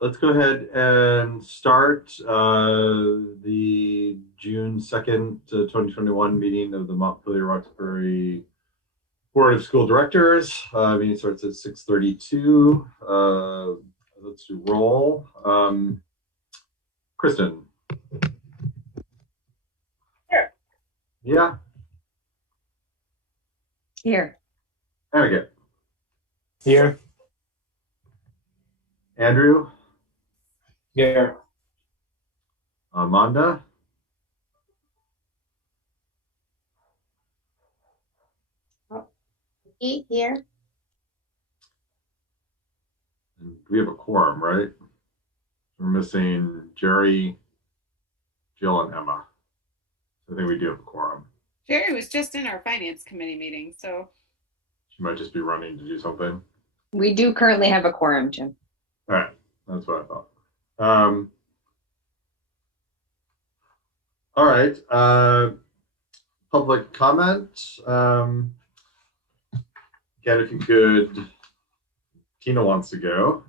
let's go ahead and start the June 2nd, 2021 meeting of the Montpelier-Roxbury Board of School Directors. Meeting starts at 6:32. Let's do roll. Kristen. Here. Yeah. Here. Amica. Here. Andrew. Here. Amanda. Here. And we have a quorum, right? We're missing Jerry, Jill, and Emma. I think we do have a quorum. Jerry was just in our finance committee meeting, so She might just be running to do something. We do currently have a quorum, Jim. All right, that's what I thought. All right, public comment. Again, if you could, Tina wants to go.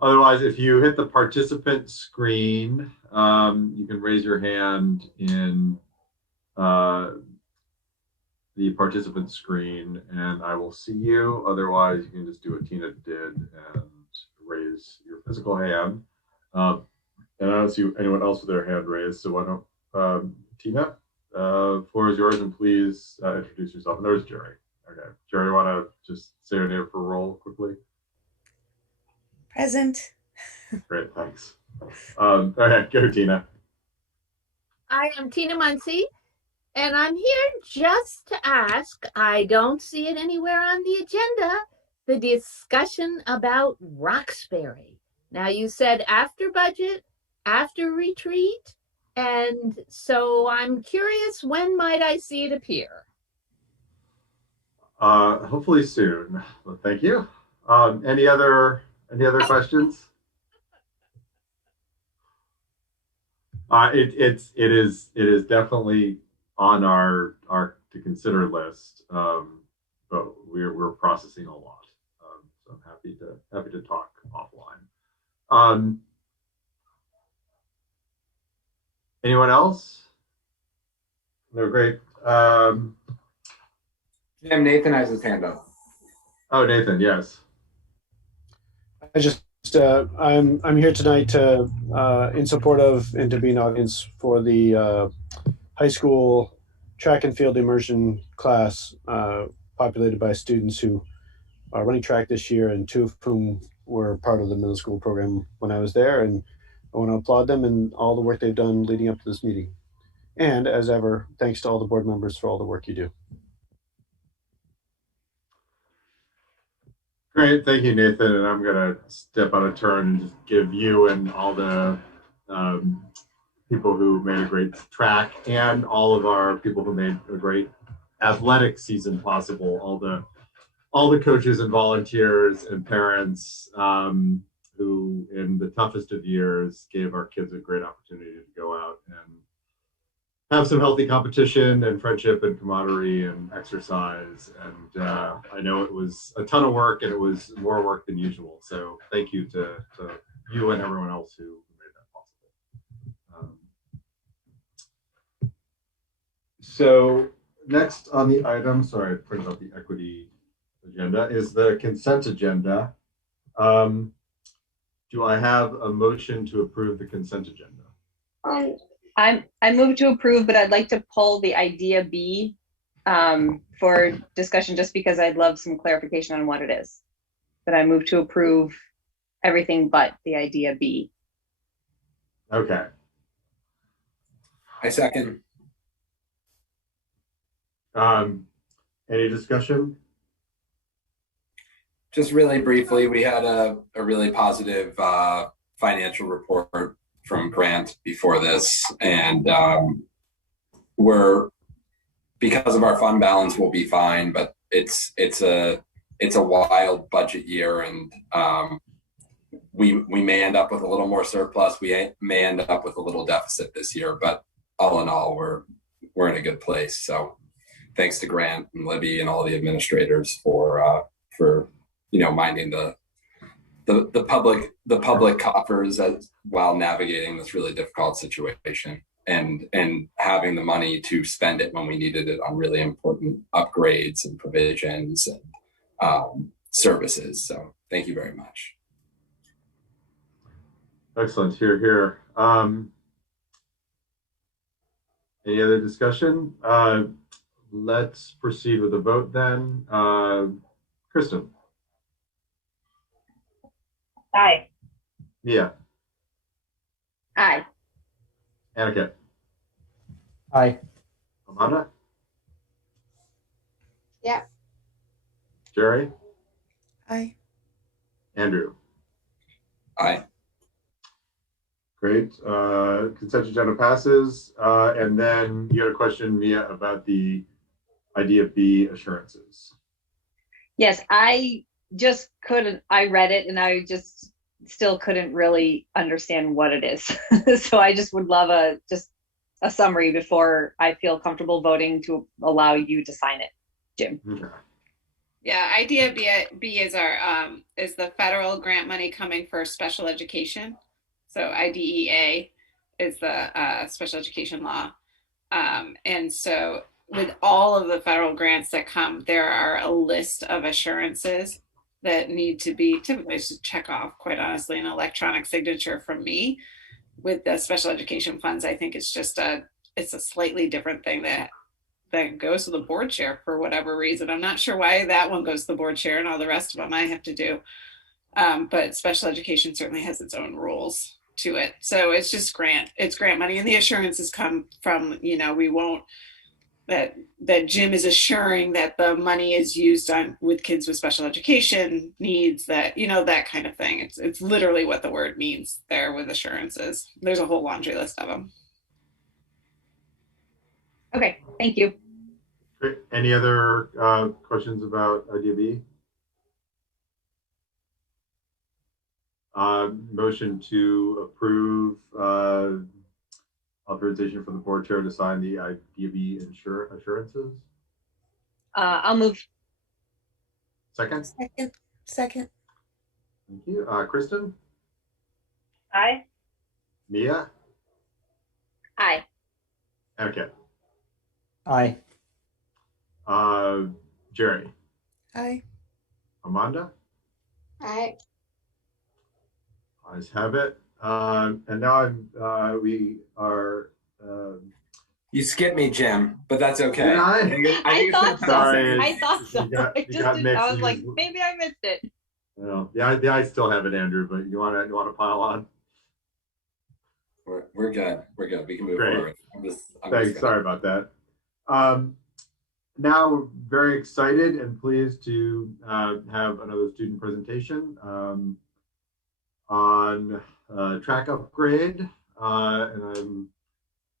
Otherwise, if you hit the participant screen, you can raise your hand in the participant screen and I will see you. Otherwise, you can just do what Tina did and raise your physical hand. And I don't see anyone else with their hand raised, so why don't, Tina, floor is yours, and please introduce yourself. And there's Jerry. Okay, Jerry, want to just say your name for a roll quickly? Present. Great, thanks. Okay, go Tina. I am Tina Muncy, and I'm here just to ask, I don't see it anywhere on the agenda, the discussion about Roxbury. Now, you said after budget, after retreat, and so I'm curious, when might I see it appear? Hopefully soon. Well, thank you. Any other questions? It is definitely on our to consider list, but we're processing a lot. So I'm happy to talk offline. Anyone else? No, great. Jim, Nathan has his hand up. Oh, Nathan, yes. I'm here tonight to in support of and to be an audience for the high school track and field immersion class populated by students who are running track this year, and two of whom were part of the middle school program when I was there, and I want to applaud them and all the work they've done leading up to this meeting. And as ever, thanks to all the board members for all the work you do. Great, thank you, Nathan. And I'm gonna step out of turn and just give you and all the people who made a great track and all of our people who made a great athletic season possible, all the coaches and volunteers and parents who in the toughest of years gave our kids a great opportunity to go out and have some healthy competition and friendship and camaraderie and exercise. And I know it was a ton of work, and it was more work than usual. So thank you to you and everyone else who made that possible. So next on the item, sorry, I printed out the equity agenda, is the consent agenda. Do I have a motion to approve the consent agenda? I move to approve, but I'd like to pull the idea B for discussion, just because I'd love some clarification on what it is. But I move to approve everything but the idea B. Okay. I second. Any discussion? Just really briefly, we had a really positive financial report from Grant before this, and because of our fund balance, we'll be fine. But it's a wild budget year, and we may end up with a little more surplus. We may end up with a little deficit this year, but all in all, we're in a good place. So thanks to Grant and Libby and all the administrators for minding the public coffers as while navigating this really difficult situation and having the money to spend it when we needed it on really important upgrades and provisions and services. So thank you very much. Excellent. Here, here. Any other discussion? Let's proceed with the vote then. Kristen. Aye. Mia. Aye. Annika. Aye. Amanda. Yeah. Jerry. Aye. Andrew. Aye. Great. Consent agenda passes. And then you had a question, Mia, about the idea B assurances. Yes, I just couldn't, I read it and I just still couldn't really understand what it is. So I just would love just a summary before I feel comfortable voting to allow you to sign it, Jim. Okay. Yeah, idea B is our is the federal grant money coming for special education. So IDEA is the special education law. And so with all of the federal grants that come, there are a list of assurances that need to be typically just check off, quite honestly, an electronic signature from me. With the special education funds, I think it's just it's a slightly different thing that goes to the board chair for whatever reason. I'm not sure why that one goes to the board chair and all the rest of them I have to do. But special education certainly has its own rules to it. So it's just grant money, and the assurances come from, we won't, that Jim is assuring that the money is used with kids with special education needs, that, that kind of thing. It's literally what the word means there with assurances. There's a whole laundry list of them. Okay, thank you. Great. Any other questions about idea B? Motion to approve authorization for the board chair to sign the IDB assurances. I'll move. Second. Second. Thank you. Kristen. Aye. Mia. Aye. Okay. Aye. Jerry. Aye. Amanda. Aye. Eyes have it. And now we are. You skipped me, Jim, but that's okay. Did I? I thought so. Sorry. I thought so. You got mixed. I was like, maybe I missed it. Well, yeah, I still have it, Andrew. But you want to pile on? We're good. We're good. We can move Great. forward. Thanks. Sorry about that. Now we're very excited and pleased to have another student presentation on track upgrade. And I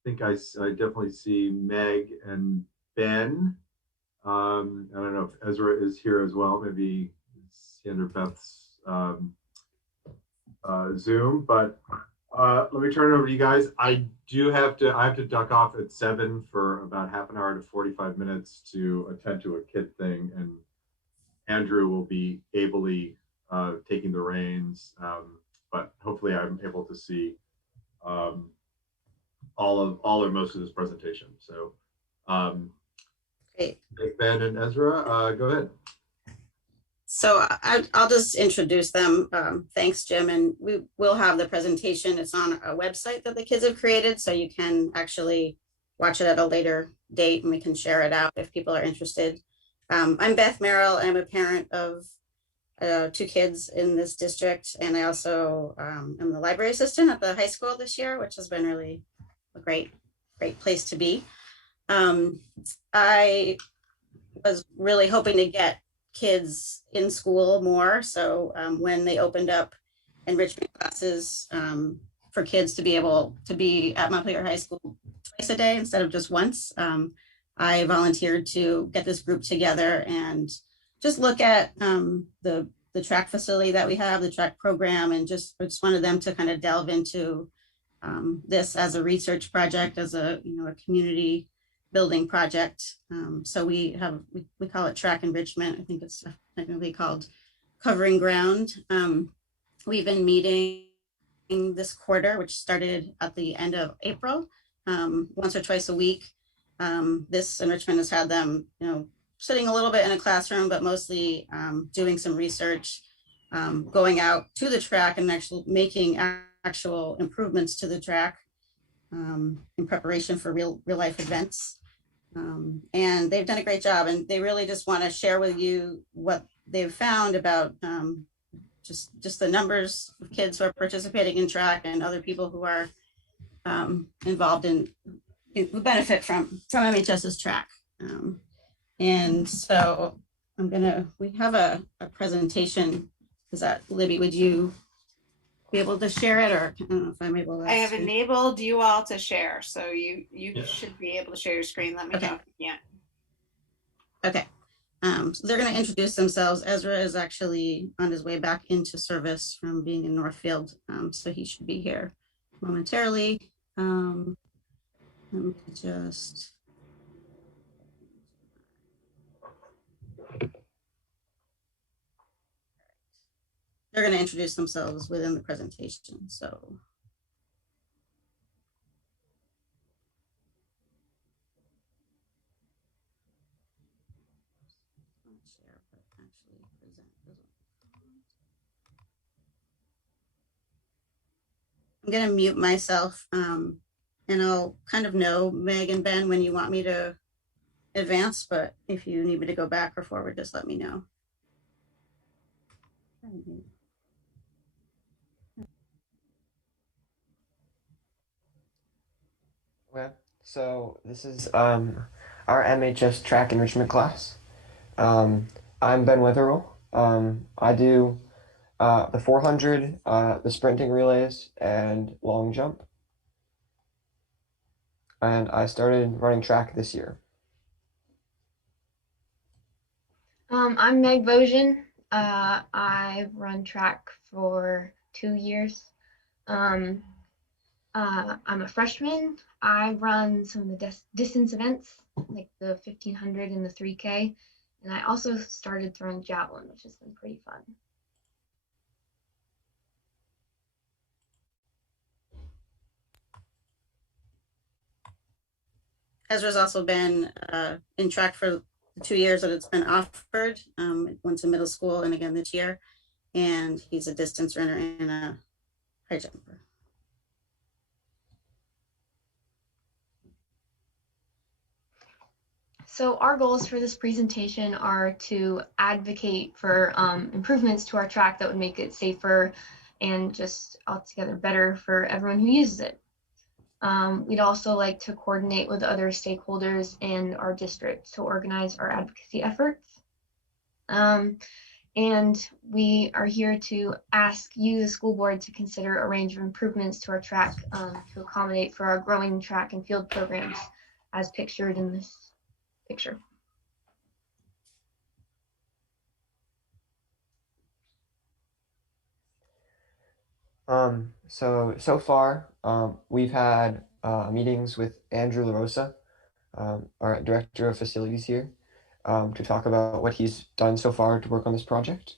think I definitely see Meg and Ben. I don't know if Ezra is here as well. Maybe it's under Beth's Zoom, but let me turn it over to you guys. I have to duck off at 7 for about half an hour to 45 minutes to attend to a kid thing, and Andrew will be ably taking the reins, but hopefully I'm able to see all or most of this presentation. So Great. Ben and Ezra, go ahead. So I'll just introduce them. Thanks, Jim. And we will have the presentation. It's on a website that the kids have created, so you can actually watch it at a later date and we can share it out if people are interested. I'm Beth Merrill. I'm a parent of 2 kids in this district. And I also am the library assistant at the high school this year, which has been really a great place to be. I was really hoping to get kids in school more. So when they opened up enrichment classes for kids to be able to be at Montpelier High School twice a day instead of just once, I volunteered to get this group together and just look at the track facility that we have, the track program, and just wanted them to kind of delve into this as a research project, as a community building project. So we call it track enrichment. I think it's technically called covering ground. We've been meeting this quarter, which started at the end of April, once or twice a week. This enrichment has had them, sitting a little bit in a classroom, but mostly doing some research, going out to the track and actually making actual improvements to the track in preparation for real life events. And they've done a great job, and they really just want to share with you what they've found about just the numbers of kids who are participating in track and other people who are involved who benefit from MHS's track. And so we have a presentation. Is that, Libby, would you be able to share it, or I don't know if I'm able to? I have enabled you all to share, so you Yeah. should be able to share your screen. Let me Okay. know if you can't. Okay. So they're going to introduce themselves. Ezra is actually on his way back into service from being in Northfield, so he should be here momentarily. Let me just. They're going to introduce themselves within the presentation. So. I'm going to mute myself, and I'll kind of know, Meg and Ben, when you want me to advance, but if you need me to go back or forward, just let me know. Okay, so this is our MHS track enrichment class. I'm Ben Witherell. I do the 400, the sprinting relays, and long jump. And I started running track this year. I'm Meg Bojan. I've run track for 2 years. I'm a freshman. I run some of the distance events, like the 1500 and the 3K. And I also started throwing javelin, which has been pretty fun. Ezra's also been in track for the 2 years that it's been offered, once in middle school and again this year. And he's a distance runner and a high jumper. So our goals for this presentation are to advocate for improvements to our track that would make it safer and just altogether better for everyone who uses it. We'd also like to coordinate with other stakeholders in our district to organize our advocacy efforts. And we are here to ask you, the school board, to consider a range of improvements to our track to accommodate for our growing track and field programs as pictured in this picture. So far, we've had meetings with Andrew LaRosa, our director of facilities here, to talk about what he's done so far to work on this project.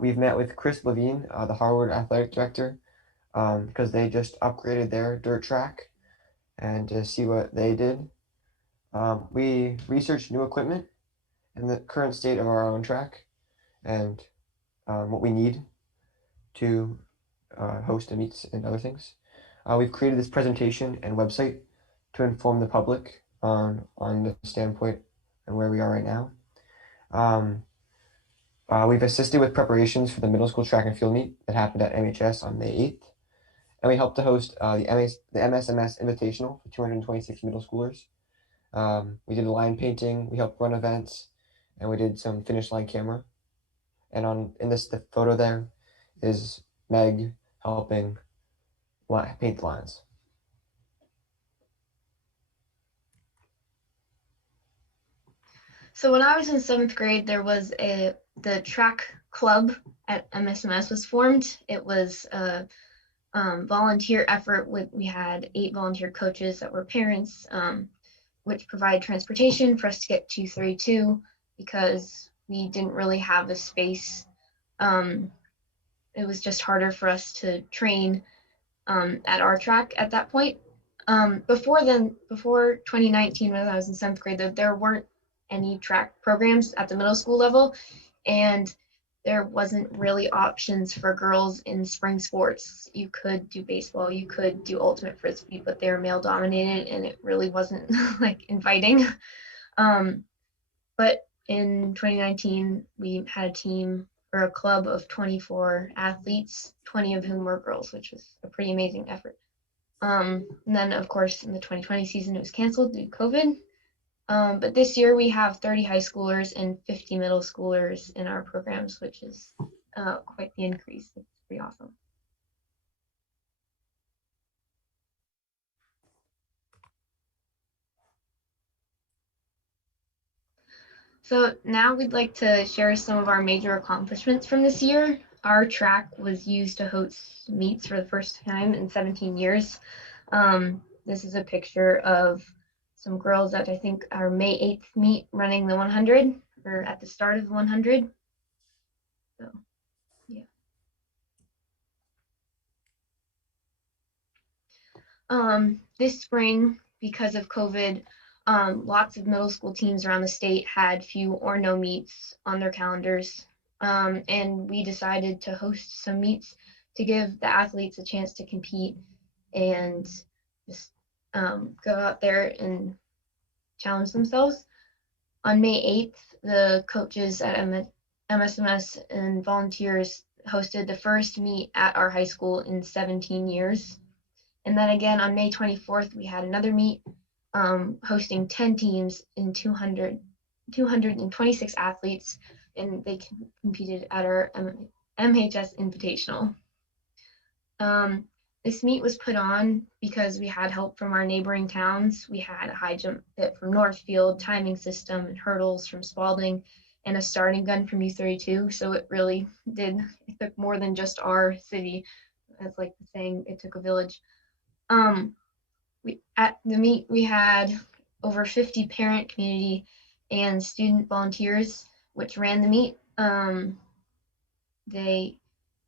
We've met with Chris Levine, the Harvard athletic director, because they just upgraded their dirt track, and to see what they did. We researched new equipment and the current state of our own track, and what we need to host the meets and other things. We've created this presentation and website to inform the public on the standpoint and where we are right now. We've assisted with preparations for the middle school track and field meet that happened at MHS on May 8th. And we helped to host the MSMS Invitational for 226 middle schoolers. We did line painting, we helped run events, and we did some finish line camera. And the photo there is Meg helping paint the lines. So when I was in 7th grade, there was the track club at MSMS was formed. It was a volunteer effort. We had 8 volunteer coaches that were parents, which provide transportation for us to get 232 because we didn't really have a space it was just harder for us to train at our track at that point. Before 2019, when I was in 7th grade, there weren't any track programs at the middle school level, and there wasn't really options for girls in spring sports. You could do baseball, you could do ultimate frisbee, but they were male dominated and it really wasn't like inviting. But in 2019, we had a team or a club of 24 athletes, 20 of whom were girls, which was a pretty amazing effort. And then, of course, in the 2020 season, it was canceled due to COVID. But this year we have 30 high schoolers and 50 middle schoolers in our programs, which is quite the increase. It's pretty awesome. So now we'd like to share some of our major accomplishments from this year. Our track was used to host meets for the first time in 17 years. This is a picture of some girls at, I think, our May 8th meet running the 100, or at the start of the 100. So, yeah. This spring, because of COVID, lots of middle school teams around the state had few or no meets on their calendars. And we decided to host some meets to give the athletes a chance to compete and just go out there and challenge themselves. On May 8th, the coaches at MSMS and volunteers hosted the first meet at our high school in 17 years. And then again on May 24th, we had another meet hosting 10 teams in 226 athletes, and they competed at our MHS Invitational. This meet was put on because we had help from our neighboring towns. We had a high jump pit from Northfield, timing system and hurdles from Spalding, and a starting gun from U32. So it really it took more than just our city. As like the saying, it took a village. At the meet, we had over 50 parent, community, and student volunteers, which ran the meet. They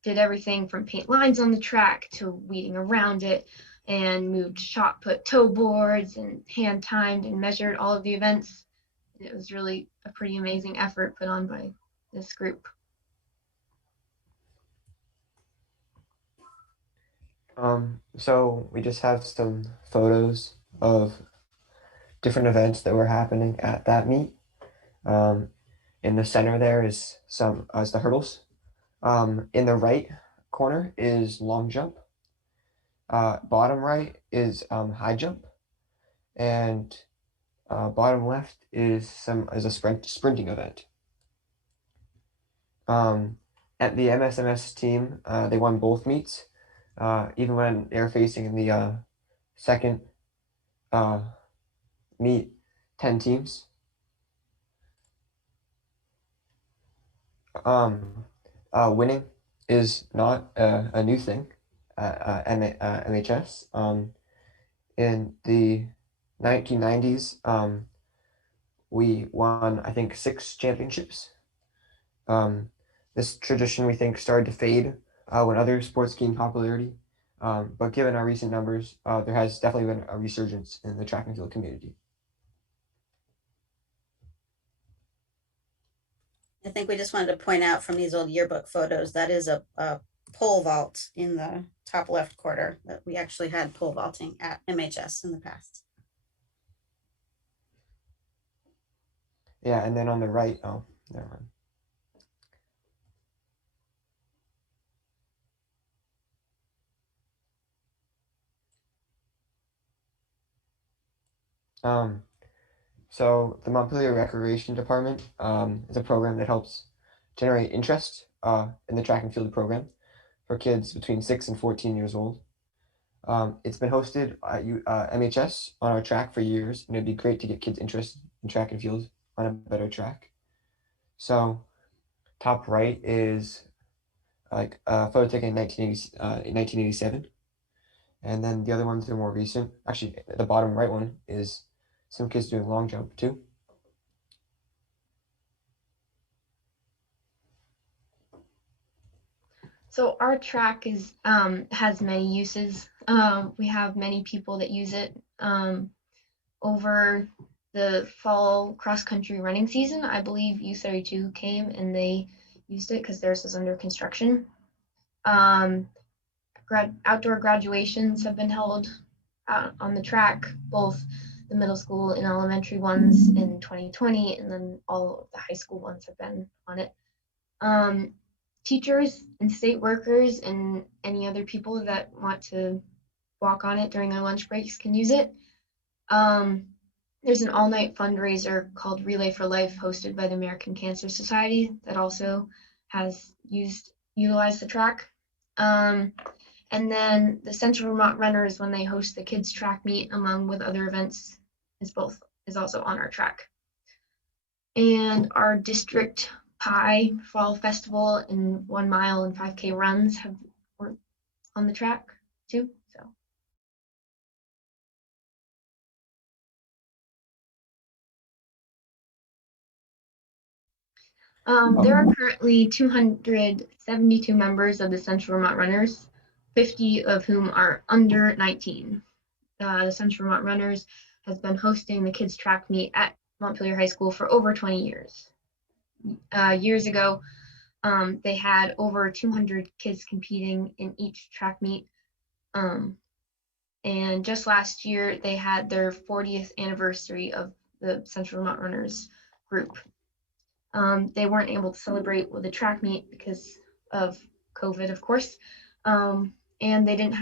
did everything from paint lines on the track to weeding around it, and moved shot put toe boards and hand timed and measured all of the events. It was really a pretty amazing effort put on by this group. So we just have some photos of different events that were happening at that meet. In the center there is the hurdles. In the right corner is long jump. Bottom right is high jump, and bottom left is a sprinting event. At the MSMS team, they won both meets, even when they were facing in the second meet 10 teams. Winning is not a new thing at MHS. In the 1990s, we won, I think, 6 championships. This tradition, we think, started to fade when other sports gained popularity. But given our recent numbers, there has definitely been a resurgence in the track and field community. I think we just wanted to point out from these old yearbook photos, that is a pole vault in the top left corner, that we actually had pole vaulting at MHS in the past. Yeah, and then on the right, oh, never mind. So the Montpelier Recreation Department is a program that helps generate interest in the track and field program for kids between 6 and 14 years old. It's been hosted at MHS on our track for years, and it'd be great to get kids interested in track and field on a better track. So top right is like a photo taken in 1987. And then the other ones are more recent. Actually, the bottom right one is some kids doing long jump too. So our track is has many uses. We have many people that use it. Over the fall cross country running season, I believe U32 came and they used it because theirs is under construction. Outdoor graduations have been held on the track, both the middle school and elementary ones in 2020, and then all of the high school ones have been on it. Teachers and state workers and any other people that want to walk on it during their lunch breaks can use it. There's an all-night fundraiser called Relay for Life hosted by the American Cancer Society that also has utilized the track. And then the Central Vermont Runners, when they host the kids track meet along with other events, is also on our track. And our district pie fall festival and 1 mile and 5K runs were on the track too. So there are currently 272 members of the Central Vermont Runners, 50 of whom are under 19. The Central Vermont Runners has been hosting the kids track meet at Montpelier High School for over 20 years. Years ago, they had over 200 kids competing in each track meet. And just last year, they had their 40th anniversary of the Central Vermont Runners group. They weren't able to celebrate with a track meet because of COVID, of course. And they didn't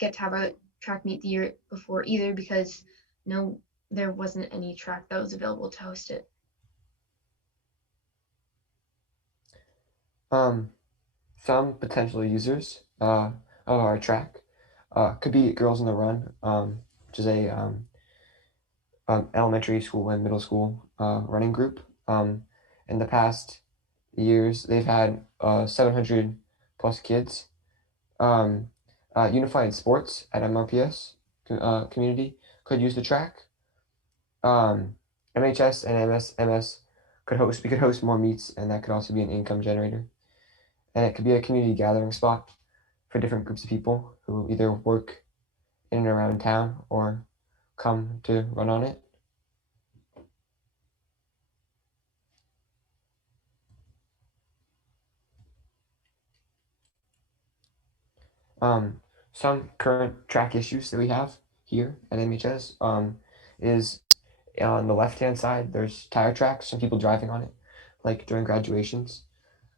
get to have a track meet the year before either because there wasn't any track that was available to host it. Some potential users of our track could be Girls on the Run, which is a elementary school and middle school running group. In the past years, they've had 700 plus kids. Unified Sports at MRPS community could use the track. MHS and MS we could host more meets, and that could also be an income generator. And it could be a community gathering spot for different groups of people who either work in and around town or come to run on it. Some current track issues that we have here at MHS is on the left-hand side, there's tire tracks and people driving on it, like during graduations.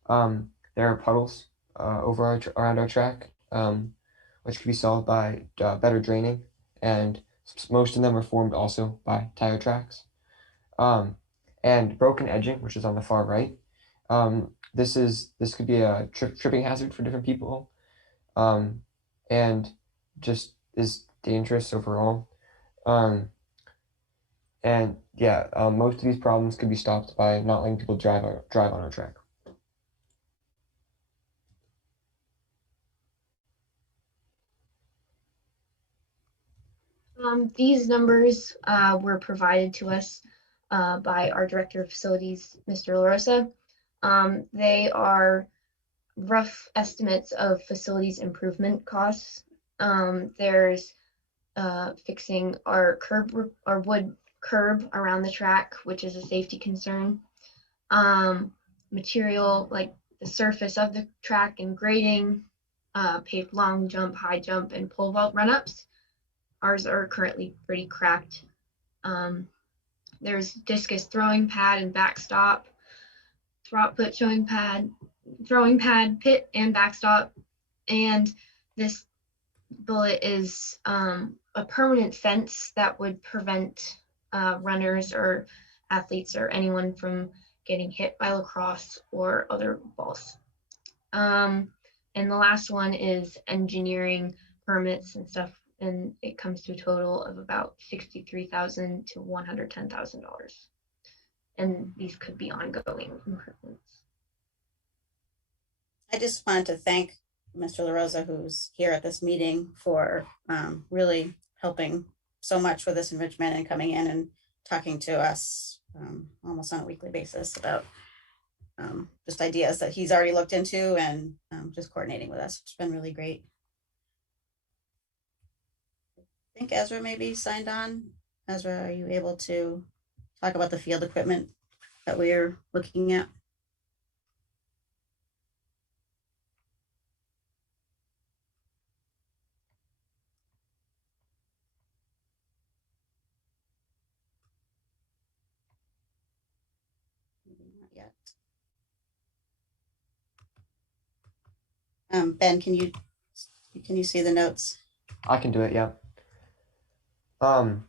There are puddles around our track, which can be solved by better draining, and most of them are formed also by tire tracks. And broken edging, which is on the far right. This could be a tripping hazard for different people, and just is dangerous overall. And yeah, most of these problems could be stopped by not letting people drive on our track. These numbers were provided to us by our Director of Facilities, Mr. LaRosa. They are rough estimates of facilities improvement costs. There's fixing our wood curb around the track, which is a safety concern. Material like the surface of the track and grading, paved long jump, high jump, and pole vault run-ups. Ours are currently pretty cracked. There's discus throwing pad and backstop, drop put throwing pad, pit, and backstop. And this bullet is a permanent fence that would prevent runners or athletes or anyone from getting hit by lacrosse or other balls. And the last one is engineering permits and stuff, and it comes to a total of about $63,000 to $110,000. And these could be ongoing improvements. I just wanted to thank Mr. LaRosa, who's here at this meeting, for really helping so much with this enrichment and coming in and talking to us almost on a weekly basis about just ideas that he's already looked into and just coordinating with us. It's been really great. I think Ezra maybe signed on. Ezra, are you able to talk about the field equipment that we're looking at? Not yet. Ben, can you see the notes? I can do it, yeah.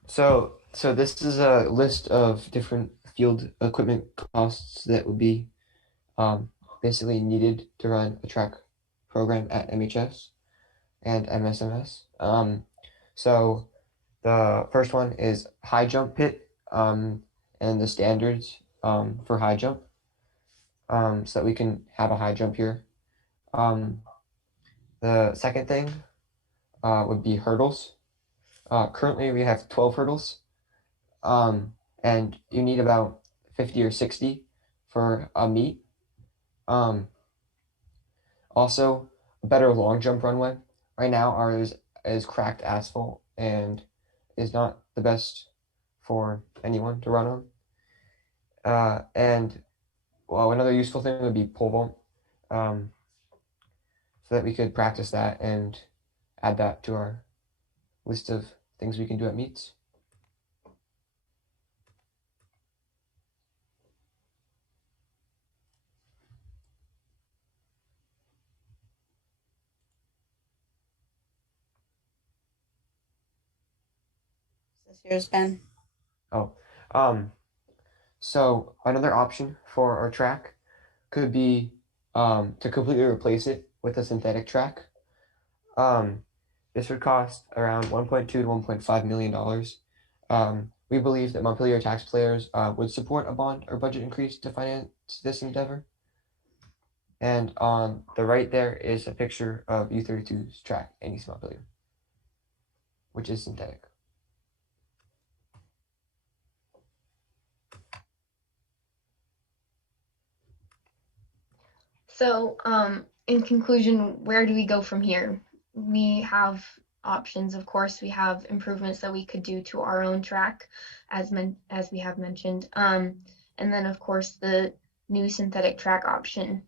So this is a list of different field equipment costs that would be basically needed to run a track program at MHS and MSMS. So the first one is high jump pit and the standards for high jump so that we can have a high jump here. The second thing would be hurdles. Currently we have 12 hurdles and you need about 50 or 60 for a meet. Also, a better long jump runway. Right now ours is cracked asphalt and is not the best for anyone to run on. And well, another useful thing would be pole vault, so that we could practice that and add that to our list of things we can do at meets. Is this yours, Ben? Oh, so another option for our track could be to completely replace it with a synthetic track. This would cost around $1.2 to $1.5 million. We believe that Montpelier taxpayers would support a bond or budget increase to finance this endeavor. And on the right there is a picture of U32's track in East Montpelier, which is synthetic. So, in conclusion, where do we go from here? We have options, of course. We have improvements that we could do to our own track, as we have mentioned, and then of course the new synthetic track option.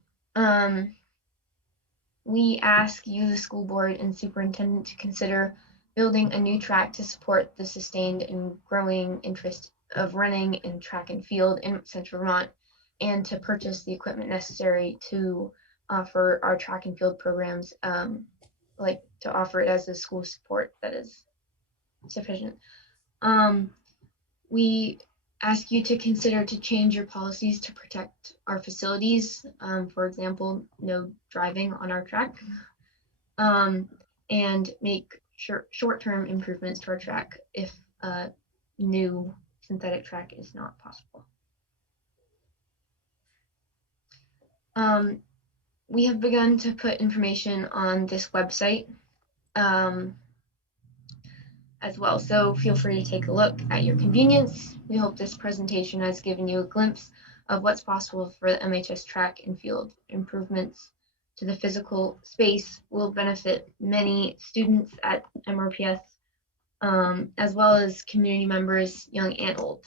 We ask you, the school board and superintendent, to consider building a new track to support the sustained and growing interest of running in track and field in Central Vermont, and to purchase the equipment necessary to offer our track and field programs, like to offer it as a school support that is sufficient. We ask you to consider to change your policies to protect our facilities. For example, no driving on our track, and make short-term improvements to our track if a new synthetic track is not possible. We have begun to put information on this website as well, so feel free to take a look at your convenience. We hope this presentation has given you a glimpse of what's possible for the MHS track and field. Improvements to the physical space will benefit many students at MRPS, as well as community members, young and old.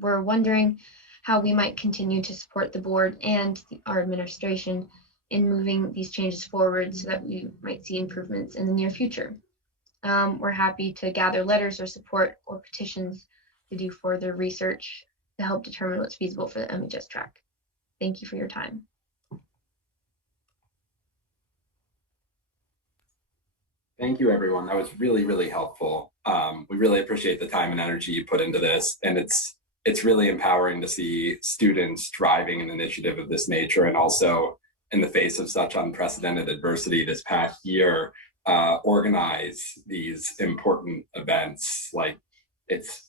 We're wondering how we might continue to support the board and our administration in moving these changes forward so that we might see improvements in the near future. We're happy to gather letters or support or petitions to do further research to help determine what's feasible for the MHS track. Thank you for your time. Thank you, everyone. That was really, really helpful. We really appreciate the time and energy you put into this, and it's really empowering to see students driving an initiative of this nature, and also in the face of such unprecedented adversity this past year, organize these important events. Like it's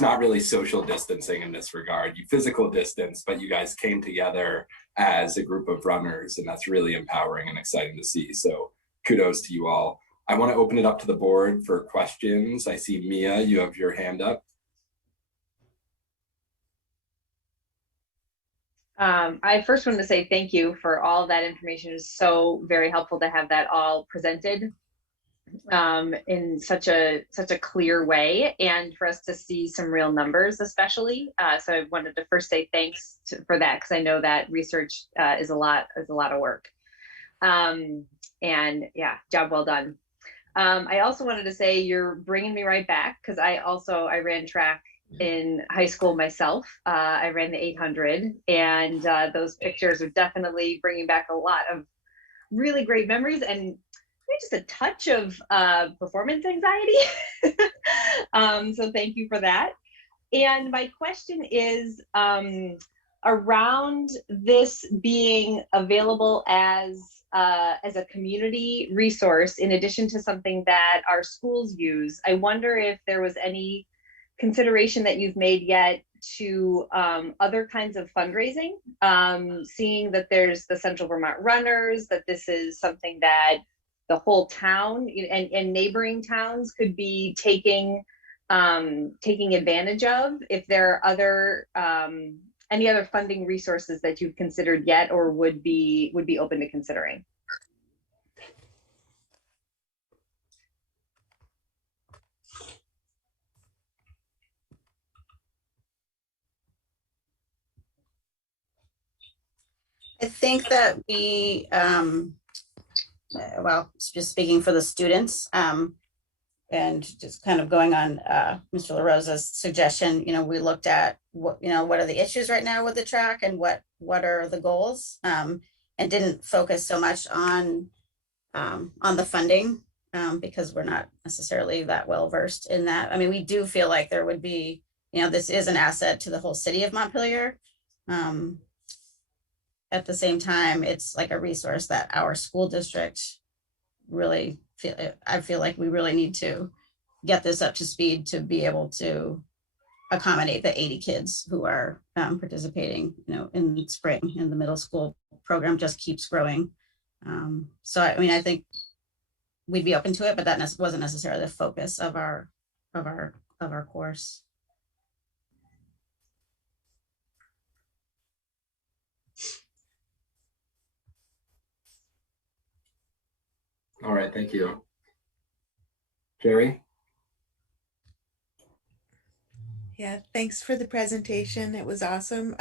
not really social distancing in this regard. You physical distance, but you guys came together as a group of runners, and that's really empowering and exciting to see. So kudos to you all. I want to open it up to the board for questions. I see Mia, you have your hand up. I first wanted to say thank you for all of that information. It's so very helpful to have that all presented in such a clear way, and for us to see some real numbers, especially. So I wanted to first say thanks for that, because I know that research is a lot of work. And yeah, job well done. I also wanted to say you're bringing me right back, because I ran track in high school myself. I ran the 800, and those pictures are definitely bringing back a lot of really great memories, and just a touch of performance anxiety. So thank you for that. And my question is around this being available as a community resource, in addition to something that our schools use. I wonder if there was any consideration that you've made yet to other kinds of fundraising, seeing that there's the Central Vermont Runners, that this is something that the whole town and neighboring towns could be taking advantage of. If there are other any other funding resources that you've considered yet, or would be open to considering. I think that we, well, just speaking for the students, and just kind of going on Mr. LaRosa's suggestion, we looked at what are the issues right now with the track, and what are the goals, and didn't focus so much on the funding, because we're not necessarily that well versed in that. I mean, we do feel like there would be, this is an asset to the whole city of Montpelier. At the same time, it's like a resource that our school district really I feel like we really need to get this up to speed to be able to accommodate the 80 kids who are participating, in spring, and the middle school program just keeps growing. So I mean, I think we'd be open to it, but that wasn't necessarily the focus of our course. All right, thank you. Jerry? Yeah, thanks for the presentation. It was awesome.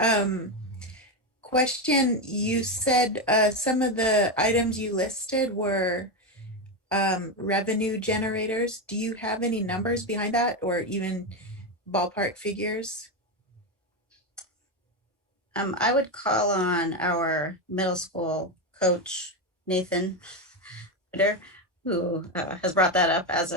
Question, you said some of the items you listed were revenue generators. Do you have any numbers behind that, or even ballpark figures? I would call on our middle school coach, Nathan, who has brought that up as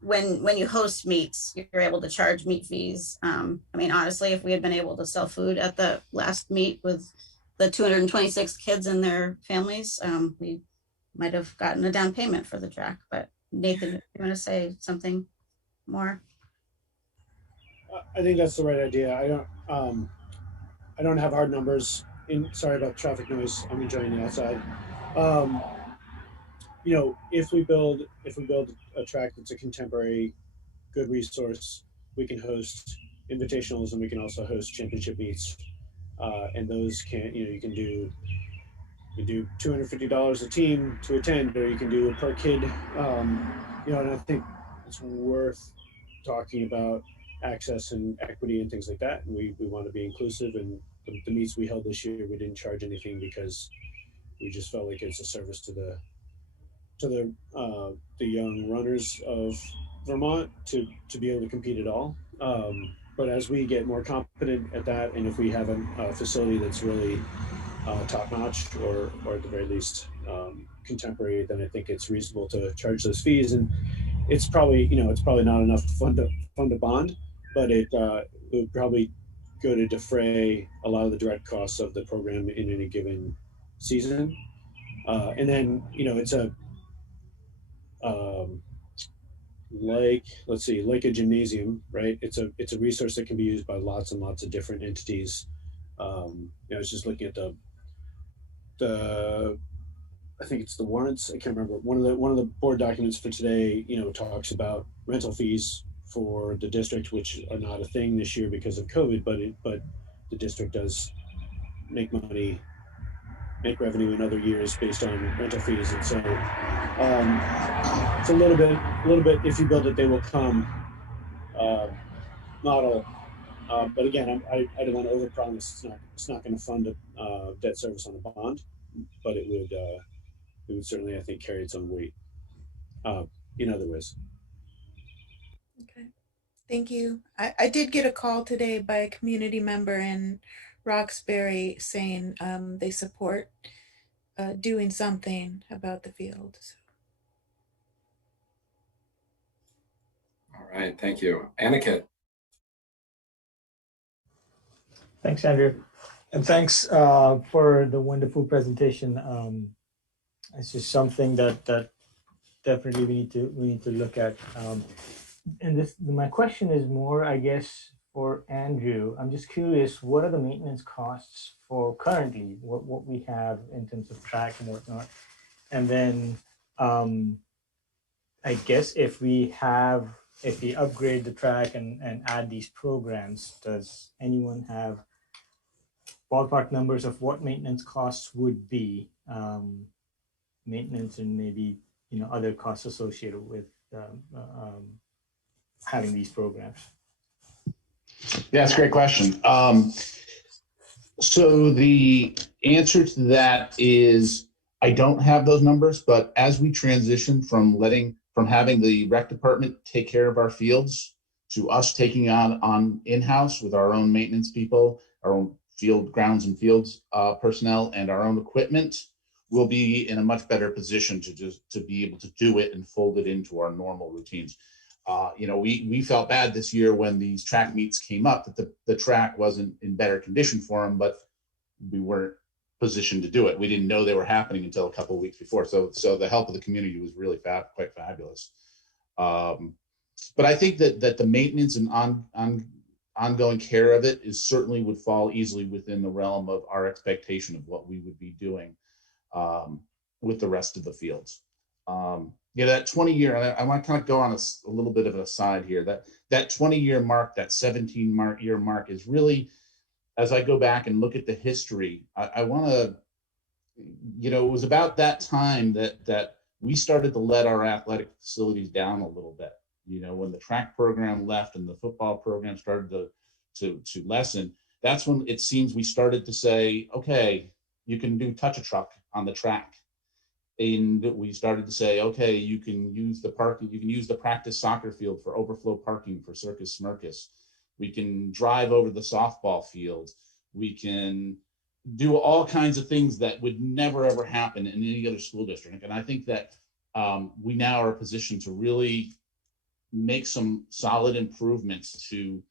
when you host meets, you're able to charge meet fees. I mean, honestly, if we had been able to sell food at the last meet with the 226 kids and their families, we might have gotten a down payment for the track. But Nathan, you want to say something more? I think that's the right idea. I don't have hard numbers. Sorry about traffic noise. I'm enjoying the outside. If we build a track that's a contemporary, good resource, we can host invitationals, and we can also host championship meets. And those you can do $250 a team to attend, or you can do a per kid. And I think it's worth talking about access and equity and things like that. And we want to be inclusive. And the meets we held this year, we didn't charge anything because we just felt like it's a service to the young runners of Vermont to be able to compete at all. But as we get more competent at that, and if we have a facility that's really top notch, or at the very least contemporary, then I think it's reasonable to charge those fees. And it's probably not enough to fund a bond, but it would probably go to defray a lot of the direct costs of the program in any given season. And then it's a like a gymnasium, right? It's a resource that can be used by lots and lots of different entities. I was just looking at the I think it's the warrants. I can't remember. One of the board documents for today, talks about rental fees for the district, which are not a thing this year because of COVID, but the district does make revenue in other years based on rental fees. And so it's a little bit, if you build it, they will come model. But again, I don't want to overpromise. It's not going to fund a debt service on a bond, but it would certainly, I think, carry its own weight in other ways. Okay, thank you. I did get a call today by a community member in Roxbury saying they support doing something about the fields. All right, thank you. Aniket. Thanks, Andrew. And thanks for the wonderful presentation. It's just something that definitely we need to look at. And my question is more, I guess, for Andrew. I'm just curious, what are the maintenance costs for currently what we have in terms of track and whatnot? And then I guess if we upgrade the track and add these programs, does anyone have ballpark numbers of what maintenance costs would be, maintenance and maybe other costs associated with having these programs? Yeah, that's a great question. So the answer to that is I don't have those numbers, but as we transition from having the rec department take care of our fields to us taking on in-house with our own maintenance people, our own field grounds and fields personnel, and our own equipment, we'll be in a much better position to be able to do it and fold it into our normal routines. We felt bad this year when these track meets came up that the track wasn't in better condition for them, but we weren't positioned to do it. We didn't know they were happening until a couple of weeks before. So the help of the community was really quite fabulous. But I think that the maintenance and ongoing care of it certainly would fall easily within the realm of our expectation of what we would be doing with the rest of the fields. That 20-year, I want to kind of go on a little bit of an aside here, that 20-year mark, that 17-year mark is really, as I go back and look at the history, I want to, it was about that time that we started to let our athletic facilities down a little bit. When the track program left and the football program started to lessen, that's when it seems we started to say, okay, you can do touch a truck on the track. And we started to say, okay, you can use the parking, you can use the practice soccer field for overflow parking for Circus Smirkus. We can drive over the softball field. We can do all kinds of things that would never, ever happen in any other school district. And I think that we now are positioned to really make some solid improvements to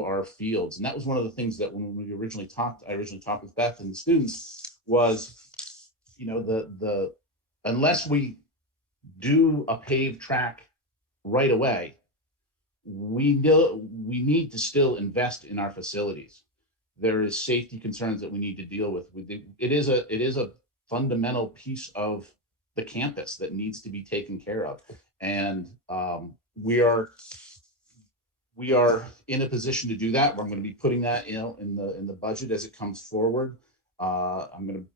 our fields. And that was one of the things that when we originally talked with Beth and the students was, unless we do a paved track right away, we need to still invest in our facilities. There is safety concerns that we need to deal with. It is a fundamental piece of the campus that needs to be taken care of. And we are in a position to do that. We're going to be putting that in the budget as it comes forward. I'm going to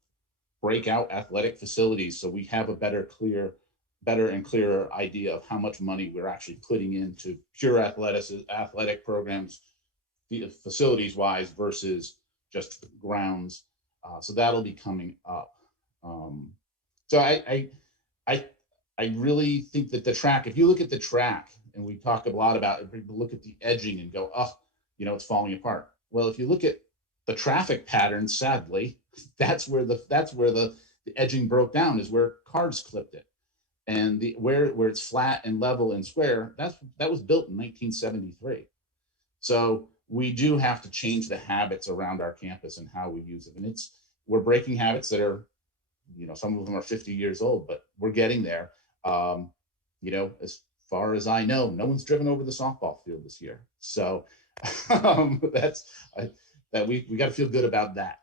break out athletic facilities so we have a better and clearer idea of how much money we're actually putting into pure athletic programs, facilities wise versus just grounds. So that'll be coming up. So I really think that the track, if you look at the track, and we talk a lot about it, people look at the edging and go, oh, it's falling apart. Well, if you look at the traffic patterns, sadly, that's where the edging broke down, is where cars clipped it. And where it's flat and level and square, that was built in 1973. So we do have to change the habits around our campus and how we use them. And we're breaking habits that are, some of them are 50 years old, but we're getting there. As far as I know, no one's driven over the softball field this year. So we got to feel good about that.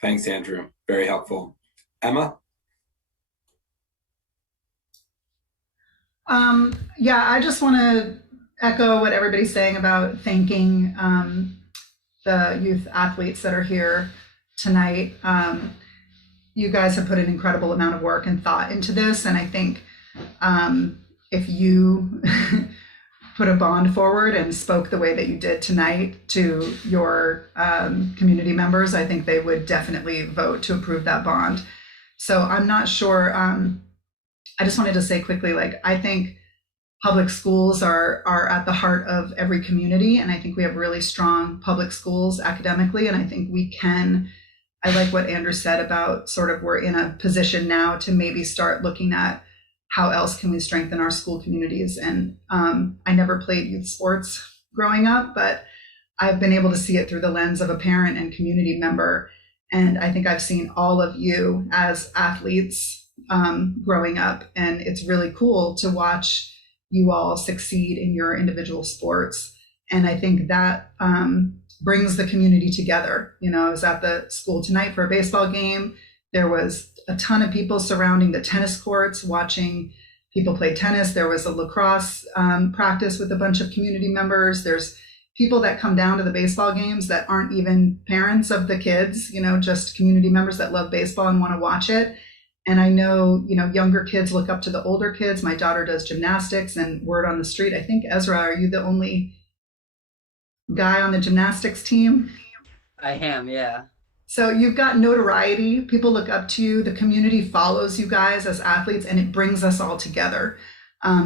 Thanks, Andrew. Very helpful. Emma? Yeah, I just want to echo what everybody's saying about thanking the youth athletes that are here tonight. You guys have put an incredible amount of work and thought into this. And I think if you put a bond forward and spoke the way that you did tonight to your community members, I think they would definitely vote to approve that bond. So I'm not sure. I just wanted to say quickly, like, I think public schools are at the heart of every community. And I think we have really strong public schools academically. And I think we can, I like what Andrew said about sort of we're in a position now to maybe start looking at how else can we strengthen our school communities. And I never played youth sports growing up, but I've been able to see it through the lens of a parent and community member. And I think I've seen all of you as athletes growing up. And it's really cool to watch you all succeed in your individual sports. And I think that brings the community together. You know, I was at the school tonight for a baseball game. There was a ton of people surrounding the tennis courts watching people play tennis. There was a lacrosse practice with a bunch of community members. There's people that come down to the baseball games that aren't even parents of the kids, you know, just community members that love baseball and want to watch it. And I know, you know, younger kids look up to the older kids. My daughter does gymnastics, and word on the street, I think, Ezra, are you the only guy on the gymnastics team? I am, yeah. So you've got notoriety. People look up to you. The community follows you guys as athletes, and it brings us all together.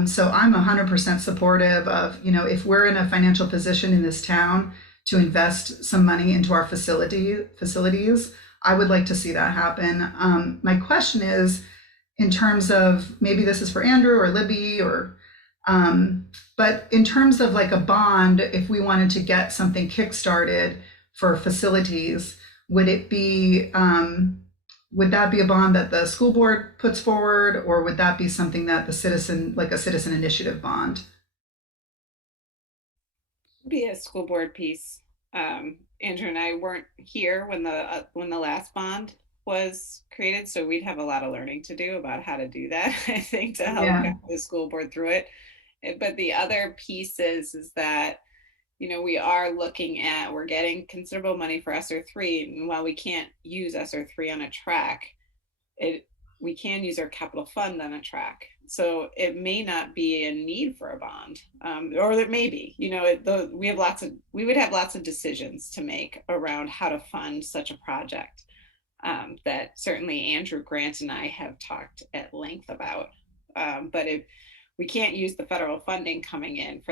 So I'm 100% supportive of, you know, if we're in a financial position in this town to invest some money into our facilities, I would like to see that happen. My question is, in terms of, maybe this is for Andrew or Libby, or, but in terms of like a bond, if we wanted to get something kickstarted for facilities, would it be, would that be a bond that the school board puts forward, or would that be something that the citizen, like a citizen initiative bond? Be a school board piece. Andrew and I weren't here when the last bond was created, so we'd have a lot of learning to do about how to do that. I think to help guide the school board through it. But the other piece is that, you know, we're getting considerable money for ESSER 3, and while we can't use ESSER 3 on a track, we can use our capital fund on a track. So it may not be a need for a bond, or there may be. You know, we would have lots of decisions to make around how to fund such a project that certainly Andrew, Grant, and I have talked at length about. But if we can't use the federal funding coming in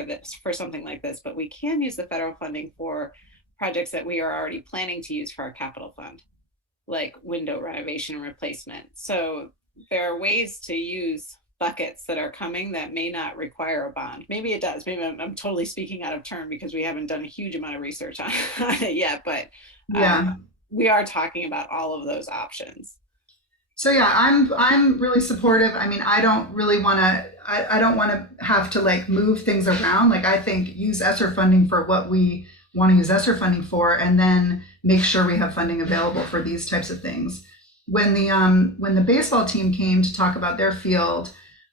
for something like this, but we can use the federal funding for projects that we are already planning to use for our capital fund, like window renovation and replacement. So there are ways to use buckets that are coming that may not require a bond. Maybe it does. Maybe I'm totally speaking out of turn because we haven't done a huge amount of research on it yet, but we are talking about all of those options. So yeah, I'm really supportive. I mean, I don't really want to, I don't want to have to like move things around. Like, I think use ESSER funding for what we want to use ESSER funding for, and then make sure we have funding available for these types of things. When the baseball team came to talk about their field,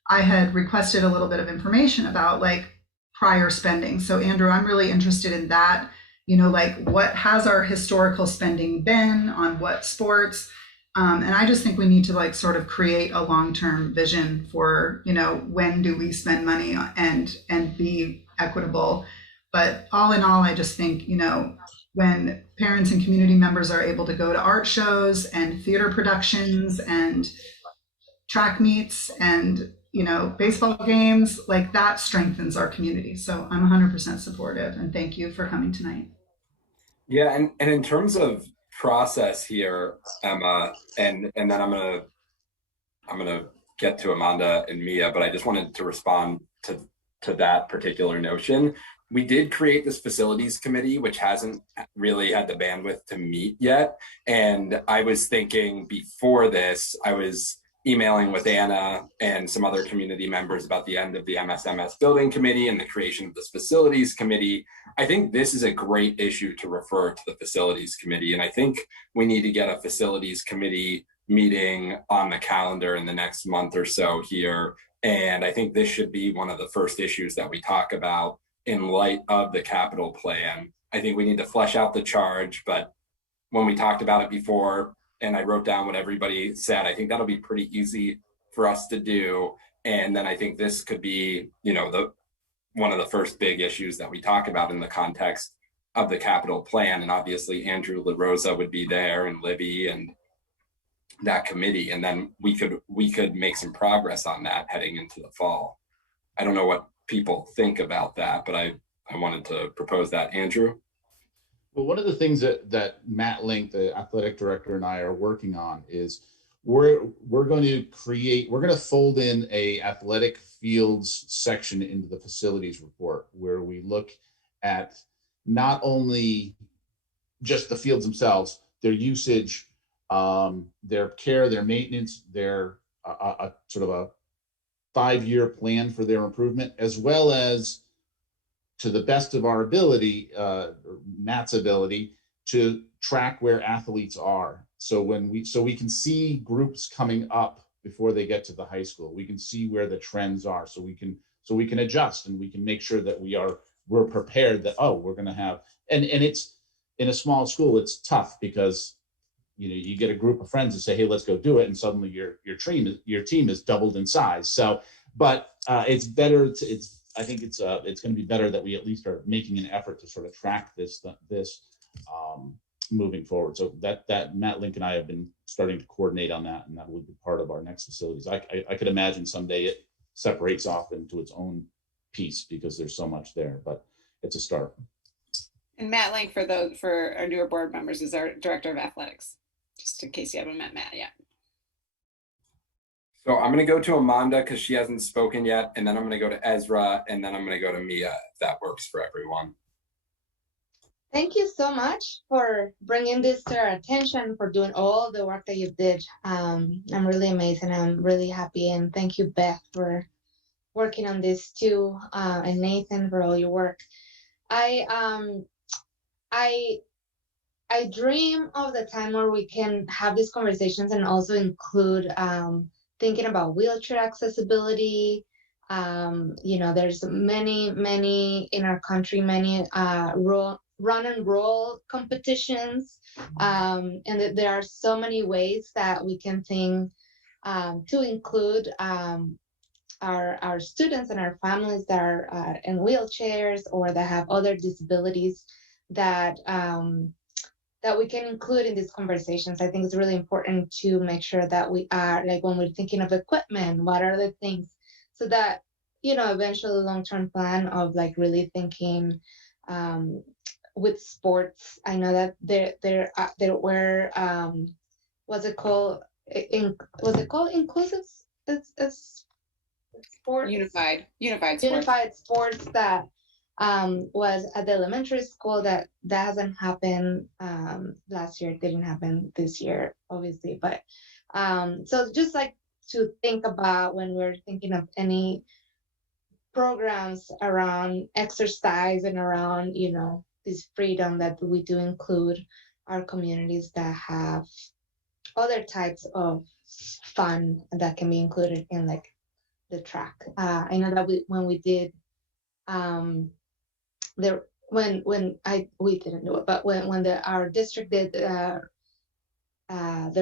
I had requested a little bit of information about like prior spending. So Andrew, I'm really interested in that. You know, like, what has our historical spending been on what sports? And I just think we need to like sort of create a long-term vision for, you know, when do we spend money and be equitable. But all in all, I just think, you know, when parents and community members are able to go to art shows and theater productions and track meets and, you know, baseball games, like, that strengthens our community. So I'm 100% supportive, and thank you for coming tonight. Yeah, and in terms of process here, Emma, and then I'm gonna get to Amanda and Mia, but I just wanted to respond to that particular notion. We did create this facilities committee, which hasn't really had the bandwidth to meet yet. And I was thinking before this, I was emailing with Anna and some other community members about the end of the MSMS building committee and the creation of this facilities committee. I think this is a great issue to refer to the facilities committee. And I think we need to get a facilities committee meeting on the calendar in the next month or so here. And I think this should be one of the first issues that we talk about in light of the capital plan. I think we need to flesh out the charge, but when we talked about it before and I wrote down what everybody said, I think that'll be pretty easy for us to do. And then I think this could be, one of the first big issues that we talk about in the context of the capital plan. And obviously Andrew LaRosa would be there, and Libby and that committee. And then we could make some progress on that heading into the fall. I don't know what people think about that, but I wanted to propose that. Andrew? Well, one of the things that Matt Link, the athletic director, and I are working on is we're going to fold in a athletic fields section into the facilities report, where we look at not only just the fields themselves, their usage, their care, their maintenance, their sort of a 5-year plan for their improvement, as well as, to the best of our ability, Matt's ability, to track where athletes are. So we can see groups coming up before they get to the high school. We can see where the trends are, so we can adjust, and we can make sure that we're prepared that, we're going to have, and it's, in a small school, it's tough because you get a group of friends and say, hey, let's go do it, and suddenly your team is doubled in size. So, but it's better I think it's going to be better that we at least are making an effort to sort of track this moving forward. So that Matt Link and I have been starting to coordinate on that, and that will be part of our next facilities. I could imagine someday it separates off into its own piece because there's so much there, but it's a start. And Matt Link, for our newer board members, is our director of athletics, just in case you haven't met Matt yet. So I'm going to go to Amanda because she hasn't spoken yet, and then I'm going to go to Ezra, and then I'm going to go to Mia, if that works for everyone. Thank you so much for bringing this to our attention, for doing all the work that you did. I'm really amazed, and I'm really happy. And thank you, Beth, for working on this too, and Nathan for all your work. I dream of the time where we can have these conversations and also include thinking about wheelchair accessibility. There's many in our country, many run and roll competitions, and there are so many ways that we can think to include our students and our families that are in wheelchairs or that have other disabilities that we can include in these conversations. I think it's really important to make sure that we are, like, when we're thinking of equipment, what are the things, so that, eventually long-term plan of like really thinking with sports. I know that there were what's it called? Was it called inclusive sports? Unified sports that was at the elementary school. That hasn't happened last year. It didn't happen this year, obviously. But so just like to think about when we're thinking of any programs around exercise and around, this freedom, that we do include our communities that have other types of fun that can be included in like the track. I know that when we did we didn't do it, but when our district did the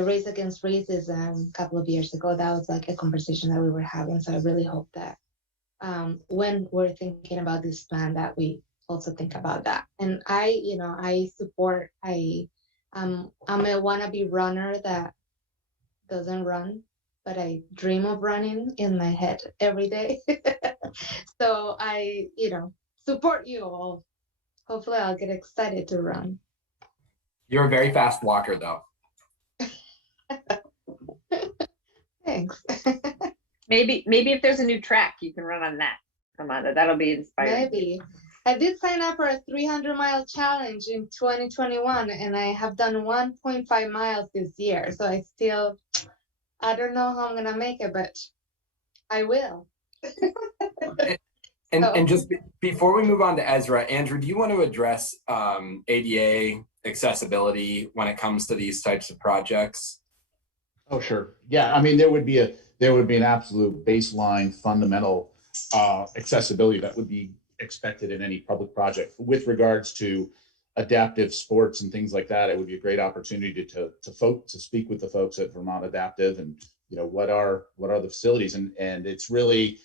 race against racism a couple of years ago, that was like a conversation that we were having. So I really hope that when we're thinking about this plan, that we also think about that. And I support. I'm a wannabe runner that doesn't run, but I dream of running in my head every day. So I, support you all. Hopefully I'll get excited to run. You're a very fast walker, though. Thanks. Maybe if there's a new track, you can run on that, Amanda. That'll be inspiring. Maybe. I did sign up for a 300-mile challenge in 2021, and I have done 1.5 miles this year. So I don't know how I'm gonna make it, but I will. And just before we move on to Ezra, Andrew, do you want to address ADA accessibility when it comes to these types of projects? Oh, sure. Yeah, I mean, there would be an absolute baseline fundamental accessibility that would be expected in any public project with regards to adaptive sports and things like that, it would be a great opportunity to speak with the folks at Vermont Adaptive and, you know, what are the facilities, and it's really,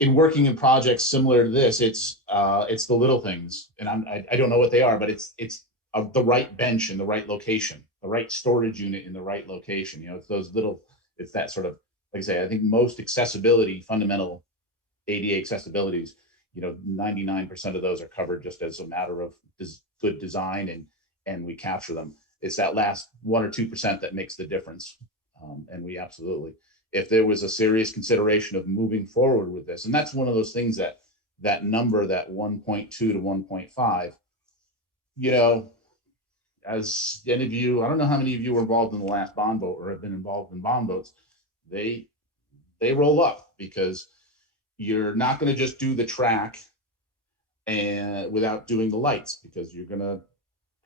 in working in projects similar to this, it's the little things, and I don't know what they are, but it's the right bench in the right location, the right storage unit in the right location. You know, it's those little, it's that sort of, like I say, I think most accessibility, fundamental ADA accessibilities, you know, 99% of those are covered just as a matter of good design, and we capture them. It's that last 1 or 2% that makes the difference. And we absolutely, if there was a serious consideration of moving forward with this, and that's one of those things that number, that 1.2 to 1.5, you know, as any of you, I don't know how many of you were involved in the last bond vote or have been involved in bond votes, they roll up, because you're not going to just do the track and without doing the lights, because you're going to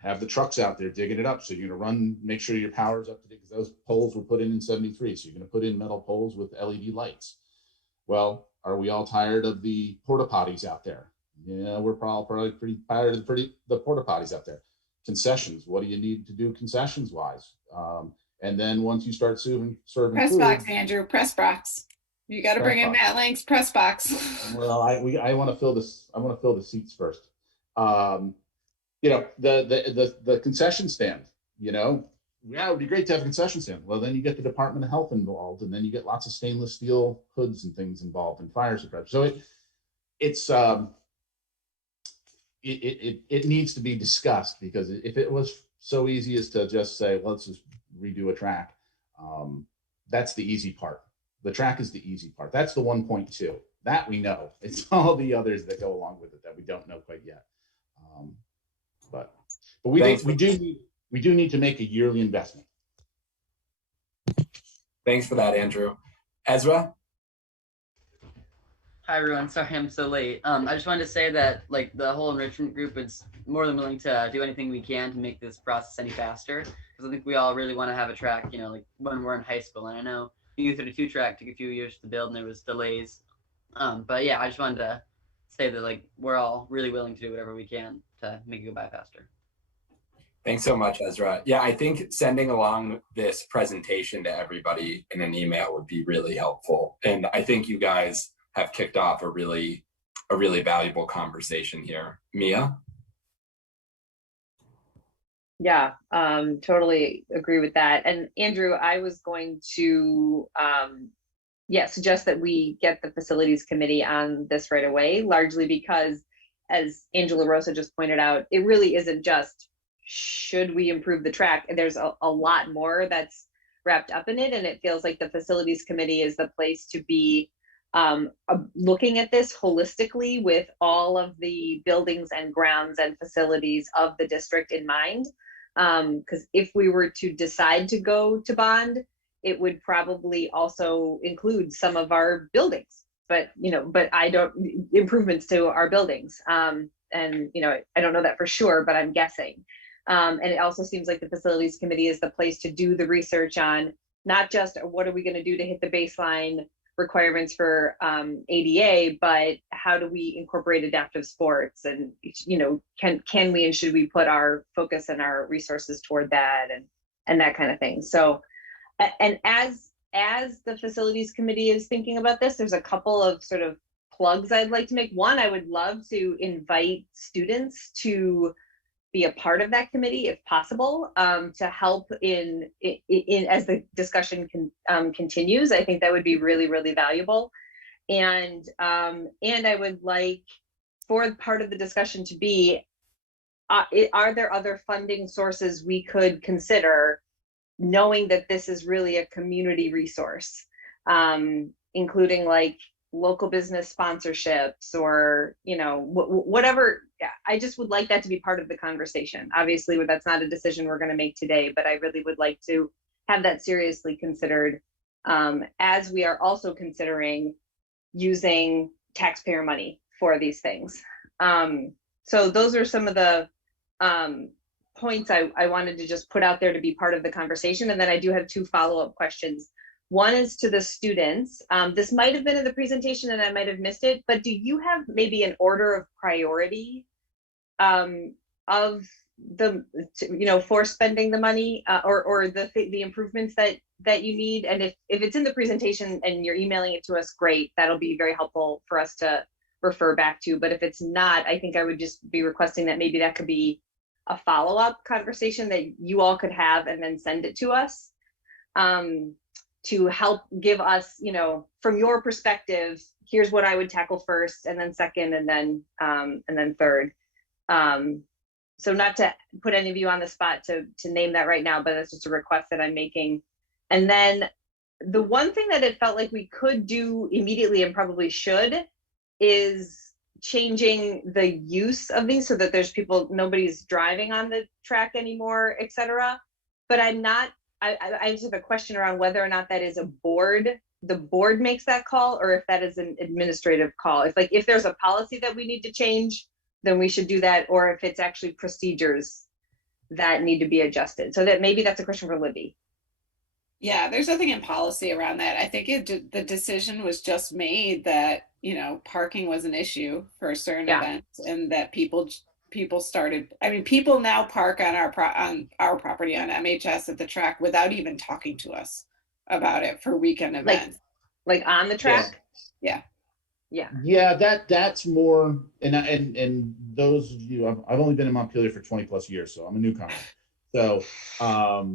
have the trucks out there digging it up. So you're going to make sure your power's up to date, because those poles were put in 73. So you're going to put in metal poles with LED lights. Well, are we all tired of the porta potties out there? Yeah, we're probably pretty tired of the porta potties out there. Concessions, what do you need to do concessions wise? And then once you start serving Press food, box, Andrew, press box. You got to bring in Matt Lang's press box. Well, I want to fill this. I want to fill the seats first. You know, the concession stand. You know, yeah, it would be great to have a concession stand. Well, then you get the Department of Health involved, and then you get lots of stainless steel hoods and things involved, and fire suppressors. So it needs to be discussed, because if it was so easy as to just say, well, let's just redo a track, that's the easy part. The track is the easy part. That's the 1.2. That we know. It's all the others that go along with it that we don't know quite yet. But we do need to make a yearly investment. Thanks for that, Andrew. Ezra? Hi everyone, sorry I'm so late. I just wanted to say that like the whole enrichment group is more than willing to do anything we can to make this process any faster, because I think we all really want to have a track, you know, like when we're in high school. And I know the U32 track took a few years to build and there was delays. But yeah, I just wanted to say that like we're all really willing to do whatever we can to make it go by faster. Thanks so much, Ezra. Yeah, I think sending along this presentation to everybody in an email would be really helpful. And I think you guys have kicked off a really valuable conversation here. Mia? Yeah, totally agree with that. And Andrew, I was going to suggest that we get the facilities committee on this right away, largely because, as Angela Rosa just pointed out, it really isn't just should we improve the track. There's a lot more that's wrapped up in it, and it feels like the facilities committee is the place to be looking at this holistically with all of the buildings and grounds and facilities of the district in mind. Because if we were to decide to go to bond, it would probably also include some of our buildings, but improvements to our buildings. And I don't know that for sure, but I'm guessing. And it also seems like the facilities committee is the place to do the research on not just what are we going to do to hit the baseline requirements for ADA, but how do we incorporate adaptive sports, and can we and should we put our focus and our resources toward that, and that kind of thing. So, and as the facilities committee is thinking about this, there's a couple of sort of plugs I'd like to make. One, I would love to invite students to be a part of that committee if possible, to help in as the discussion continues. I think that would be really, really valuable. And I would like for part of the discussion to be, are there other funding sources we could consider, knowing that this is really a community resource, including like local business sponsorships or whatever. I just would like that to be part of the conversation. Obviously, that's not a decision we're going to make today, but I really would like to have that seriously considered, as we are also considering using taxpayer money for these things. So those are some of the points I wanted to just put out there to be part of the conversation. And then I do have two follow-up questions. One is to the students. This might have been in the presentation and I might have missed it, but do you have maybe an order of priority the, for spending the money, or the improvements that you need. And if it's in the presentation and you're emailing it to us, great, that'll be very helpful for us to refer back to. But if it's not, I think I would just be requesting that maybe that could be a follow-up conversation that you all could have and then send it to us, to help give us, from your perspective, here's what I would tackle first, and then second, and then third. So not to put any of you on the spot to name that right now, but that's just a request that I'm making. And then the one thing that it felt like we could do immediately and probably should is changing the use of these so that there's nobody's driving on the track anymore, et cetera. But I just have a question around whether or not that is the board makes that call, or if that is an administrative call. If there's a policy that we need to change, then we should do that, or if it's actually procedures that need to be adjusted. So that maybe that's a question for Libby. Yeah, there's nothing in policy around that. I think the decision was just made that, parking was an issue for certain events, and that people started, people now park on our property on MHS at the track without even talking to us about it for weekend events. Like on the track? Yeah. That's more, and those of you, I've only been in Montpelier for 20 plus years, so I'm a newcomer. So I'll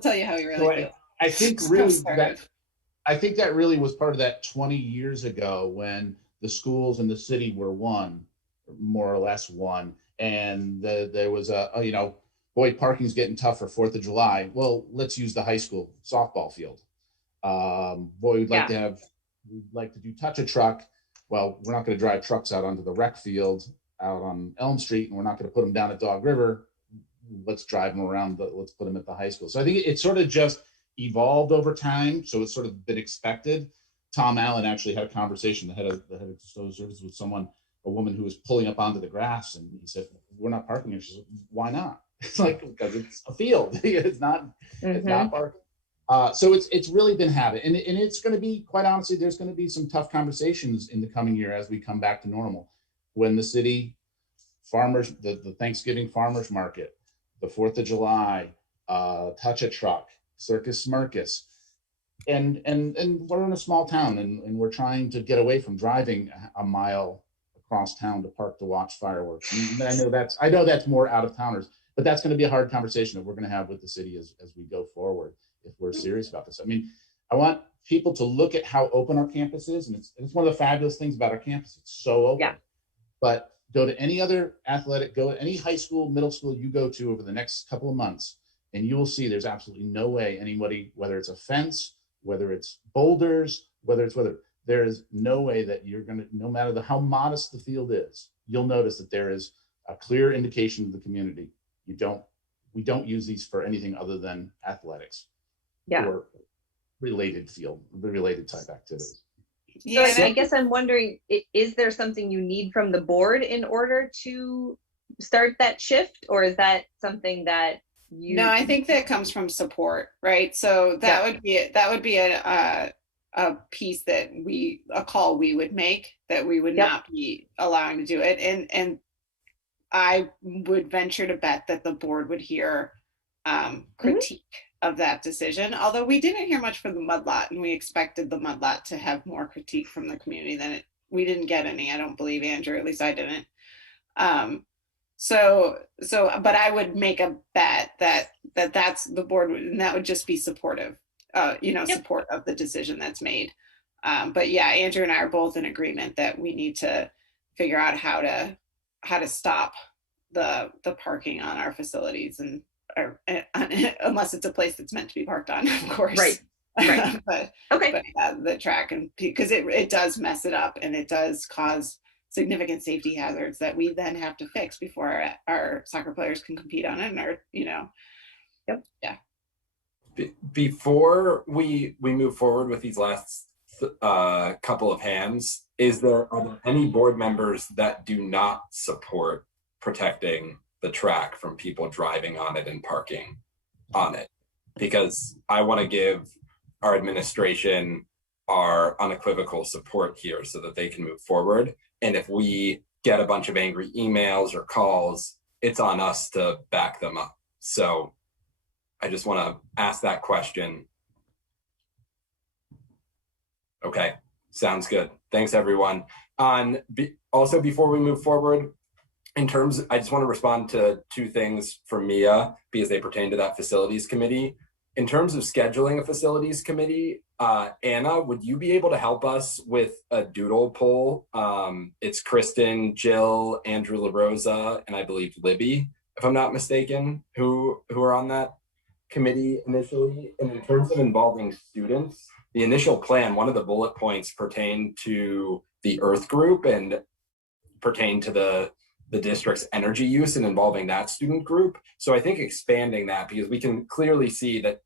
tell you how you really feel. I think really that really was part of that 20 years ago when the schools and the city were one, more or less one, and there was boy, parking's getting tough for 4th of July. Well, let's use the high school softball field. We'd like to do touch a truck. Well, we're not going to drive trucks out onto the rec field out on Elm Street, and we're not going to put them down at Dog River. Let's drive them around, but let's put them at the high school. So I think it sort of just evolved over time. So it's sort of been expected. Tom Allen actually had a conversation, the head of custodial services, with a woman who was pulling up onto the grass, and he said, "We're not parking here." She said, "Why not?" It's because it's a field. It's not parking. So it's really been habit, and it's going to be, quite honestly, there's going to be some tough conversations in the coming year as we come back to normal, when the city farmers, the Thanksgiving farmers market, the 4th of July, touch a truck, Circus Smirkus, and we're in a small town, and we're trying to get away from driving a mile across town to park to watch fireworks. And I know that's more out of towners, but that's going to be a hard conversation that we're going to have with the city as we go forward, if we're serious about this. I want people to look at how open our campus is, and it's one of the fabulous things about our campus. It's so open. Yeah. But go to any other go to any high school, middle school you go to over the next couple of months, and you will see there's absolutely no way anybody, whether it's a fence, whether it's boulders, there is no way that you're going to, no matter how modest the field is, you'll notice that there is a clear indication to the community. We don't use these for anything other than athletics or related type activities. So I guess I'm wondering, is there something you need from the board in order to start that shift, or is that something that you? No, I think that comes from support, right? So that would be a piece a call we would make, that we would not be allowing to do it, and I would venture to bet that the board would hear critique of that decision, although we didn't hear much from the mudlot, and we expected the mudlot to have more critique from the community than we didn't get any. I don't believe, Andrew, at least I didn't. But I would make a bet that's the board, and that would just be supportive, support of the decision that's made. But yeah, Andrew and I are both in agreement that we need to figure out how to stop the parking on our facilities, unless it's a place that's meant to be parked on, of course. Right. but the track, and because it does mess it up, and it does cause significant safety hazards that we then have to fix before our soccer players can compete on it, Before we move forward with these last couple of hands, are there any board members that do not support protecting the track from people driving on it and parking on it? Because I want to give our administration our unequivocal support here so that they can move forward. And if we get a bunch of angry emails or calls it's on us to back them up. So I just want to ask that question. Okay, sounds good. Thanks, everyone. Also, before we move forward, I just want to respond to two things from Mia because they pertain to that facilities committee. In terms of scheduling a facilities committee, Anna, would you be able to help us with a doodle poll? It's Kristen, Jill, Andrew LaRosa, and I believe Libby, if I'm not mistaken, who are on that committee initially. And in terms of involving students, the initial plan, one of the bullet points pertained to the Earth group and pertained to the district's energy use and involving that student group. So I think expanding that, because we can clearly see that,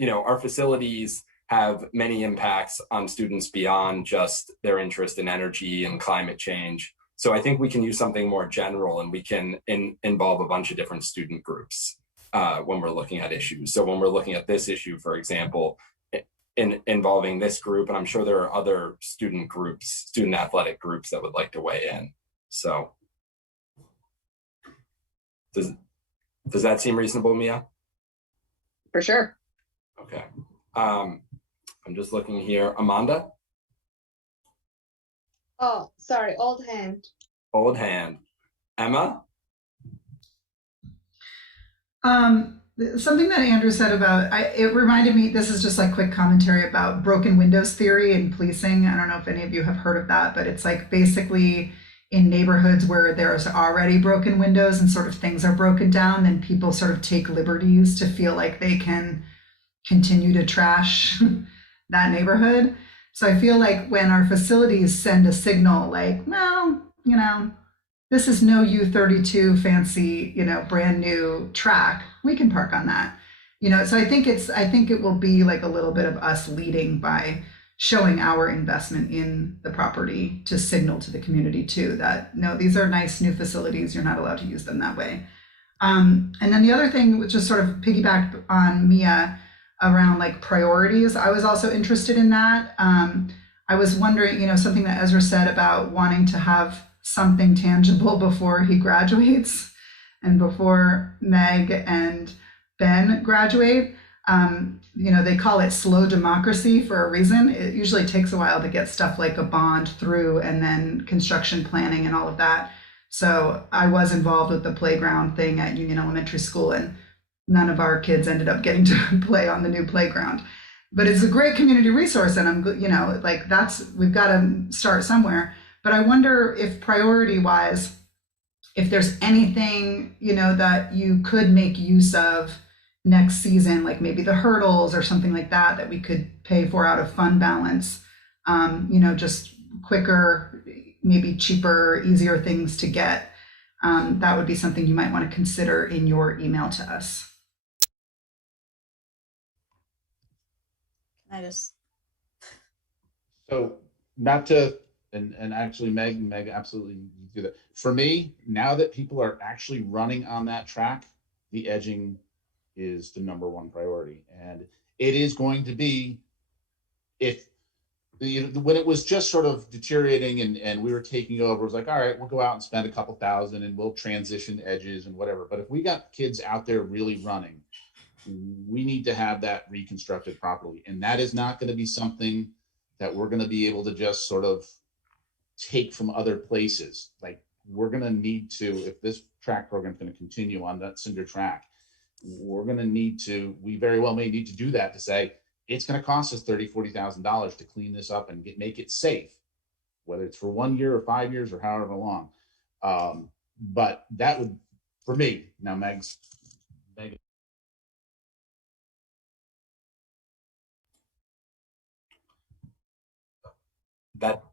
our facilities have many impacts on students beyond just their interest in energy and climate change. So I think we can use something more general, and we can involve a bunch of different student groups when we're looking at issues. So when we're looking at this issue, for example, involving this group, and I'm sure there are other student athletic groups that would like to weigh in. So does that seem reasonable, Mia? For sure. Okay. I'm just looking here. Amanda? Oh, sorry, old hand. Old hand. Emma? Something that Andrew said about, it reminded me, this is just like quick commentary about broken windows theory in policing. I don't know if any of you have heard of that, but it's like basically in neighborhoods where there's already broken windows and sort of things are broken down, and people sort of take liberties to feel like they can continue to trash that neighborhood. So I feel like when our facilities send a signal like, well, this is no U32 fancy, brand new track, we can park on that. So I think it will be like a little bit of us leading by showing our investment in the property to signal to the community too that no, these are nice new facilities, you're not allowed to use them that way. And then the other thing, which is sort of piggybacked on Mia around like priorities, I was also interested in that. I was wondering, something that Ezra said about wanting to have something tangible before he graduates and before Meg and Ben graduate. They call it slow democracy for a reason. It usually takes a while to get stuff like a bond through and then construction planning and all of that. So I was involved with the playground thing at Union Elementary School, and none of our kids ended up getting to play on the new playground. But it's a great community resource, and we've got to start somewhere. But I wonder if priority-wise, if there's anything, that you could make use of next season, like maybe the hurdles or something like that, that we could pay for out of fund balance, just quicker, maybe cheaper, easier things to get. That would be something you might want to consider in your email to us. So not to, and actually Meg absolutely do that. For me, now that people are actually running on that track, the edging is the number one priority. And it is going to be, when it was just sort of deteriorating and we were taking over, it was like, all right, we'll go out and spend a couple thousand and we'll transition edges and whatever. But if we got kids out there really running, we need to have that reconstructed properly. And that is not going to be something that we're going to be able to just sort of take from other places. Like, we're going to need to, if this track program is going to continue on that Cinder track, we're going to need to, we very well may need to do that to say, it's going to cost us $30,000, $40,000 to clean this up and make it safe, whether it's for 1 year or 5 years or however long. But that would, for me, now Meg.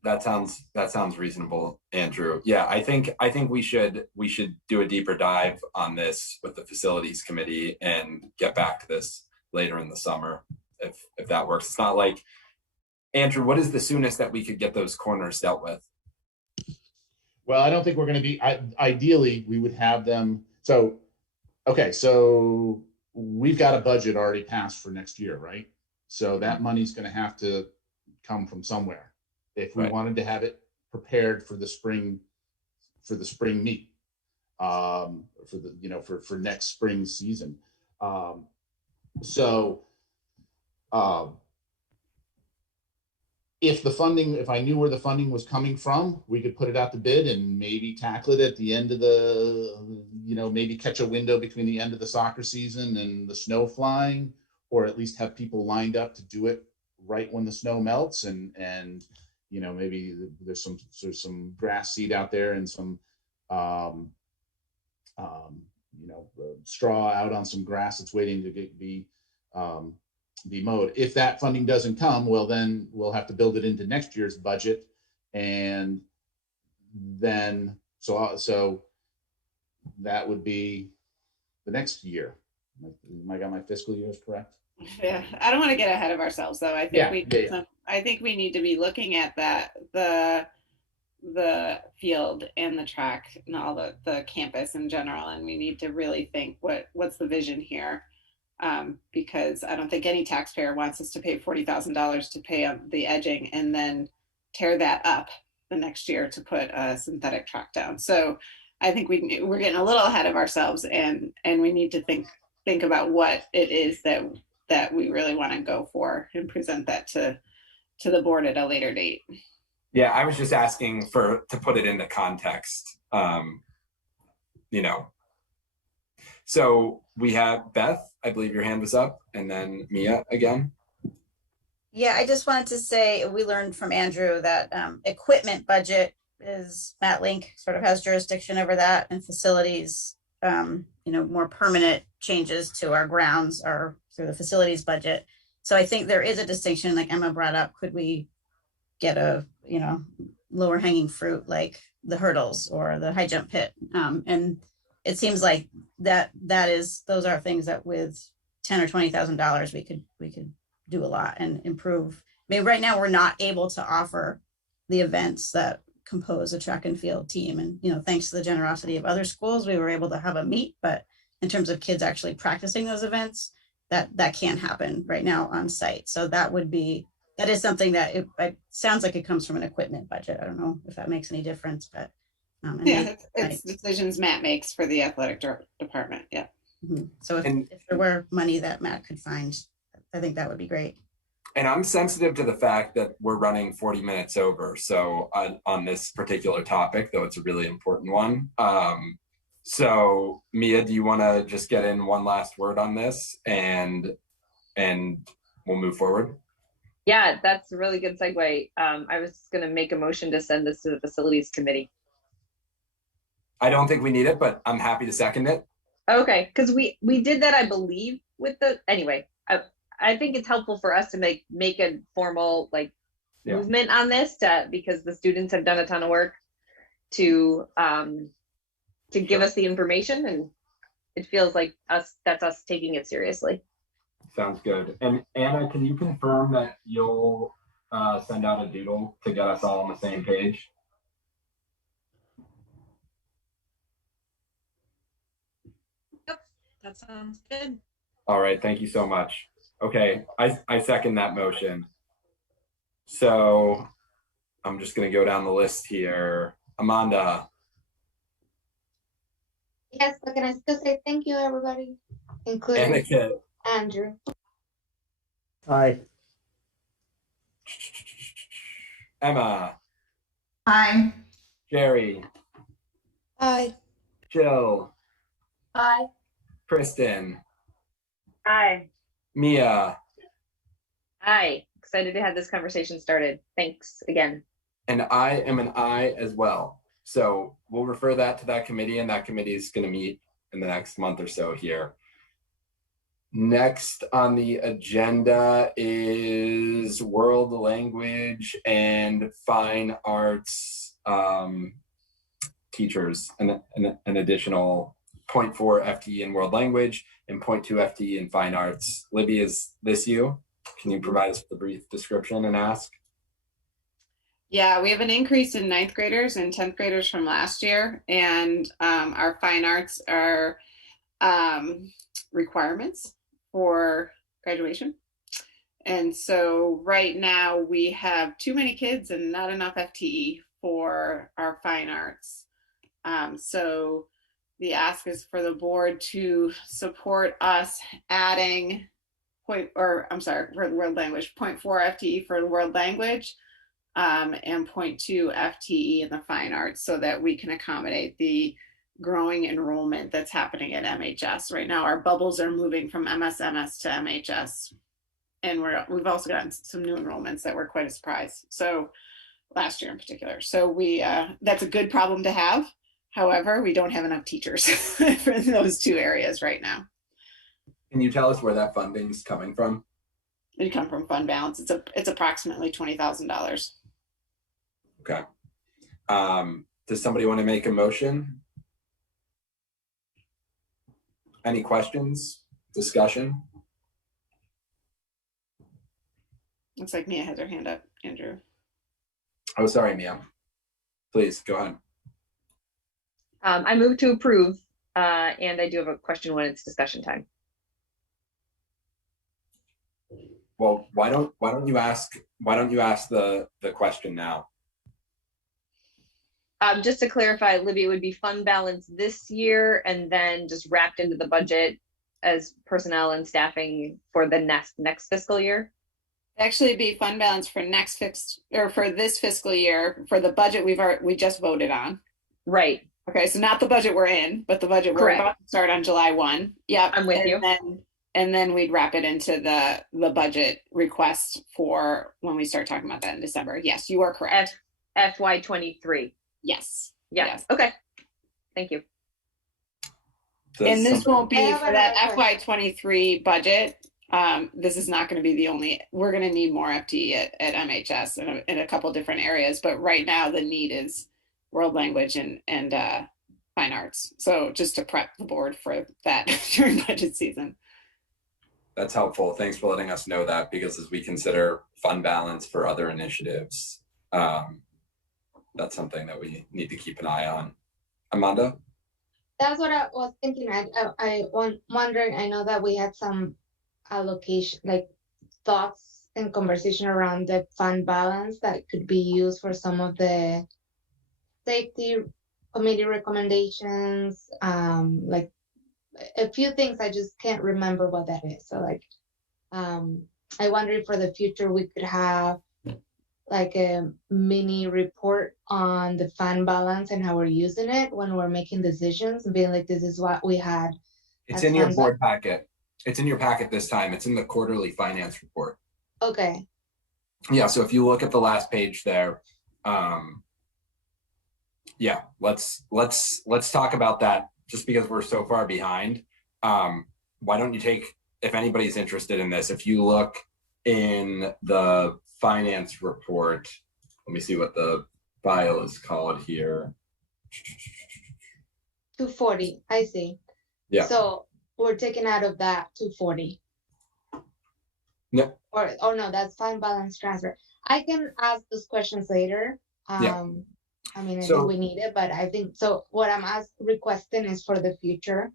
That sounds reasonable, Andrew. Yeah, I think we should do a deeper dive on this with the facilities committee and get back to this later in the summer if that works. It's not like, Andrew, what is the soonest that we could get those corners dealt with? Well, I don't think we're going to be, ideally we would have them. So, okay, so we've got a budget already passed for next year, right? So that money's going to have to come from somewhere if we wanted to have it prepared for the spring meet. for the, you know, for next spring season. So if I knew where the funding was coming from, we could put it out to bid and maybe tackle it at the end of the, you know, maybe catch a window between the end of the soccer season and the snow flying, or at least have people lined up to do it right when the snow melts. And you know, maybe there's some grass seed out there and some you know, straw out on some grass that's waiting to be mowed. If that funding doesn't come, well, then we'll have to build it into next year's budget. And then, so that would be the next year. I got my fiscal years correct? Yeah, I don't want to get ahead of ourselves though. I think I think we need to be looking at that, the field and the track and all the campus in general, and we need to really think what's the vision here. Because I don't think any taxpayer wants us to pay $40,000 to pay the edging and then tear that up the next year to put a synthetic track down. So I think we're getting a little ahead of ourselves, and we need to think about what it is that we really want to go for and present that to the board at a later date. Yeah, I was just asking to put it into context. You know, so we have Beth, I believe your hand was up, and then Mia again. Yeah, I just wanted to say we learned from Andrew that equipment budget is Matt Link sort of has jurisdiction over that, and facilities, you know, more permanent changes to our grounds are through the facilities budget. So I think there is a distinction, like Emma brought up. Could we get a, you know, lower hanging fruit like the hurdles or the high jump pit? And it seems like those are things that with $10,000 or $20,000 we could do a lot and improve. I mean, right now we're not able to offer the events that compose a track and field team, and you know, thanks to the generosity of other schools, we were able to have a meet. But in terms of kids actually practicing those events, that can't happen right now on site. So that is something that it sounds like it comes from an equipment budget. I don't know if that makes any difference, but yeah, it's decisions Matt makes for the athletic department. Yeah. Mm-hmm. So if there were money that Matt could find, I think that would be great. And I'm sensitive to the fact that we're running 40 minutes over. So on this particular topic, though it's a really important one. So Mia, do you want to just get in one last word on this and we'll move forward? Yeah, that's a really good segue. I was going to make a motion to send this to the facilities committee. I don't think we need it, but I'm happy to second it. Okay, because we did that, I believe, with anyway. I think it's helpful for us to make a formal movement on this because the students have done a ton of work to give us the information, and it feels like that's us taking it seriously. Sounds good. And Anna, can you confirm that you'll send out a doodle to get us all on the same page? Yep, that sounds good. All right, thank you so much. Okay, I second that motion. So I'm just going to go down the list here. Amanda. Yes, but can I still say thank you, everybody, including Anakin. Andrew? Aye. Emma. Aye. Jerry. Aye. Jill. Aye. Kristen. Aye. Mia. Aye. Excited to have this conversation started. Thanks again. And I am an aye as well. So we'll refer that to that committee, and that committee is going to meet in the next month or so here. Next on the agenda is world language and fine arts teachers, an additional 0.4 FTE in world language and 0.2 FTE in fine arts. Libby, is this you? Can you provide us with a brief description and ask? Yeah, we have an increase in 9th graders and 10th graders from last year, and our fine arts are requirements for graduation. And so right now we have too many kids and not enough FTE for our fine arts. So the ask is for the board to support us adding for the world language, 0.4 FTE for the world language, and 0.2 FTE in the fine arts, so that we can accommodate the growing enrollment that's happening at MHS. Right now, our bubbles are moving from MSMS to MHS. And we've also gotten some new enrollments that were quite a surprise. So last year in particular. So that's a good problem to have. However, we don't have enough teachers for those two areas right now. Can you tell us where that funding's coming from? It come from fund balance. It's approximately $20,000. Okay. Does somebody want to make a motion? Any questions? Discussion? Looks like Mia has her hand up, Andrew. Oh, sorry, Mia. Please go ahead. I move to approve, and I do have a question when it's discussion time. Well, why don't you ask the question now? Just to clarify, Libby, it would be fund balance this year and then just wrapped into the budget as personnel and staffing for the next fiscal year. Actually, be fund balance for for this fiscal year for the budget we just voted on. Right. Okay, so not the budget we're in, but the budget we're about to start on July 1. Yep. I'm with you. And then we'd wrap it into the budget request for when we start talking about that in December. Yes, you are correct. FY23. Yes. Yeah. Yes. Okay. Thank you. And this won't be for that FY23 budget. This is not going to be the only. We're going to need more FTE at MHS in a couple different areas, but right now the need is world language and fine arts. So just to prep the board for that during budget season. That's helpful. Thanks for letting us know that, because as we consider fund balance for other initiatives, that's something that we need to keep an eye on. Amanda? That's what I was thinking. I wondering, I know that we had some allocation, like thoughts and conversation around the fund balance that could be used for some of the safety committee recommendations, like a few things. I just can't remember what that is. So like, I wonder if for the future we could have like a mini report on the fund balance and how we're using it when we're making decisions, and being like, this is what we had. It's in your board packet. It's in your packet this time. It's in the quarterly finance report. Okay. Yeah, so if you look at the last page there, yeah, let's talk about that, just because we're so far behind. Why don't you take, if anybody's interested in this, if you look in the finance report, let me see what the file is called here. 240, I see. Yeah. So we're taking out of that 240. No. Or no, that's fund balance transfer. I can ask those questions later. Yeah. I mean, I think we need it, but I think so. What I'm requesting is for the future,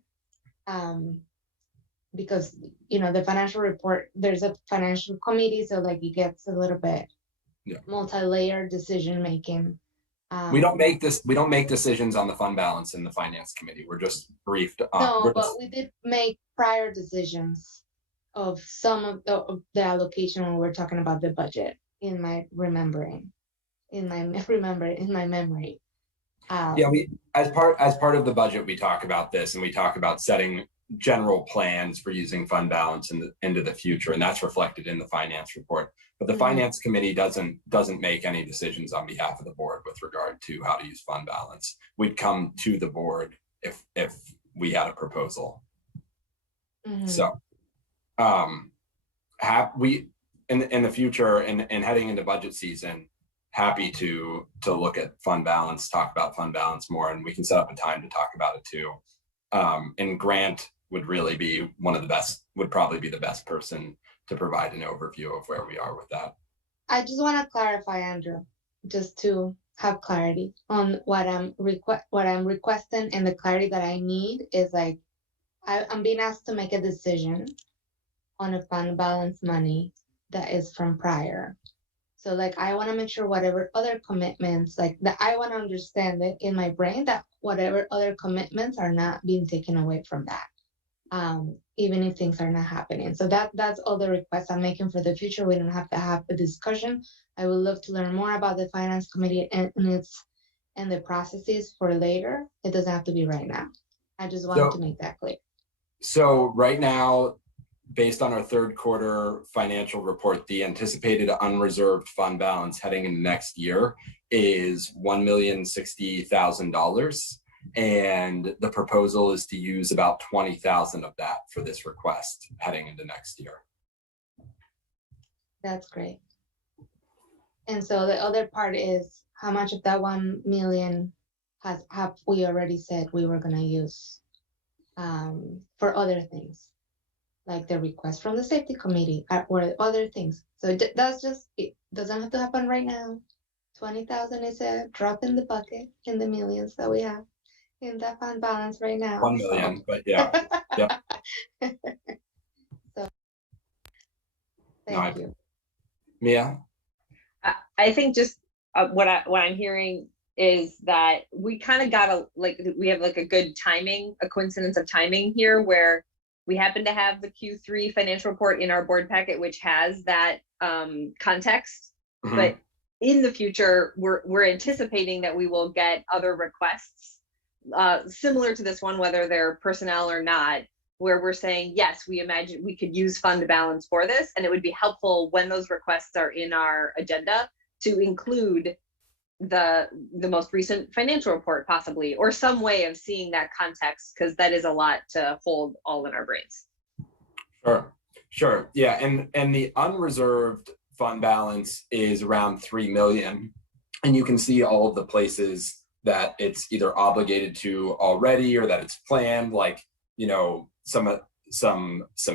because the financial report, there's a financial committee, so like it gets a little bit multi-layered decision making. We don't make decisions on the fund balance in the finance committee. We're just briefed on. No, but we did make prior decisions of some of the allocation when we're talking about the budget, in my memory. Yeah, we as part of the budget, we talk about this, and we talk about setting general plans for using fund balance into the future, and that's reflected in the finance report. But the finance committee doesn't make any decisions on behalf of the board with regard to how to use fund balance. We'd come to the board if we had a proposal. So we in the future and heading into budget season, happy to look at fund balance, talk about fund balance more, and we can set up a time to talk about it too. And Grant would really be would probably be the best person to provide an overview of where we are with that. I just want to clarify, Andrew, just to have clarity on what I'm requesting, and the clarity that I need is like, I'm being asked to make a decision on a fund balance money that is from prior. So like, I want to make sure whatever other commitments, like that, I want to understand it in my brain that whatever other commitments are not being taken away from that, even if things are not happening. So that's all the requests I'm making for the future. We don't have to have a discussion. I would love to learn more about the finance committee and the processes for later. It doesn't have to be right now. I just wanted to make that clear. So right now, based on our third quarter financial report, the anticipated unreserved fund balance heading into next year is $1,060,000. And the proposal is to use about 20,000 of that for this request heading into next year. That's great. And so the other part is how much of that 1 million have we already said we were gonna use for other things, like the request from the safety committee or other things. So that's just, it doesn't have to happen right now. 20,000 is a drop in the bucket in the millions that we have in that fund balance right now. 1 million, but yeah. Yep. So thank you. Mia? I think just what I'm hearing is that we kind of got we have like a good timing, a coincidence of timing here, where we happen to have the Q3 financial report in our board packet, which has that context. Mm-hmm. But in the future, we're anticipating that we will get other requests similar to this one, whether they're personnel or not, where we're saying, yes, we imagine we could use fund balance for this, and it would be helpful when those requests are in our agenda to include the most recent financial report possibly, or some way of seeing that context, because that is a lot to hold all in our brains. Sure. Yeah, and the unreserved fund balance is around 3 million, and you can see all of the places that it's either obligated to already or that it's planned, like, you know, some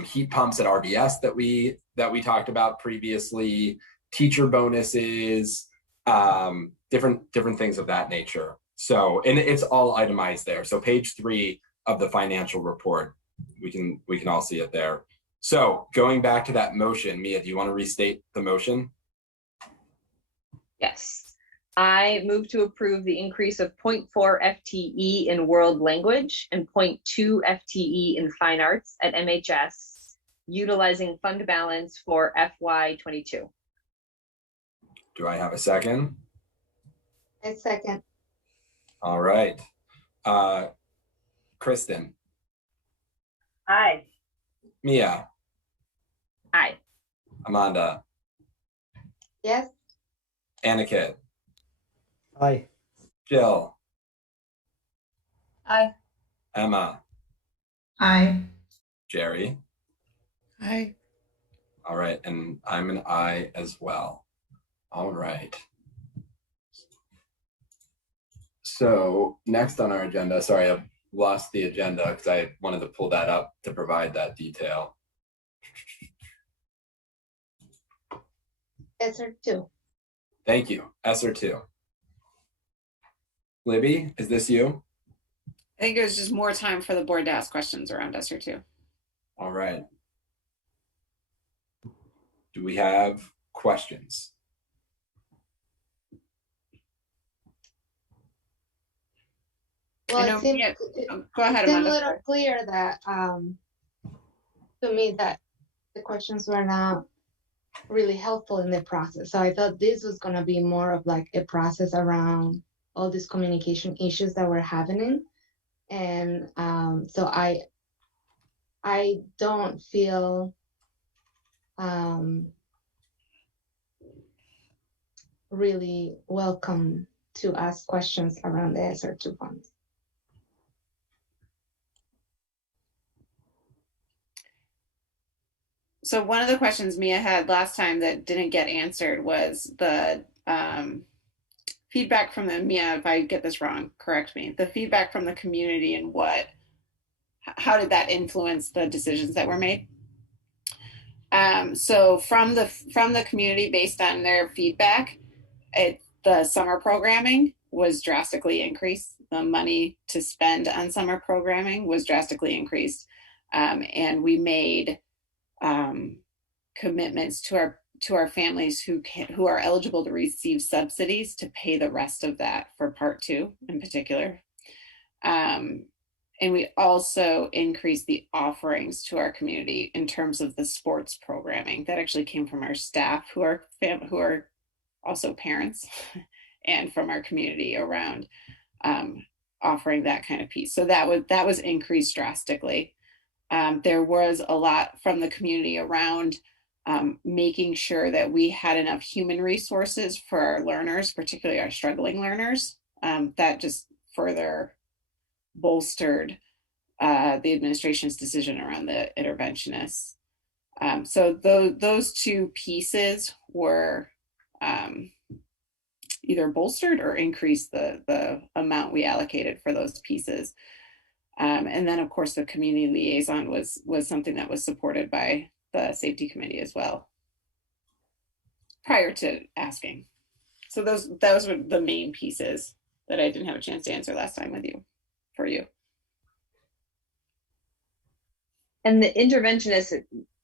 heat pumps at RBS that we talked about previously, teacher bonuses, different things of that nature. So, and it's all itemized there. So page 3 of the financial report, we can all see it there. So going back to that motion, Mia, do you want to restate the motion? Yes. I move to approve the increase of 0.4 FTE in world language and 0.2 FTE in fine arts at MHS, utilizing fund balance for FY22. Do I have a second? A second. All right. Kristen. Aye. Mia. Aye. Amanda. Yes. Aniket. Aye. Jill. Aye. Emma. Aye. Jerry. Aye. All right, and I'm an aye as well. All right. So next on our agenda, sorry, I've lost the agenda because I wanted to pull that up to provide that detail. ESER 2. Thank you. ESER 2. Libby, is this you? I think it was just more time for the board to ask questions around ESER 2. All right. Do we have questions? Well, it seemed, go ahead, it seemed a Amanda. little clear that to me that the questions were not really helpful in the process. So I thought this was going to be more of like a process around all these communication issues that were happening. And so I don't feel really welcome to ask questions around the ESER 2 funds. So one of the questions Mia had last time that didn't get answered was the feedback from the, Mia, if I get this wrong, correct me, the feedback from the community and how did that influence the decisions that were made? So from the community, based on their feedback, the summer programming was drastically increased. The money to spend on summer programming was drastically increased. And we made commitments to to our families who are eligible to receive subsidies to pay the rest of that for part two in particular. And we also increased the offerings to our community in terms of the sports programming that actually came from our staff who are also parents and from our community around offering that kind of piece. So that was increased drastically. There was a lot from the community around making sure that we had enough human resources for our learners, particularly our struggling learners. That just further bolstered the administration's decision around the interventionists. So those two pieces were either bolstered or increased the amount we allocated for those pieces. And then, of course, the community liaison was something that was supported by the safety committee as well prior to asking. So those were the main pieces that I didn't have a chance to answer last time for you. And the interventionists,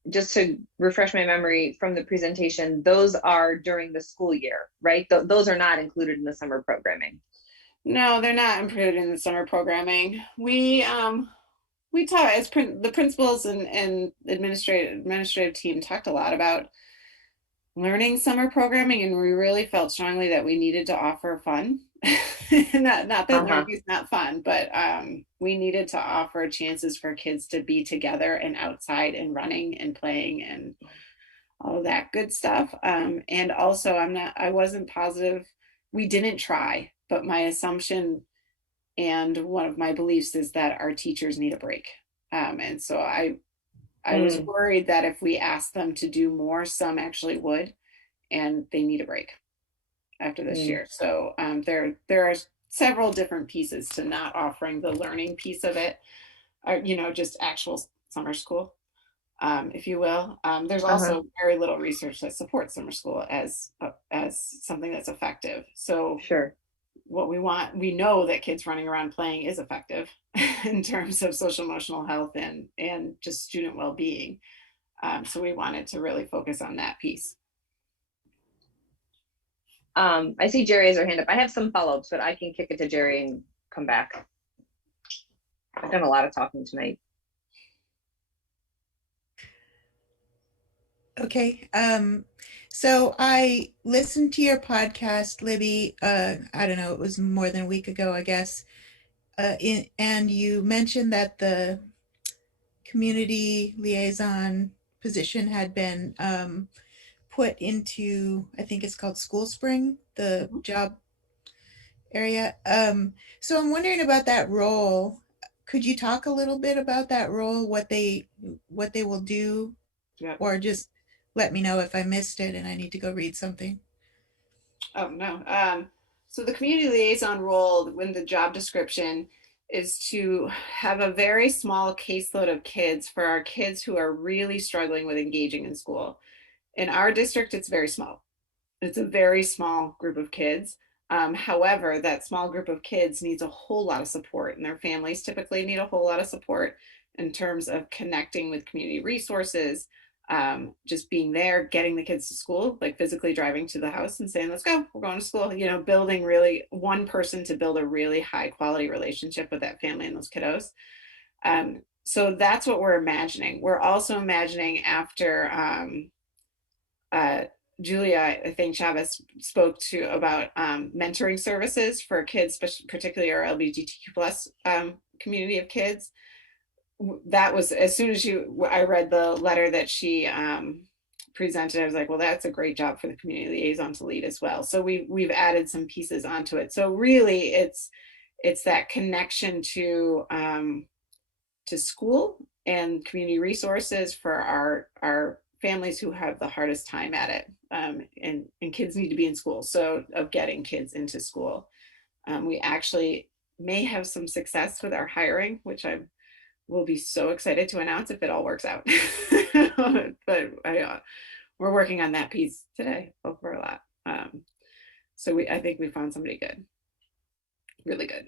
just to refresh my memory from the presentation, those are during the school year, right? Those are not included in the summer programming. No, they're not included in the summer programming. We talked as the principals and administrative team talked a lot about learning summer programming, and we really felt strongly that we needed to offer fun. not that learning is not fun, but we needed to offer chances for kids to be together and outside and running and playing and all that good stuff. And also I wasn't positive. We didn't try, but my assumption and one of my beliefs is that our teachers need a break. And so I was worried that if we asked them to do more, some actually would, and they need a break after this year. So there are several different pieces to not offering the learning piece of it, just actual summer school, if you will. There's also very little research that supports summer school as something that's effective. So sure, what we know that kids running around playing is effective in terms of social emotional health and just student well-being. So we wanted to really focus on that piece. I see Jerry has her hand up. I have some follow-ups, but I can kick it to Jerry and come back. I've done a lot of talking tonight. Okay. So I listened to your podcast, Libby. I don't know, it was more than a week ago, I guess. And you mentioned that the community liaison position had been put into, I think it's called School Spring, the job area. So I'm wondering about that role. Could you talk a little bit about that role, what they will do, or just let me know if I missed it and I need to go read something? Oh, no. So the community liaison role when the job description is to have a very small caseload of kids for our kids who are really struggling with engaging in school. In our district, it's very small. It's a very small group of kids. However, that small group of kids needs a whole lot of support, and their families typically need a whole lot of support in terms of connecting with community resources, just being there, getting the kids to school, like physically driving to the house and saying, let's go, we're going to school, building really one person to build a really high quality relationship with that family and those kiddos. So that's what we're imagining. We're also imagining after Julia, I think Chavez spoke to about mentoring services for kids, particularly our LGBTQ plus community of kids. That was, as soon as I read the letter that she presented, I was like, well, that's a great job for the community liaison to lead as well. So we've added some pieces onto it. So really it's that connection to school and community resources for our families who have the hardest time at it. And kids need to be in school. So of getting kids into school. We actually may have some success with our hiring, which I will be so excited to announce if it all works out. But we're working on that piece today over a lot. So I think we found somebody good, really good.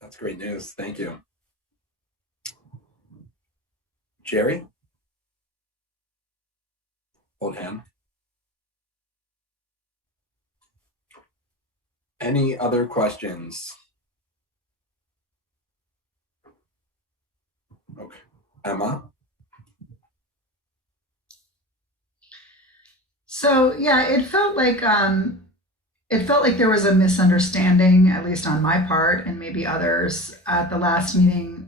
That's great news. Thank you. Jerry? Hold hand. Any other questions? Okay, Emma? So yeah, it felt like there was a misunderstanding, at least on my part and maybe others at the last meeting.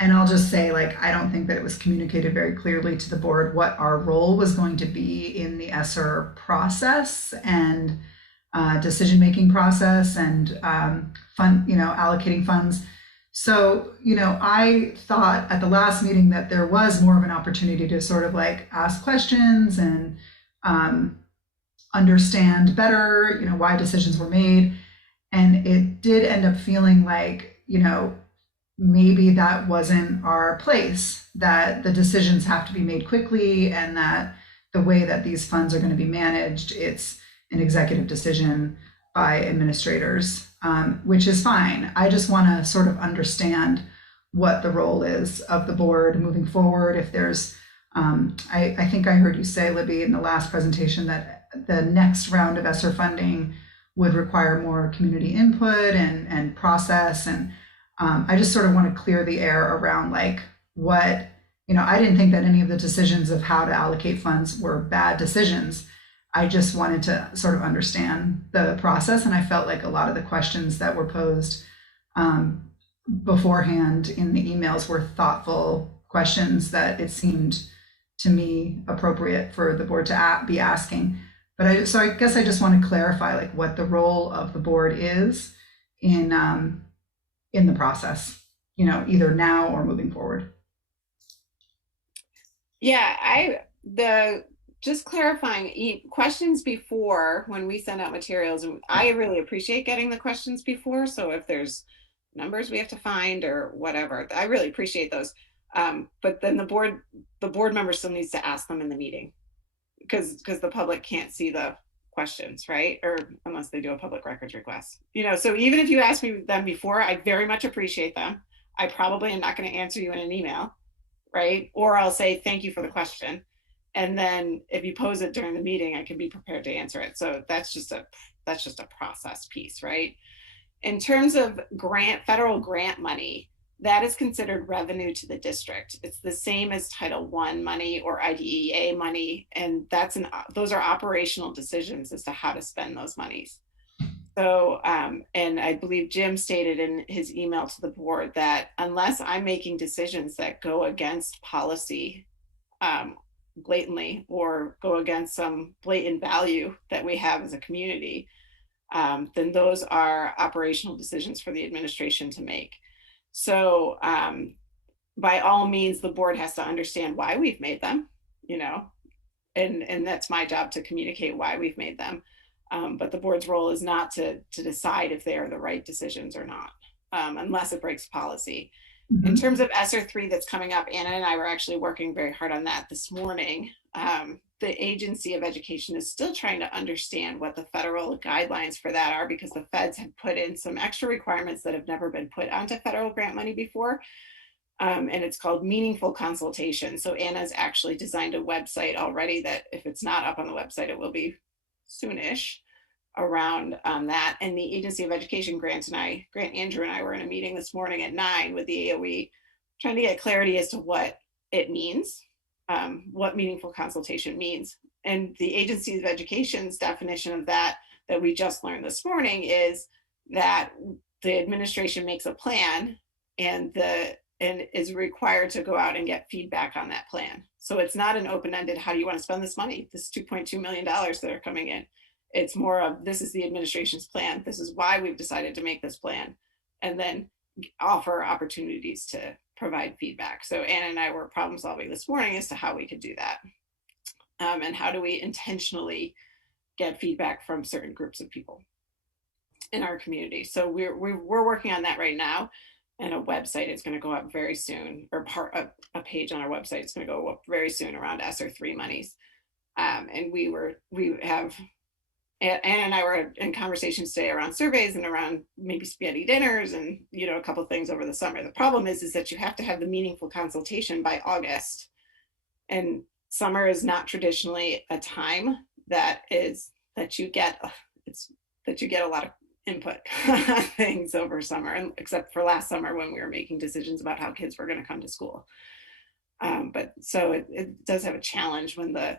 And I'll just say, like, I don't think that it was communicated very clearly to the board what our role was going to be in the ESSER process and decision-making process and allocating funds. So, I thought at the last meeting that there was more of an opportunity to sort of like ask questions and understand better, why decisions were made. And it did end up feeling like, maybe that wasn't our place, that the decisions have to be made quickly and that the way that these funds are going to be managed, it's an executive decision by administrators, which is fine. I just want to sort of understand what the role is of the board moving forward. If there's, I think I heard you say, Libby, in the last presentation that the next round of ESSER funding would require more community input and process. And I just sort of want to clear the air around like what, I didn't think that any of the decisions of how to allocate funds were bad decisions. I just wanted to sort of understand the process. And I felt like a lot of the questions that were posed beforehand in the emails were thoughtful questions that it seemed to me appropriate for the board to be asking. But I guess I just want to clarify like what the role of the board is in the process, either now or moving forward. Yeah, just clarifying questions before when we send out materials. I really appreciate getting the questions before. So if there's numbers we have to find or whatever, I really appreciate those. But then the board member still needs to ask them in the meeting because the public can't see the questions, right? Or unless they do a public records request, so even if you ask me them before, I very much appreciate them. I probably am not going to answer you in an email, right? Or I'll say, thank you for the question. And then if you pose it during the meeting, I can be prepared to answer it. So that's just a process piece, right? In terms of federal grant money, that is considered revenue to the district. It's the same as Title I money or IDEA money. And those are operational decisions as to how to spend those monies. So, and I believe Jim stated in his email to the board that unless I'm making decisions that go against policy blatantly or go against some blatant value that we have as a community, then those are operational decisions for the administration to make. So by all means, the board has to understand why we've made them, and that's my job to communicate why we've made them. But the board's role is not to decide if they are the right decisions or not, unless it breaks policy. Mm-hmm. In terms of ESSER 3 that's coming up, Anna and I were actually working very hard on that this morning. The Agency of Education is still trying to understand what the federal guidelines for that are because the feds have put in some extra requirements that have never been put onto federal grant money before. And it's called meaningful consultation. So Anna's actually designed a website already that if it's not up on the website, it will be soonish around that. And the Agency of Education, Grant Andrew and I were in a meeting this morning at 9 with the AOE, trying to get clarity as to what it means, what meaningful consultation means. And the Agency of Education's definition of that we just learned this morning is that the administration makes a plan and is required to go out and get feedback on that plan. So it's not an open-ended, how do you want to spend this money? This $2.2 million that are coming in. It's more of, this is the administration's plan. This is why we've decided to make this plan. And then offer opportunities to provide feedback. So Anna and I were problem solving this morning as to how we could do that. And how do we intentionally get feedback from certain groups of people in our community. So we're working on that right now. And a website is going to go up very soon, or a page on our website is going to go up very soon around ESSER 3 monies. And Anna and I were in conversations today around surveys and around maybe spaghetti dinners and, a couple of things over the summer. The problem is that you have to have the meaningful consultation by August. And summer is not traditionally a time that you get a lot of input on things over summer, and except for last summer when we were making decisions about how kids were going to come to school. But so it does have a challenge when the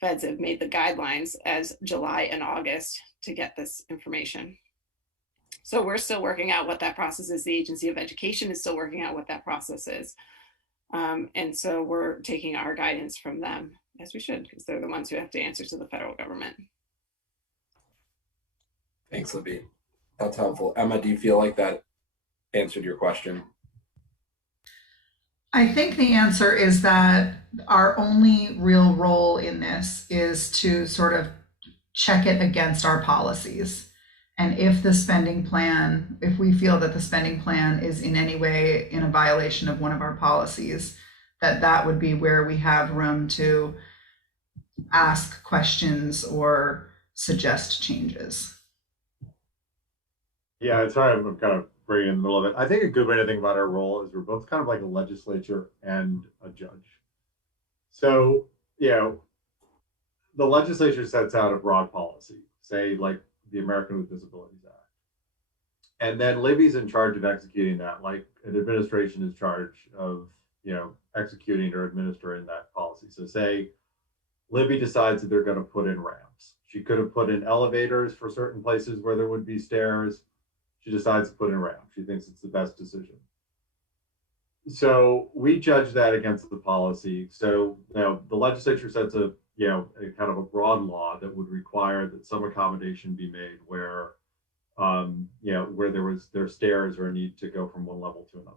feds have made the guidelines as July and August to get this information. So we're still working out what that process is. The Agency of Education is still working out what that process is. And so we're taking our guidance from them, as we should, because they're the ones who have to answer to the federal government. Thanks, Libby. That's helpful. Emma, do you feel like that answered your question? I think the answer is that our only real role in this is to sort of check it against our policies. And if the spending plan, if we feel that the spending plan is in any way in a violation of one of our policies, that would be where we have room to ask questions or suggest changes. Yeah, sorry, I'm kind of bringing in the middle of it. I think a good way to think about our role is we're both kind of like a legislature and a judge. So, the legislature sets out a broad policy, say like the American with Disabilities Act. And then Libby's in charge of executing that, like an administration is charged of, executing or administering that policy. So say Libby decides that they're going to put in ramps. She could have put in elevators for certain places where there would be stairs. She decides to put in ramps. She thinks it's the best decision. So we judge that against the policy. So, the legislature sets a kind of a broad law that would require that some accommodation be made where, where there's stairs or a need to go from one level to another.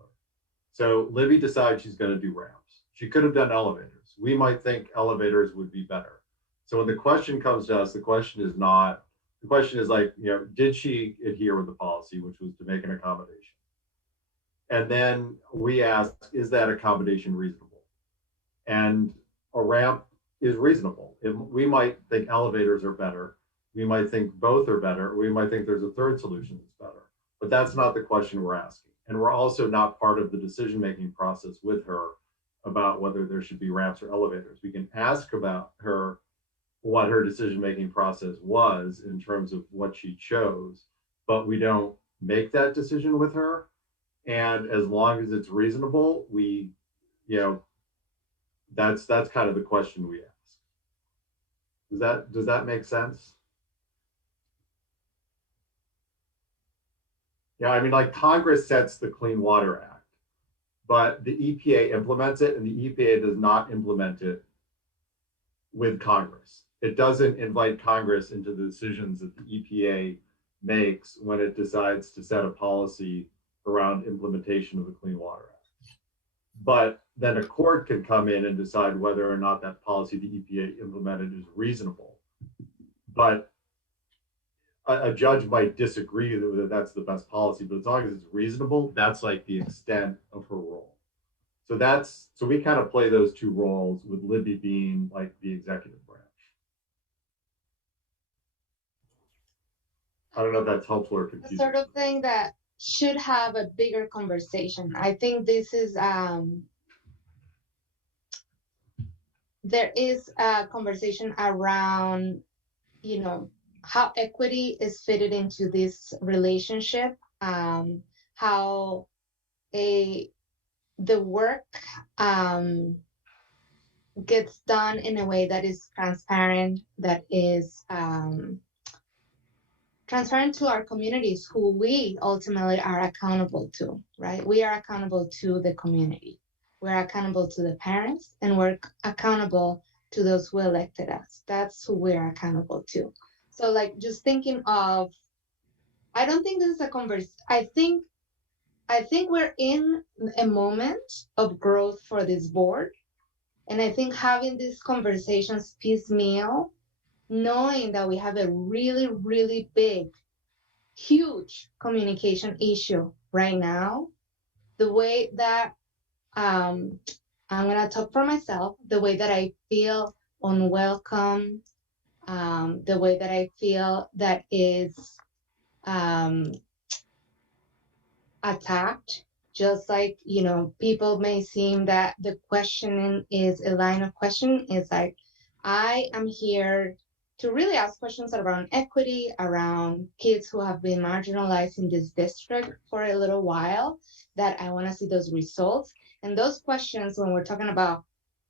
So Libby decides she's going to do ramps. She could have done elevators. We might think elevators would be better. So when the question comes to us, the question is like, did she adhere with the policy, which was to make an accommodation? And then we ask, is that accommodation reasonable? And a ramp is reasonable. We might think elevators are better. We might think both are better. We might think there's a third solution that's better. But that's not the question we're asking. And we're also not part of the decision-making process with her about whether there should be ramps or elevators. We can ask about her what her decision-making process was in terms of what she chose, but we don't make that decision with her. And as long as it's reasonable, we, that's kind of the question we ask. Does that make sense? Yeah, I mean, like Congress sets the Clean Water Act, but the EPA implements it, and the EPA does not implement it with Congress. It doesn't invite Congress into the decisions that the EPA makes when it decides to set a policy around implementation of the Clean Water Act. But then a court can come in and decide whether or not that policy the EPA implemented is reasonable. But a judge might disagree that that's the best policy, but as long as it's reasonable, that's like the extent of her role. So we kind of play those two roles, with Libby being like the executive branch. I don't know if that's helpful or confusing. The sort of thing that should have a bigger conversation. I think this is there is a conversation around, how equity is fitted into this relationship, how the work gets done in a way that is transparent, that is transparent to our communities, who we ultimately are accountable to, right? We are accountable to the community. We're accountable to the parents, and we're accountable to those who elected us. That's who we're accountable to. So like just thinking of, I don't think this is a conversation. I think we're in a moment of growth for this board. And I think having these conversations piecemeal, knowing that we have a really, really big, huge communication issue right now, the way that, I'm gonna talk for myself, the way that I feel unwelcome, the way that I feel that is attacked just like, people may seem that the questioning is a line of questioning. It's like, I am here to really ask questions around equity, around kids who have been marginalized in this district for a little while, that I want to see those results. And those questions, when we're talking about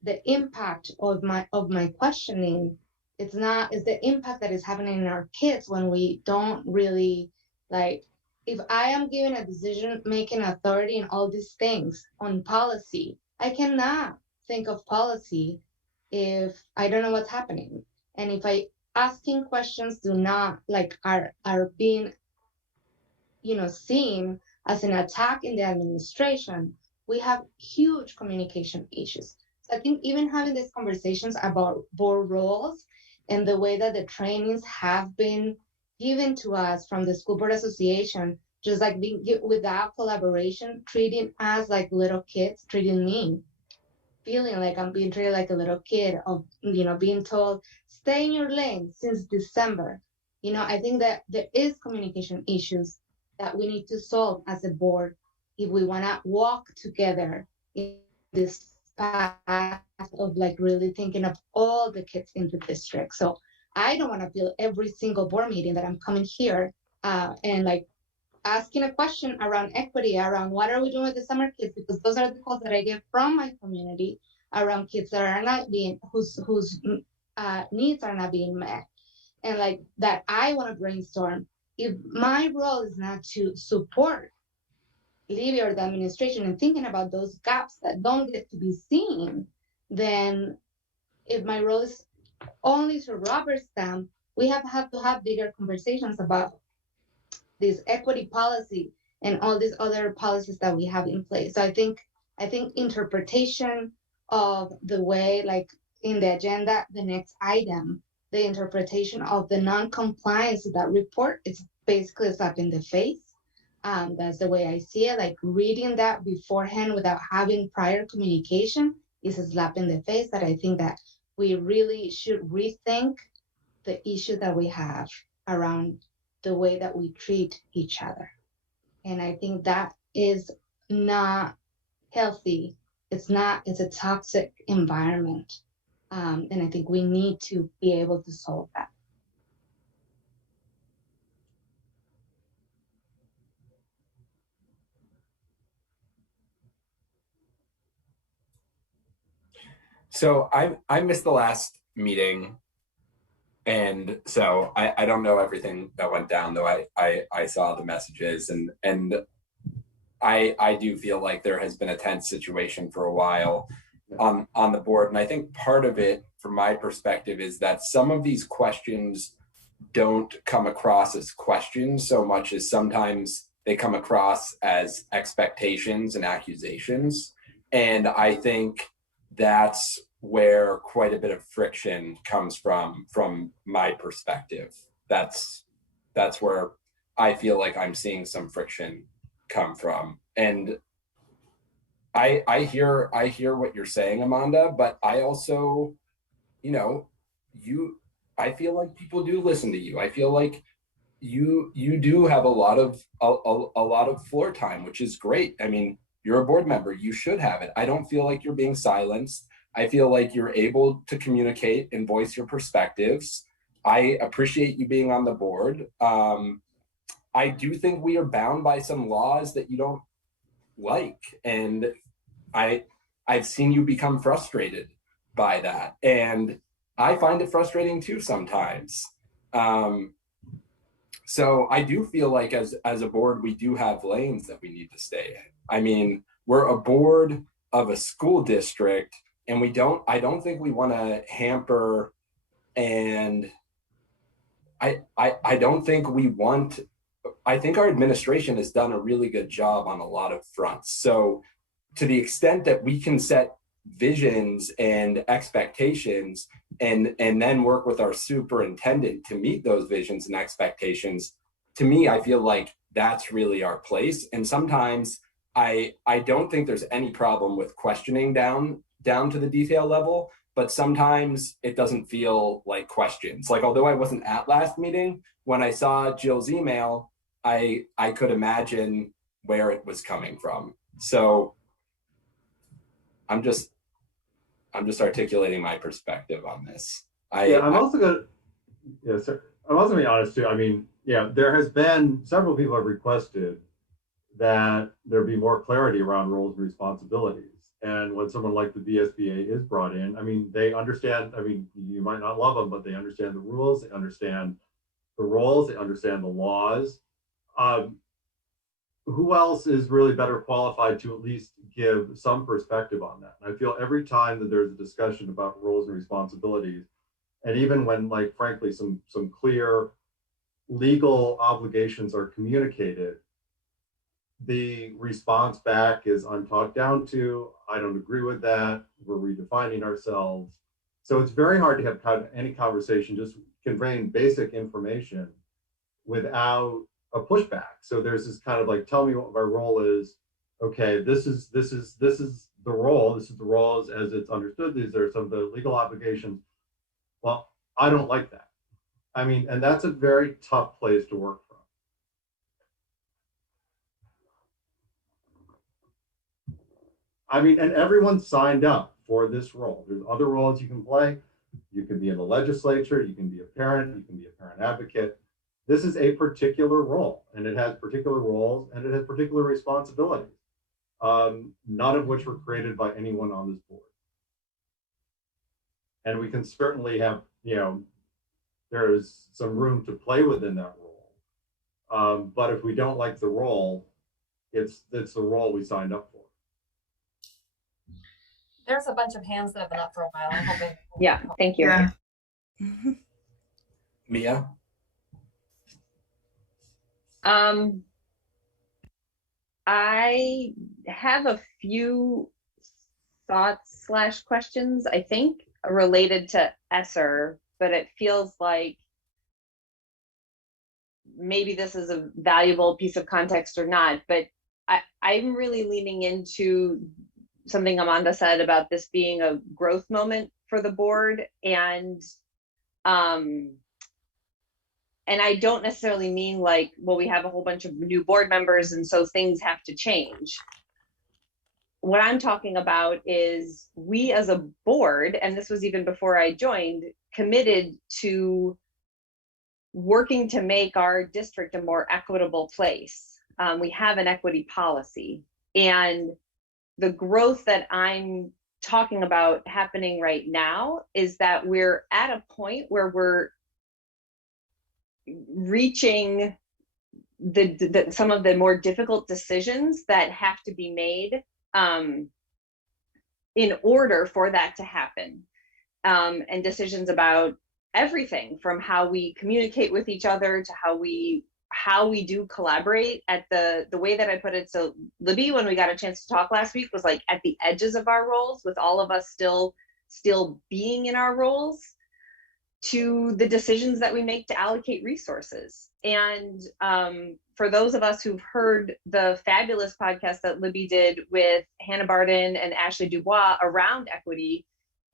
the impact of my questioning, it's the impact that is happening in our kids when we don't really, like, if I am given a decision making authority in all these things on policy, I cannot think of policy if I don't know what's happening. And if asking questions do not, like, are being, seen as an attack in the administration, we have huge communication issues. So I think even having these conversations about board roles and the way that the trainings have been given to us from the School Board Association, just like being without collaboration, treating us like little kids, treating me, feeling like I'm being treated like a little kid, of being told, stay in your lane since December. I think that there is communication issues that we need to solve as a board if we want to walk together in this path of, like, really thinking of all the kids in the district. So I don't want to feel every single board meeting that I'm coming here and, like, asking a question around equity, around what are we doing with the summer kids, because those are the calls that I get from my community around kids that are not being, whose needs are not being met. And, like, that I want to brainstorm. If my role is not to support Livy or the administration and thinking about those gaps that don't get to be seen, then if my role is only to rubber stamp, we have to have bigger conversations about this equity policy and all these other policies that we have in place. So I think interpretation of the way, like, in the agenda, the next item, the interpretation of the non-compliance to that report, is basically a slap in the face. That's the way I see it. Like, reading that beforehand without having prior communication is a slap in the face, that I think that we really should rethink the issue that we have around the way that we treat each other. And I think that is not healthy. It's a toxic environment. And I think we need to be able to solve that. So I missed the last meeting, and so I don't know everything that went down, though I saw the messages, and I do feel like there has been a tense situation for a while on the board. And I think part of it, from my perspective, is that some of these questions don't come across as questions so much as sometimes they come across as expectations and accusations. And I think that's where quite a bit of friction comes from my perspective. That's where I feel like I'm seeing some friction come from. And I hear what you're saying, Amanda, but I also, I feel like people do listen to you. I feel like you do have a lot of floor time, which is great. I mean, you're a board member, you should have it. I don't feel like you're being silenced. I feel like you're able to communicate and voice your perspectives. I appreciate you being on the board. I do think we are bound by some laws that you don't like, and I've seen you become frustrated by that, and I find it frustrating too sometimes. So I do feel like as a board, we do have lanes that we need to stay in. I mean, we're a board of a school district, and I don't think we want to hamper, and I don't think we want, I think our administration has done a really good job on a lot of fronts. So to the extent that we can set visions and expectations and then work with our superintendent to meet those visions and expectations, to me, I feel like that's really our place. And sometimes I don't think there's any problem with questioning down to the detail level, but sometimes it doesn't feel like questions. Like, although I wasn't at last meeting, when I saw Jill's email, I could imagine where it was coming from. So I'm just articulating my perspective on this. I'm also going to be honest too. I mean, yeah, there has been several people have requested that there be more clarity around roles and responsibilities. And when someone like the VSBA is brought in, I mean, they understand, I mean, you might not love them, but they understand the rules, they understand the roles, they understand the laws. Who else is really better qualified to at least give some perspective on that? And I feel every time that there's a discussion about roles and responsibilities, and even when, like, frankly, some clear legal obligations are communicated, the response back is, I'm talked down to, I don't agree with that, we're redefining ourselves. So it's very hard to have any conversation just conveying basic information without a pushback. So there's this kind of like, tell me what my role is. Okay, this is the role. This is the role as it's understood. These are some of the legal obligations. Well, I don't like that. I mean, and that's a very tough place to work from. I mean, and everyone signed up for this role. There's other roles you can play. You can be in the legislature, you can be a parent, you can be a parent advocate. This is a particular role, and it has particular roles and it has particular responsibilities, none of which were created by anyone on this board. And we can certainly have, there's some room to play within that role. But if we don't like the role, it's the role we signed up for. There's a bunch of hands that have been up for a while. I'm hoping. Yeah, thank you. Yeah. Mia? I have a few thoughts / questions, I think, related to ESSER, but it feels like maybe this is a valuable piece of context or not, but I'm really leaning into something Amanda said about this being a growth moment for the board. And I don't necessarily mean like, well, we have a whole bunch of new board members and so things have to change. What I'm talking about is we as a board, and this was even before I joined, committed to working to make our district a more equitable place. We have an equity policy, and the growth that I'm talking about happening right now is that we're at a point where we're reaching some of the more difficult decisions that have to be made in order for that to happen, and decisions about everything from how we communicate with each other to how we do collaborate at the way that I put it. So Libby, when we got a chance to talk last week, was like at the edges of our roles, with all of us still being in our roles, to the decisions that we make to allocate resources. And for those of us who've heard the fabulous podcast that Libby did with Hannah Barden and Ashley Dubois around equity,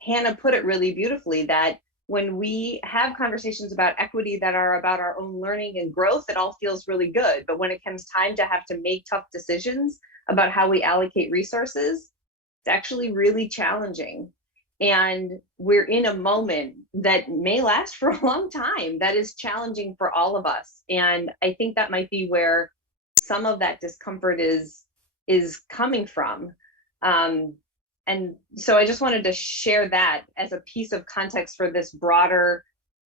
Hannah put it really beautifully that when we have conversations about equity that are about our own learning and growth, it all feels really good. But when it comes time to have to make tough decisions about how we allocate resources, it's actually really challenging. And we're in a moment that may last for a long time that is challenging for all of us. And I think that might be where some of that discomfort is coming from. And so I just wanted to share that as a piece of context for this broader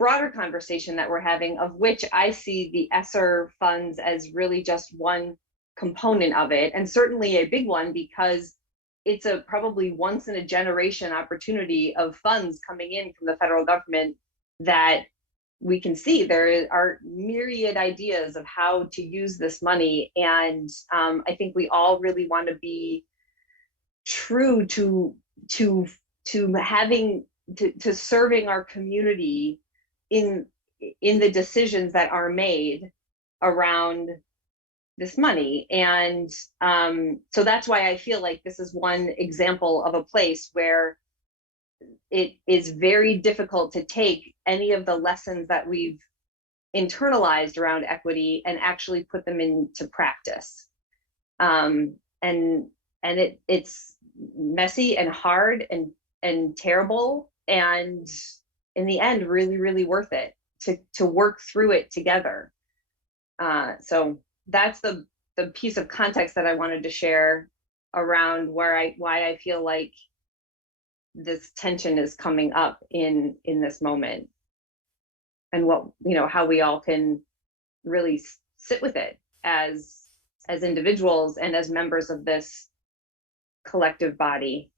conversation that we're having, of which I see the ESSER funds as really just one component of it, and certainly a big one, because it's a probably once in a generation opportunity of funds coming in from the federal government that we can see there are myriad ideas of how to use this money. And I think we all really want to be true to having to serving our community in the decisions that are made around this money. And so that's why I feel like this is one example of a place where it is very difficult to take any of the lessons that we've internalized around equity and actually put them into practice. And and it's messy and hard and terrible, and in the end really, really worth it to work through it together. So that's the piece of context that I wanted to share around why I feel like this tension is coming up in this moment, and what, how we all can really sit with it as individuals and as members of this collective body.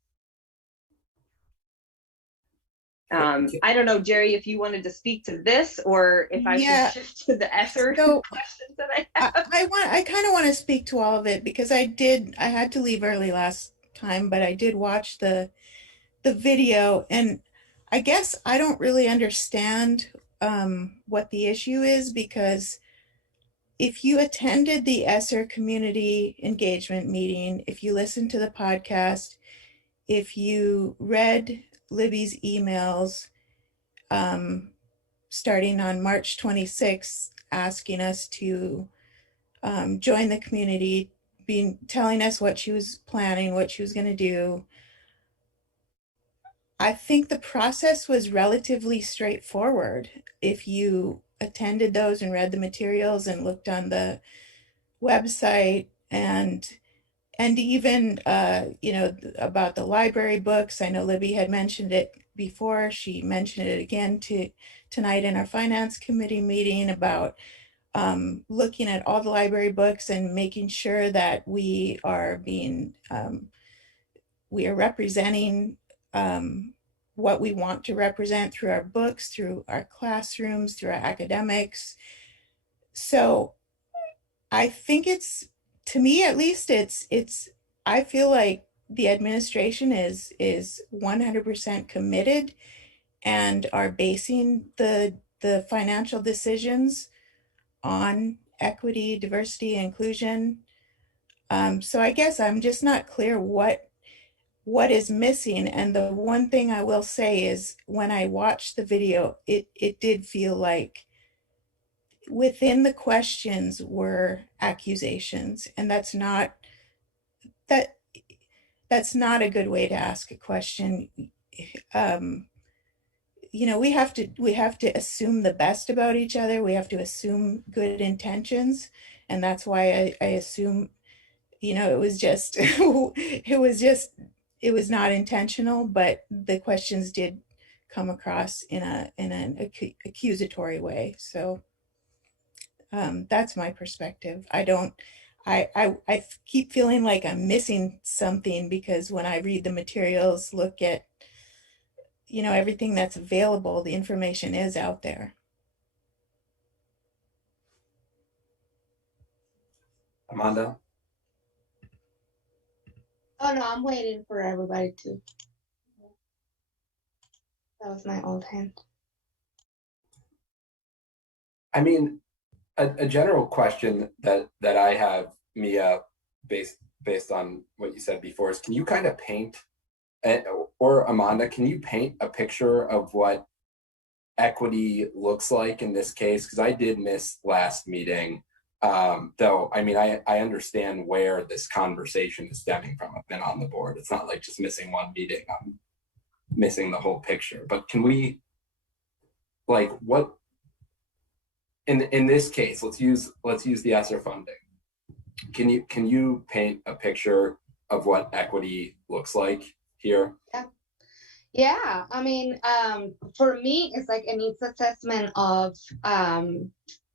I don't know, Jerry, if you wanted to speak to this, or if I should shift to the ESSER questions that I have. I kind of want to speak to all of it, because I had to leave early last time, but I did watch the video, and I guess I don't really understand what the issue is, because if you attended the ESSER community engagement meeting, if you listened to the podcast, if you read Libby's emails starting on March 26th, asking us to join the community, telling us what she was planning, what she was going to do, I think the process was relatively straightforward. If you attended those and read the materials and looked on the website, and even about the library books. I know Libby had mentioned it before. She mentioned it again tonight in our finance committee meeting about looking at all the library books and making sure that we are representing what we want to represent through our books, through our classrooms, through our academics. So I think to me at least, I feel like the administration is 100% committed and are basing the financial decisions on equity, diversity, inclusion. So I guess I'm just not clear what is missing. And the one thing I will say is, when I watched the video, it did feel like within the questions were accusations, and that's not a good way to ask a question. We have to assume the best about each other. We have to assume good intentions, and that's why I assume it was not intentional, but the questions did come across in an accusatory way. So that's my perspective. I keep feeling like I'm missing something, because when I read the materials, look at everything that's available, the information is out there. Amanda? Oh no, I'm waiting for everybody to. That was my old hand. I mean, a general question that I have, Mia, based on what you said before, is, can you kind of paint, or Amanda, can you paint a picture of what equity looks like in this case? Because I did miss last meeting. Though, I mean, I understand where this conversation is stemming from. I've been on the board. It's not like just missing one meeting. I'm missing the whole picture. But can we, like, what, in this case, let's use the ESSER funding. Can you paint a picture of what equity looks like here? Yeah, I mean, for me, it's like a needs assessment of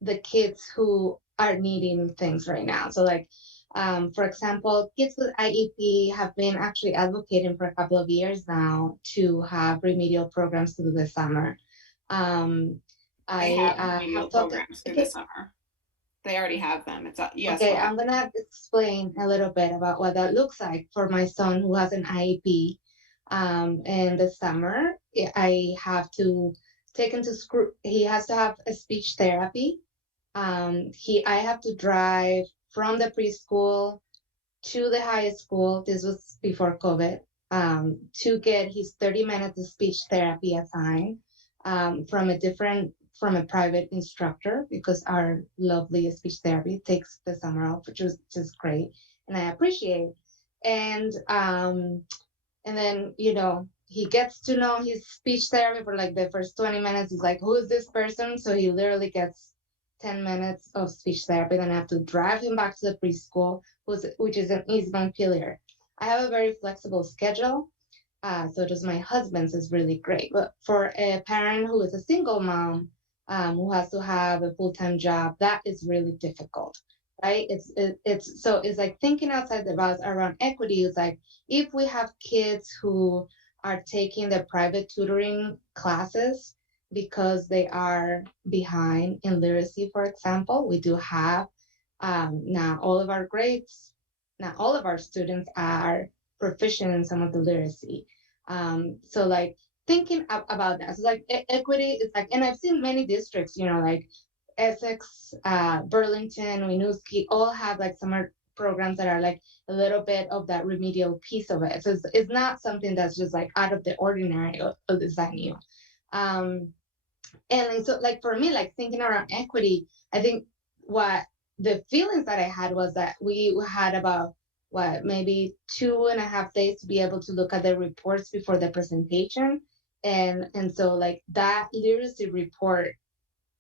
the kids who are needing things right now. So like, for example, kids with IEP have been actually advocating for a couple of years now to have remedial programs to do this summer. They have remedial programs through the summer. They already have them. It's yes. Okay, I'm gonna explain a little bit about what that looks like for my son who has an IEP. In the summer, I have to take him to school. He has to have a speech therapy. I have to drive from the preschool to the high school. This was before COVID. To get his 30 minutes of speech therapy assigned from a private instructor, because our lovely speech therapy takes the summer off, which is great, and I appreciate. And then, he gets to know his speech therapy for like the first 20 minutes. He's like, who is this person? So he literally gets 10 minutes of speech therapy. Then I have to drive him back to the preschool, which is in East Montpelier. I have a very flexible schedule. So does my husband's is really great. But for a parent who is a single mom, who has to have a full-time job, that is really difficult, right? It's like thinking outside the box around equity. Is like, if we have kids who are taking the private tutoring classes because they are behind in literacy, for example, we do have now all of our grades, not all of our students are proficient in some of the literacy. So like thinking about that, so like equity is like, and I've seen many districts, like Essex, Burlington, Winooski, all have like summer programs that are like a little bit of that remedial piece of it. So it's not something that's just like out of the ordinary or is that new. And so like for me, like thinking around equity, I think what the feelings that I had was that we had about maybe 2.5 days to be able to look at the reports before the presentation. And so like that literacy report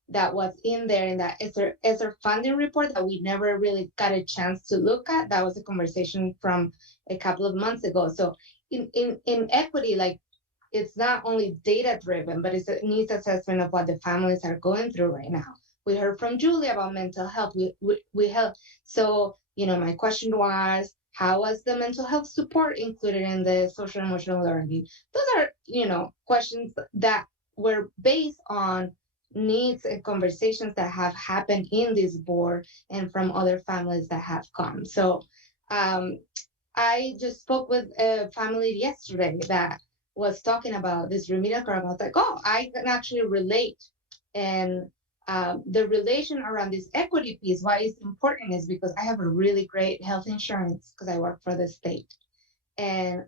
that was in there in that ESSER funding report that we never really got a chance to look at. That was a conversation from a couple of months ago. So in equity, like it's not only data driven, but it's a needs assessment of what the families are going through right now. We heard from Julie about mental health. We help. So, my question was, how was the mental health support included in the social and emotional learning? Those are, questions that were based on needs and conversations that have happened in this board and from other families that have come. So I just spoke with a family yesterday that was talking about this remedial program. I was like, oh, I can actually relate. And the relation around this equity piece, why it's important is because I have a really great health insurance because I work for the state. And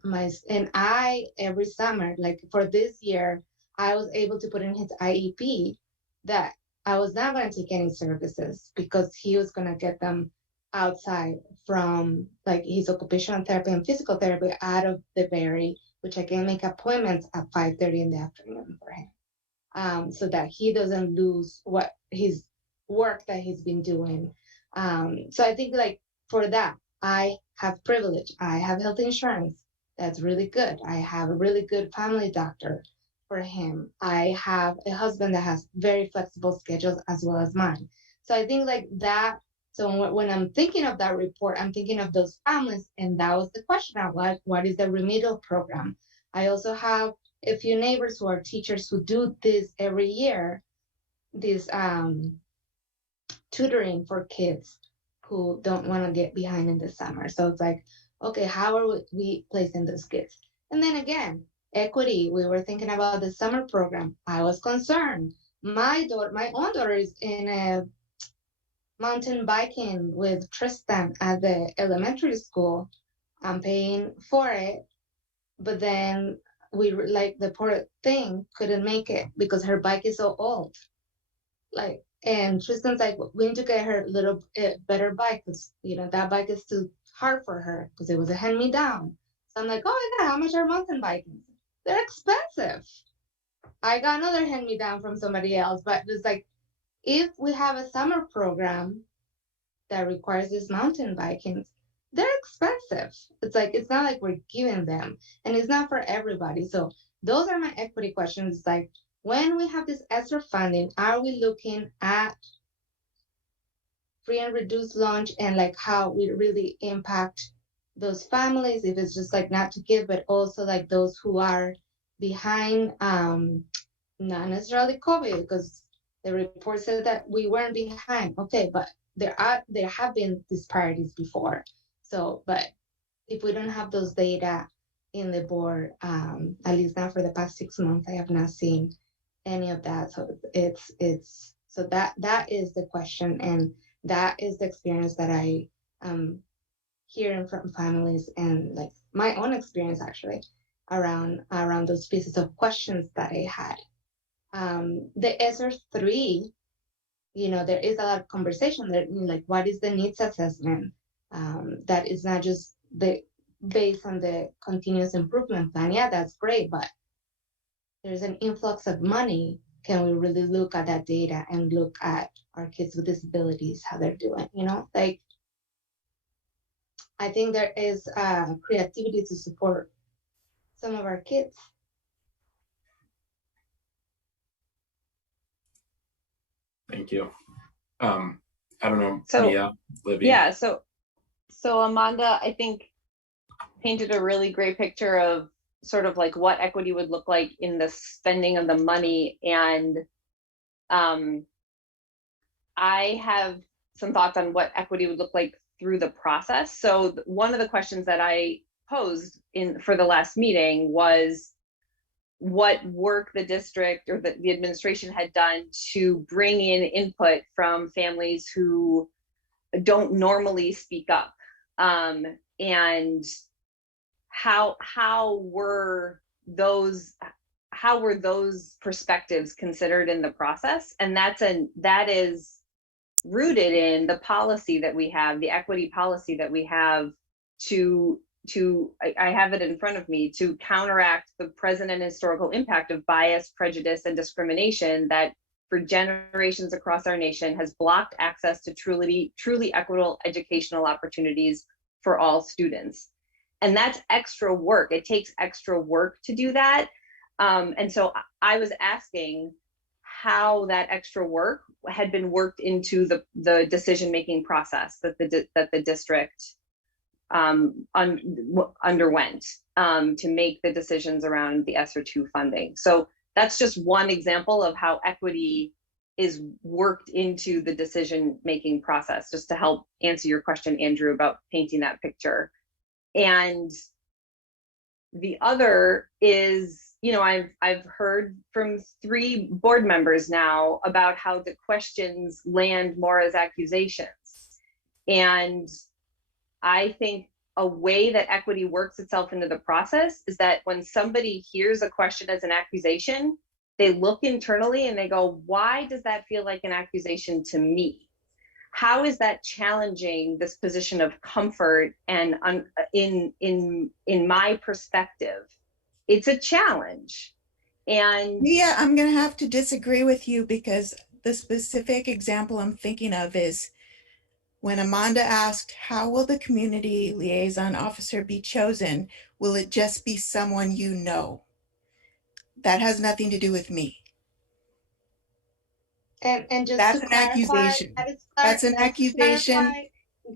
I every summer, like for this year, I was able to put in his IEP that I was not going to take any services because he was going to get them outside from like his occupational therapy and physical therapy out of the Berry, which I can make appointments at 5:30 in the afternoon for him, so that he doesn't lose what his work that he's been doing. So I think like for that, I have privilege. I have health insurance. That's really good. I have a really good family doctor for him. I have a husband that has very flexible schedules as well as mine. So I think like that. So when I'm thinking of that report, I'm thinking of those families, and that was the question of what is the remedial program. I also have a few neighbors who are teachers who do this every year, this tutoring for kids who don't want to get behind in the summer. So it's like, okay, how are we placing those kids? And then again, equity, we were thinking about the summer program. I was concerned. My own daughter is in a mountain biking with Tristan at the elementary school. I'm paying for it, but then the poor thing couldn't make it because her bike is so old. And Tristan's like, we need to get her a little better bike because that bike is too hard for her because it was a hand me down. So I'm like, oh my god, how much are mountain biking? They're expensive. I got another hand me down from somebody else, but it's like, if we have a summer program that requires this mountain biking, they're expensive. It's not like we're giving them, and it's not for everybody. So those are my equity questions. It's like, when we have this ESSER funding, are we looking at free and reduced lunch and like how we really impact those families? If it's just like not to give, but also like those who are behind, not necessarily COVID, because the report said that we weren't behind. Okay, but there have been disparities before. So, but if we don't have those data in the board, at least not for the past 6 months, I have not seen any of that. So so that is the question, and that is the experience that I hearing from families, and like my own experience actually around those pieces of questions that I had. The ESSER 3, there is a lot of conversation there, like what is the needs assessment? That is not just based on the continuous improvement plan. Yeah, that's great, but there's an influx of money. Can we really look at that data and look at our kids with disabilities, how they're doing? You know, like, I think there is creativity to support some of our kids. Thank you. I don't know, So, Mia, Libby. Yeah, so Amanda, I think, painted a really great picture of sort of like what equity would look like in the spending of the money. And I have some thoughts on what equity would look like through the process. So one of the questions that I posed for the last meeting was what work the district or the administration had done to bring in input from families who don't normally speak up, and how were those perspectives considered in the process. And that is rooted in the policy that we have, the equity policy that we have I have it in front of me, to counteract the present and historical impact of bias, prejudice, and discrimination that for generations across our nation has blocked access to truly equitable educational opportunities for all students. And that's extra work. It takes extra work to do that. And so I was asking how that extra work had been worked into the decision-making process that the district underwent to make the decisions around the ESSER II funding. So that's just one example of how equity is worked into the decision-making process, just to help answer your question, Andrew, about painting that picture. And the other is, you know, I've heard from 3 board members now about how the questions land more as accusations. And I think a way that equity works itself into the process is that when somebody hears a question as an accusation, they look internally and they go, why does that feel like an accusation to me? How is that challenging this position of comfort? And in my perspective, it's a challenge. And yeah, I'm going to have to disagree with you, because the specific example I'm thinking of is when Amanda asked, how will the community liaison officer be chosen? Will it just be someone you know? That has nothing to do with me. And just that's to an clarify, accusation. That's an accusation.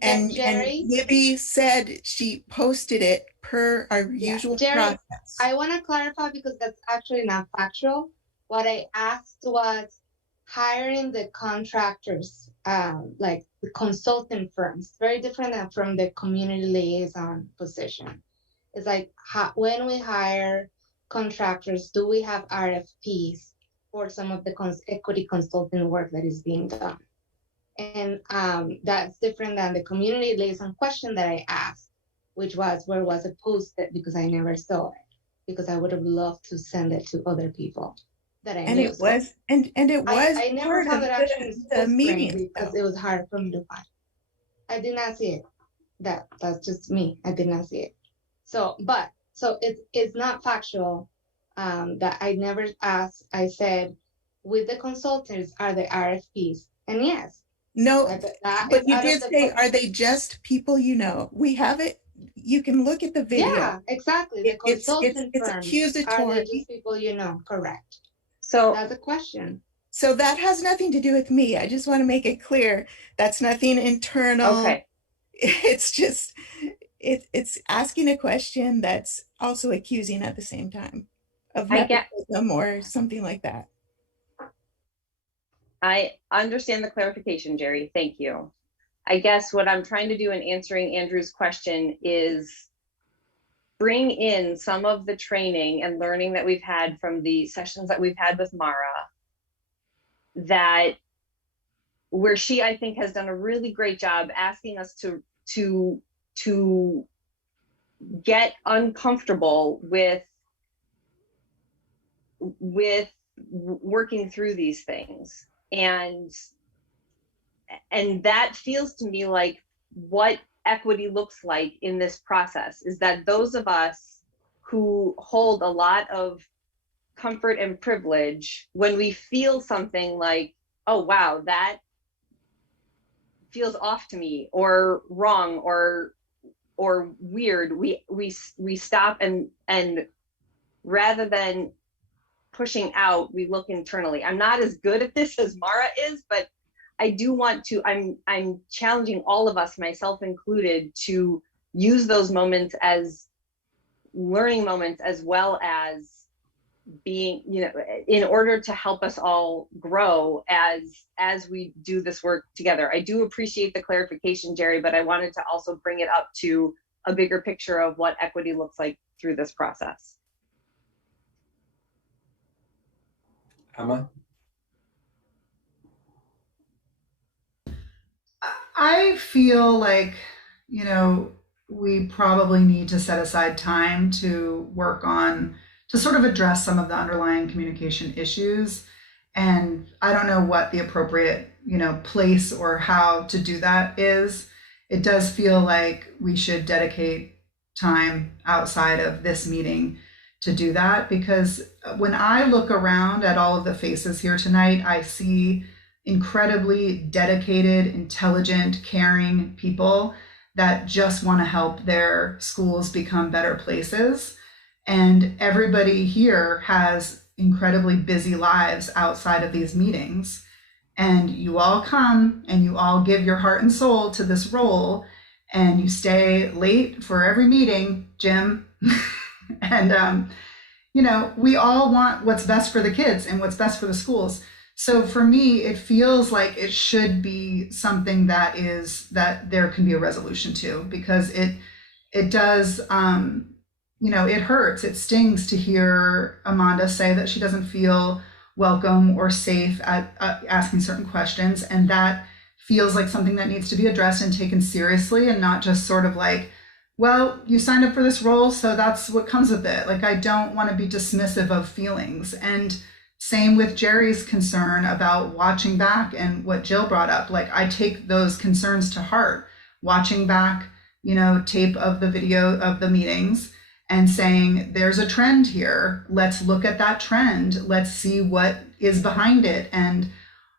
And Jerry, Libby said she posted it per our usual Jerry, process. I want to clarify because that's actually not factual. What I asked was hiring the contractors, like the consultant firms, very different than from the community liaison position. It's like when we hire contractors, do we have RFPs for some of the equity consulting work that is being done? And that's different than the community liaison question that I asked, which was, where was it posted? Because I never saw it, because I would have loved to send it to other people that I knew. It was, and it was I never found it actually the meeting because it was hard for me to find. I did not see it. That's just me. I did not see it. So it's not factual that I never asked. I said, with the consultants, are the RFPs? And yes. No, but you did say, are they just people you know? We have it. You can look at the video. Yeah, exactly. The consultant it's firms, accusatory. are they just people you know? Correct. So that's a question. So that has nothing to do with me. I just want to make it clear. That's nothing internal. Okay. It's just, it's asking a question that's also accusing at the same time of nepotism or something like that. I understand the clarification, Jerry. Thank you. I guess what I'm trying to do in answering Andrew's question is bring in some of the training and learning that we've had from the sessions that we've had with Mara, that where she, I think, has done a really great job asking us to get uncomfortable with working through these things. And that feels to me like what equity looks like in this process is that those of us who hold a lot of comfort and privilege, when we feel something like, oh wow, that feels off to me, or wrong, or weird, we stop, and rather than pushing out, we look internally. I'm not as good at this as Mara is, but I do want to, I'm challenging all of us, myself included, to use those moments as learning moments, as well as being, in order to help us all grow as we do this work together. I do appreciate the clarification, Jerry, but I wanted to also bring it up to a bigger picture of what equity looks like through this process. Emma? I feel like, we probably need to set aside time to work on, to sort of address some of the underlying communication issues. And I don't know what the appropriate, place or how to do that is. It does feel like we should dedicate time outside of this meeting to do that, because when I look around at all of the faces here tonight, I see incredibly dedicated, intelligent, caring people that just want to help their schools become better places. And everybody here has incredibly busy lives outside of these meetings. And you all come and you all give your heart and soul to this role, and you stay late for every meeting, Jim. And, we all want what's best for the kids and what's best for the schools. So for me, it feels like it should be something that there can be a resolution to, because it does, it hurts, it stings to hear Amanda say that she doesn't feel welcome or safe at asking certain questions. And that feels like something that needs to be addressed and taken seriously, and not just sort of like, well, you signed up for this role, so that's what comes with it. Like, I don't want to be dismissive of feelings. And same with Jerry's concern about watching back and what Jill brought up. Like, I take those concerns to heart, watching back, tape of the video of the meetings and saying, there's a trend here. Let's look at that trend. Let's see what is behind it. And,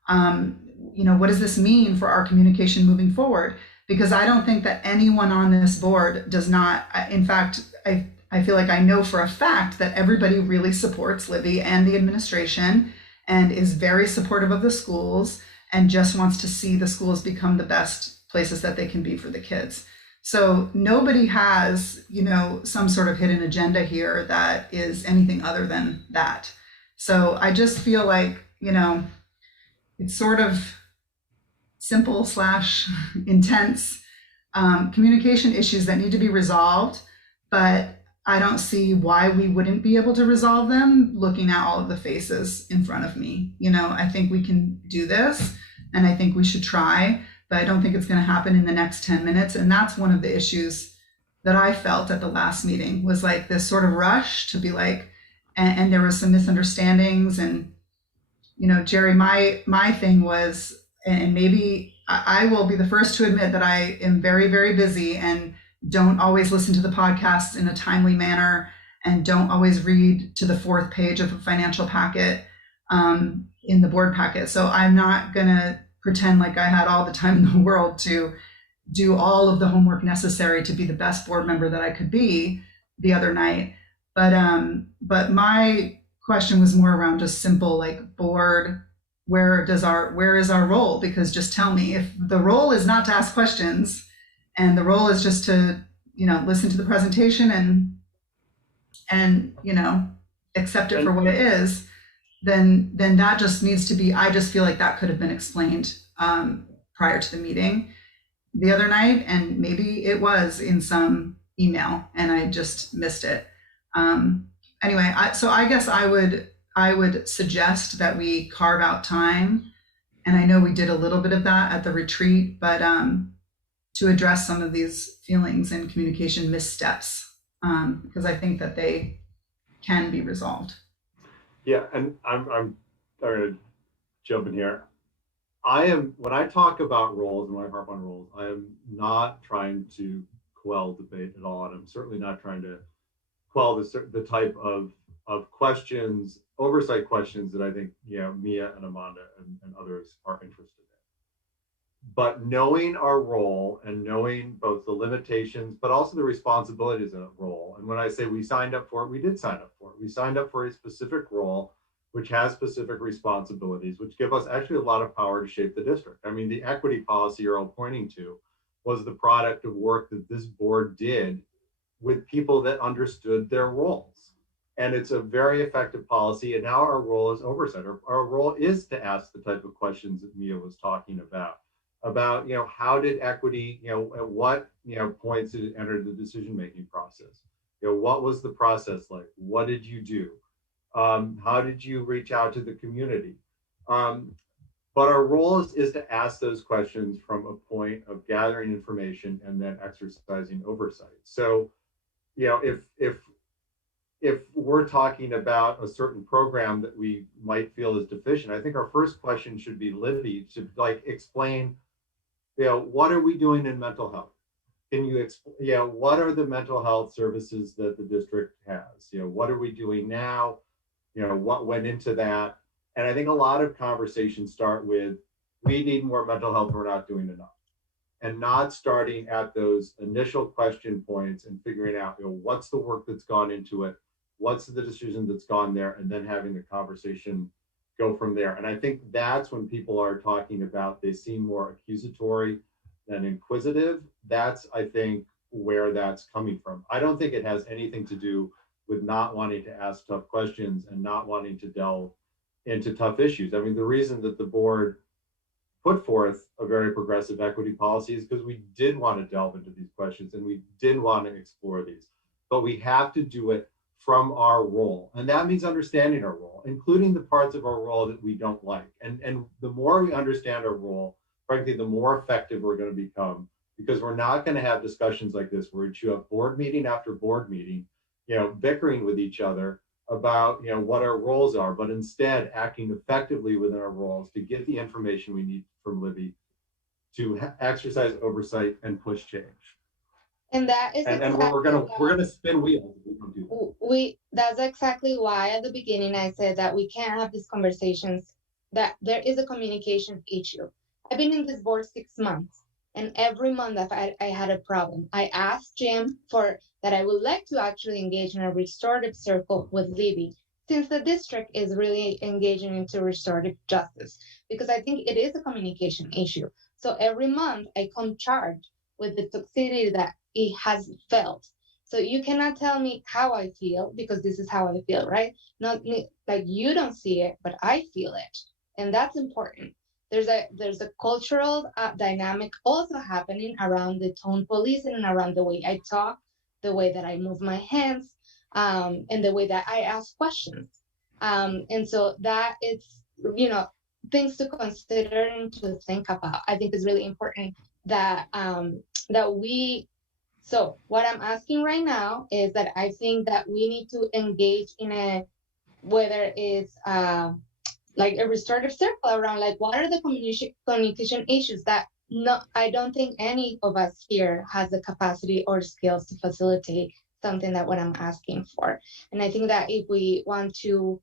what does this mean for our communication moving forward? Because I don't think that anyone on this board does not, in fact, I feel like I know for a fact that everybody really supports Libby and the administration and is very supportive of the schools and just wants to see the schools become the best places that they can be for the kids. So nobody has, some sort of hidden agenda here that is anything other than that. So I just feel like, it's sort of simple / intense communication issues that need to be resolved, but I don't see why we wouldn't be able to resolve them looking at all of the faces in front of me. I think we can do this, and I think we should try, but I don't think it's going to happen in the next 10 minutes. And that's one of the issues that I felt at the last meeting, was like this sort of rush to be like, and there was some misunderstandings. And, Jerry, my thing was, and maybe I will be the first to admit that I am very, very busy and don't always listen to the podcasts in a timely manner, and don't always read to the 4th page of a financial packet in the board packet. So I'm not going to pretend like I had all the time in the world to do all of the homework necessary to be the best board member that I could be the other night. But my question was more around just simple, like, board, where is our role? Because just tell me, if the role is not to ask questions and the role is just to, listen to the presentation and accept it for what it is, then that just needs to be, I just feel like that could have been explained prior to the meeting the other night, and maybe it was in some email and I just missed it. Anyway, so I guess I would suggest that we carve out time, and I know we did a little bit of that at the retreat, but to address some of these feelings and communication missteps, because I think that they can be resolved. Yeah, and I'm going to jump in here. when I talk about roles and when I harp on roles, I am not trying to quell debate at all. And I'm certainly not trying to quell the type of questions, oversight questions that I think, Mia and Amanda and others are interested in. But knowing our role and knowing both the limitations, but also the responsibilities of that role. And when I say we signed up for it, we did sign up for it. We signed up for a specific role, which has specific responsibilities, which give us actually a lot of power to shape the district. I mean, the equity policy you're all pointing to was the product of work that this board did with people that understood their roles. And it's a very effective policy. And now our role is oversight. Our role is to ask the type of questions that Mia was talking about, how did equity, at what, points did it enter the decision-making process? What was the process like? What did you do? How did you reach out to the community? But our role is to ask those questions from a point of gathering information and then exercising oversight. So, if we're talking about a certain program that we might feel is deficient, I think our first question should be Libby to explain, what are we doing in mental health? Can you explain, what are the mental health services that the district has? What are we doing now? What went into that? And I think a lot of conversations start with, we need more mental health, we're not doing enough. And not starting at those initial question points and figuring out, what's the work that's gone into it? What's the decision that's gone there? And then having the conversation go from there. And I think that's when people are talking about, they seem more accusatory than inquisitive. That's, I think, where that's coming from. I don't think it has anything to do with not wanting to ask tough questions and not wanting to delve into tough issues. I mean, the reason that the board put forth a very progressive equity policy is because we did want to delve into these questions and we did want to explore these, but we have to do it from our role. And that means understanding our role, including the parts of our role that we don't like. And the more we understand our role, frankly, the more effective we're going to become, because we're not going to have discussions like this where you have board meeting after board meeting, bickering with each other about what our roles are, but instead acting effectively within our roles to get the information we need from Libby to exercise oversight and push change. And that is and we're gonna spin wheels if we don't do that. That's exactly why at the beginning I said that we can't have these conversations, that there is a communication issue. I've been in this board 6 months, and every month I had a problem. I asked Jim that I would like to actually engage in a restorative circle with Libby, since the district is really engaging into restorative justice, because I think it is a communication issue. So every month I come charged with the toxicity that it has felt. So you cannot tell me how I feel, because this is how I feel, right? Not like you don't see it, but I feel it. And that's important. There's a cultural dynamic also happening around the tone policing and around the way I talk, the way that I move my hands, and the way that I ask questions. And so that it's, things to consider and to think about. I think it's really important that so what I'm asking right now is that I think that we need to engage in whether it's like a restorative circle around, like, what are the communication issues that I don't think any of us here has the capacity or skills to facilitate something that what I'm asking for. And I think that if we want to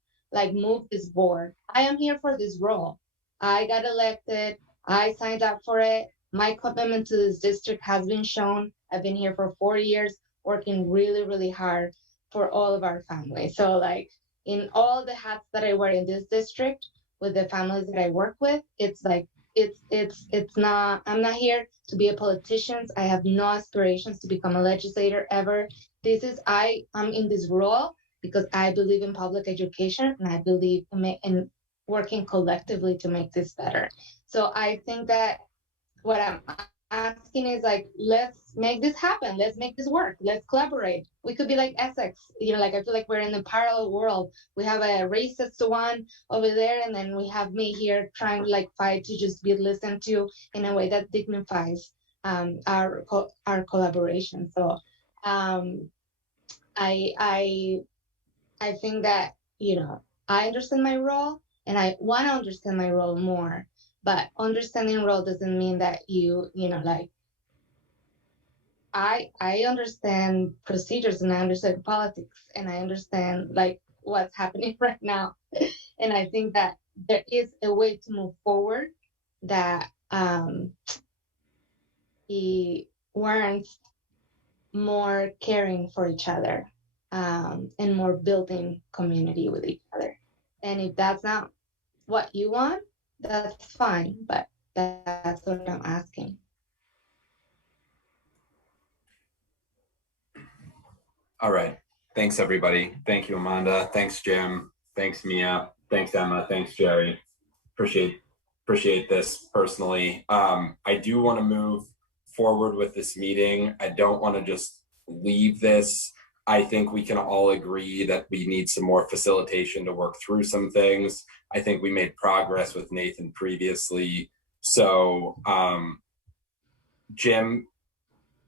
move this board, I am here for this role. I got elected, I signed up for it. My commitment to this district has been shown. I've been here for 4 years, working really, really hard for all of our families. So in all the hats that I wear in this district with the families that I work with, it's not, I'm not here to be a politician. I have no aspirations to become a legislator ever. I'm in this role because I believe in public education, and I believe in working collectively to make this better. So I think that what I'm asking is let's make this happen. Let's make this work. Let's collaborate. We could be like Essex, I feel like we're in a parallel world. We have a racist one over there, and then we have me here trying to fight to just be listened to in a way that dignifies our collaboration. So I think that I understand my role, and I want to understand my role more. but understanding role doesn't mean that you know, like, I understand procedures and I understand politics and I understand like what's happening right now. And I think that there is a way to move forward that he warrants more caring for each other, and more building community with each other. And if that's not what you want, that's fine, but that's what I'm asking. All right. Thanks, everybody. Thank you, Amanda. Thanks, Jim. Thanks, Mia. Thanks, Emma. Thanks, Jerry. Appreciate this personally. I do want to move forward with this meeting. I don't want to just leave this. I think we can all agree that we need some more facilitation to work through some things. I think we made progress with Nathan previously. So, Jim,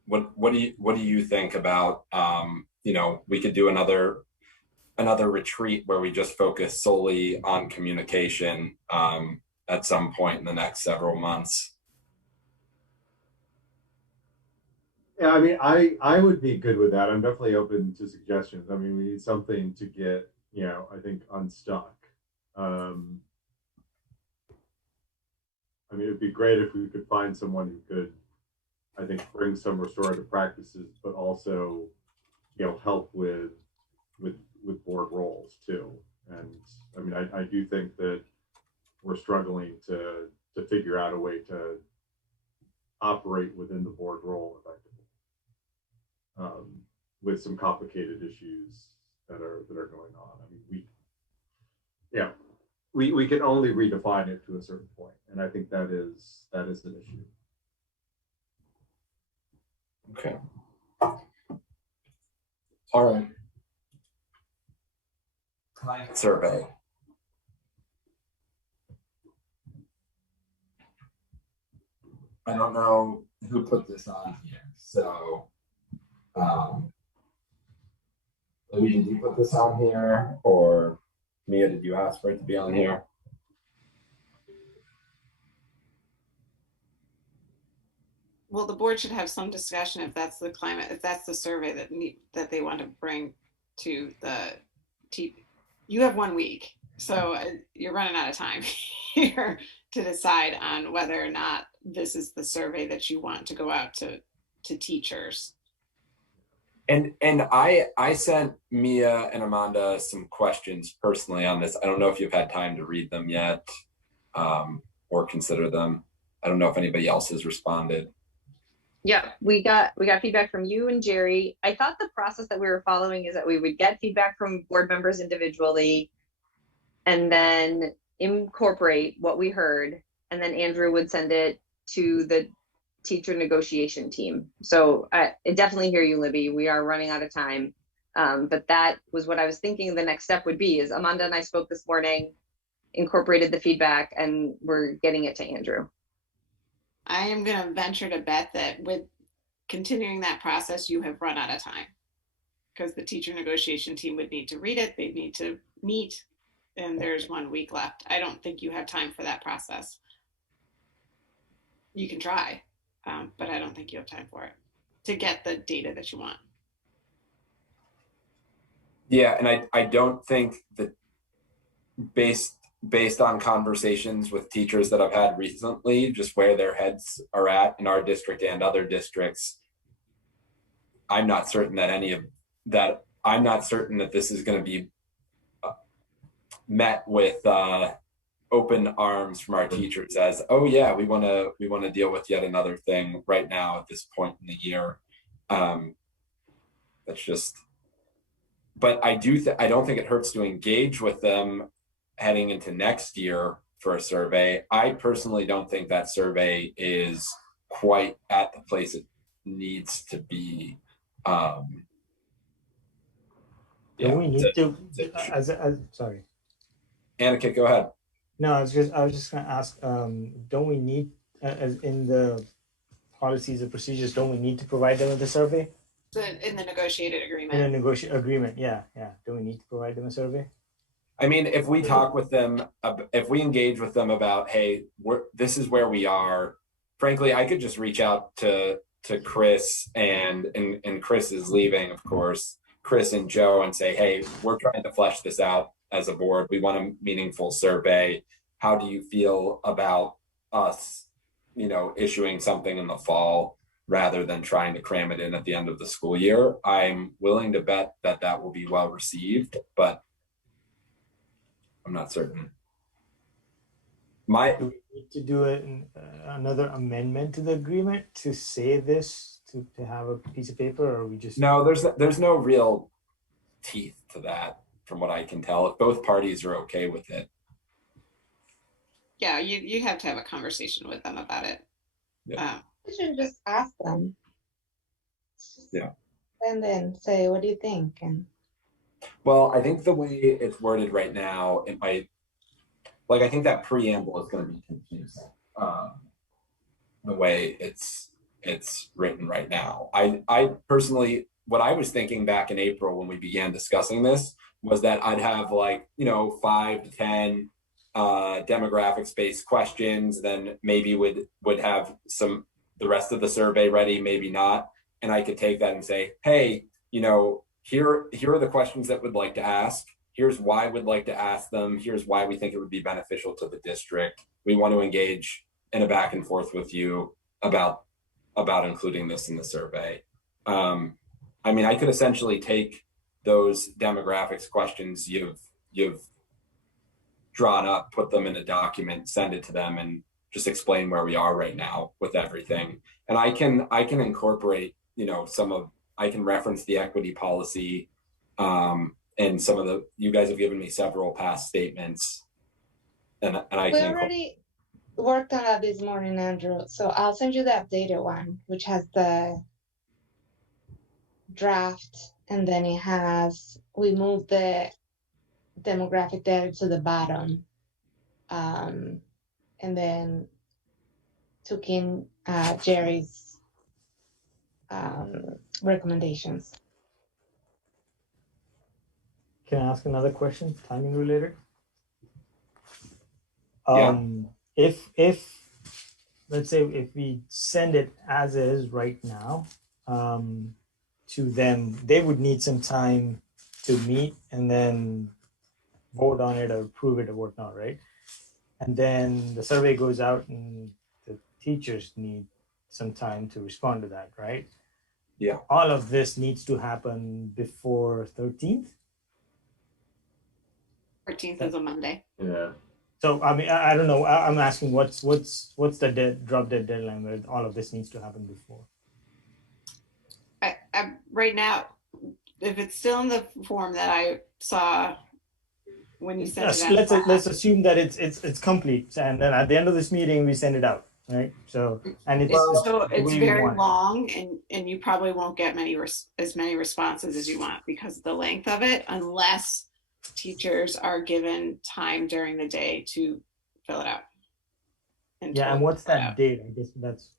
what do you think about, you know, we could do another retreat where we just focus solely on communication at some point in the next several months? Yeah, I mean, I would be good with that. I'm definitely open to suggestions. I mean, we need something to get, you know, I think unstuck. I mean, it'd be great if we could find someone who could, I think, bring some restorative practices, but also, you know, help with board roles too. And I mean, I do think that we're struggling to figure out a way to operate within the board role effectively, with some complicated issues that are going on. I mean, we can only redefine it to a certain point, and I think that is an issue. Okay. All right. Client survey. I don't know who put this on here, so Louis, did you put this on here, or Mia, did you ask for it to be on here? Well, the board should have some discussion if that's the climate, if that's the survey that they want to bring to the you have 1 week, so you're running out of time here to decide on whether or not this is the survey that you want to go out to teachers. And I sent Mia and Amanda some questions personally on this. I don't know if you've had time to read them yet, or consider them. I don't know if anybody else has responded. Yeah, we got feedback from you and Jerry. I thought the process that we were following is that we would get feedback from board members individually and then incorporate what we heard, and then Andrew would send it to the teacher negotiation team. So I definitely hear you, Libby. We are running out of time. But that was what I was thinking the next step would be, is Amanda and I spoke this morning, incorporated the feedback, and we're getting it to Andrew. I am going to venture to bet that with continuing that process, you have run out of time, because the teacher negotiation team would need to read it. They need to meet, and there's 1 week left. I don't think you have time for that process. You can try, but I don't think you have time for it to get the data that you want. Yeah, and I don't think that based on conversations with teachers that I've had recently, just where their heads are at in our district and other districts, I'm not certain that I'm not certain that this is going to be met with open arms from our teachers as, oh yeah, we want to deal with yet another thing right now at this point in the year. That's just, but I don't think it hurts to engage with them heading into next year for a survey. I personally don't think that survey is quite at the place it needs to be. Do we need to, sorry. Annika, go ahead. No, I was just gonna ask, don't we need, as in the policies and procedures, don't we need to provide them with a survey? In the negotiated agreement. In a negotiated agreement, yeah. Do we need to provide them a survey? I mean, if we talk with them, if we engage with them about, hey, this is where we are. Frankly, I could just reach out to Chris and Chris is leaving, of course, Chris and Joe, and say, hey, we're trying to flesh this out as a board. We want a meaningful survey. How do you feel about us, issuing something in the fall rather than trying to cram it in at the end of the school year? I'm willing to bet that that will be well received, but I'm not certain. Do we need to do another amendment to the agreement to say this, to have a piece of paper, or we just? No, there's no real teeth to that from what I can tell. If both parties are okay with it. Yeah, you have to have a conversation with them about it. Yeah. You should just ask them. Yeah. And then say, what do you think? And well, I think the way it's worded right now, it might, I think that preamble is going to be confusing. The way it's written right now. I personally, what I was thinking back in April when we began discussing this was that I'd have 5 to 10 demographics based questions, then maybe would have the rest of the survey ready, maybe not. And I could take that and say, hey, here are the questions that we'd like to ask. Here's why we'd like to ask them. Here's why we think it would be beneficial to the district. We want to engage in a back and forth with you about including this in the survey. I mean, I could essentially take those demographics questions you've drawn up, put them in a document, send it to them, and just explain where we are right now with everything. And I can incorporate, I can reference the equity policy, and you guys have given me several past statements, and I we can already worked on that this morning, Andrew. So I'll send you the updated one, which has the draft, and then we moved the demographic data to the bottom, and then took in Jerry's recommendations. Can I ask another question, timing related? Yeah. If let's say if we send it as is right now to them, they would need some time to meet and then vote on it or approve it or whatnot, right? And then the survey goes out and the teachers need some time to respond to that, right? Yeah. All of this needs to happen before 13th. 13th is a Monday. Yeah. So I mean, I don't know. I'm asking what's the drop dead deadline where all of this needs to happen before? I right now, if it's still in the form that I saw when you sent it out, let's assume that it's complete, and then at the end of this meeting we send it out, right? So and it's very long, and you probably won't get as many responses as you want because of the length of it, unless teachers are given time during the day to fill it out. And what's that date? I guess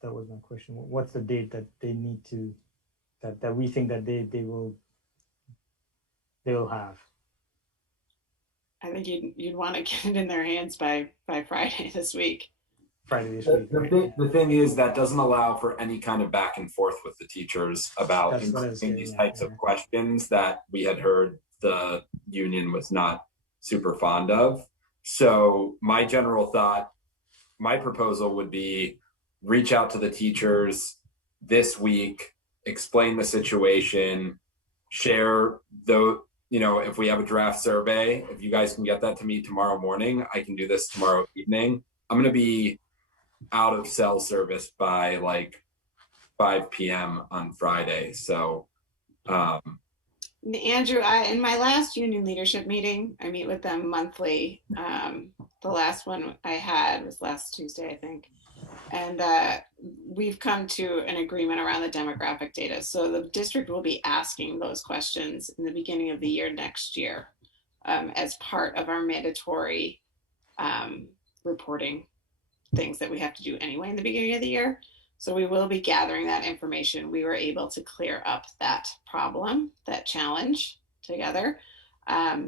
that was my question. What's the date that they need to that we think that they will have? I think you'd want to get it in their hands by Friday this week. The thing is that doesn't allow for any kind of back and forth with the teachers about including these types of questions that we had heard the union was not super fond of. So my proposal would be reach out to the teachers this week, explain the situation, share if we have a draft survey, if you guys can get that to me tomorrow morning, I can do this tomorrow evening. I'm going to be out of cell service by 5 p.m. on Friday. So, Andrew, in my last union leadership meeting, I meet with them monthly. The last one I had was last Tuesday, I think. And we've come to an agreement around the demographic data. So the district will be asking those questions in the beginning of the year next year as part of our mandatory reporting things that we have to do anyway in the beginning of the year. So we will be gathering that information. We were able to clear up that problem, that challenge together.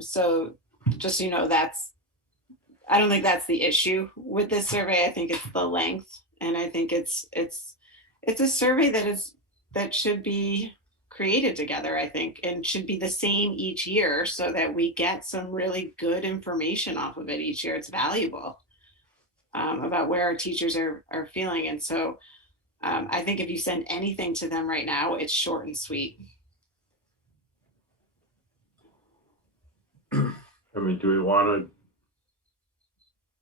So just so you know, I don't think that's the issue with this survey. I think it's the length, and I think it's a survey that should be created together, I think, and should be the same each year so that we get some really good information off of it each year. It's valuable about where our teachers are feeling. And so I think if you send anything to them right now, it's short and sweet. I mean, do we want to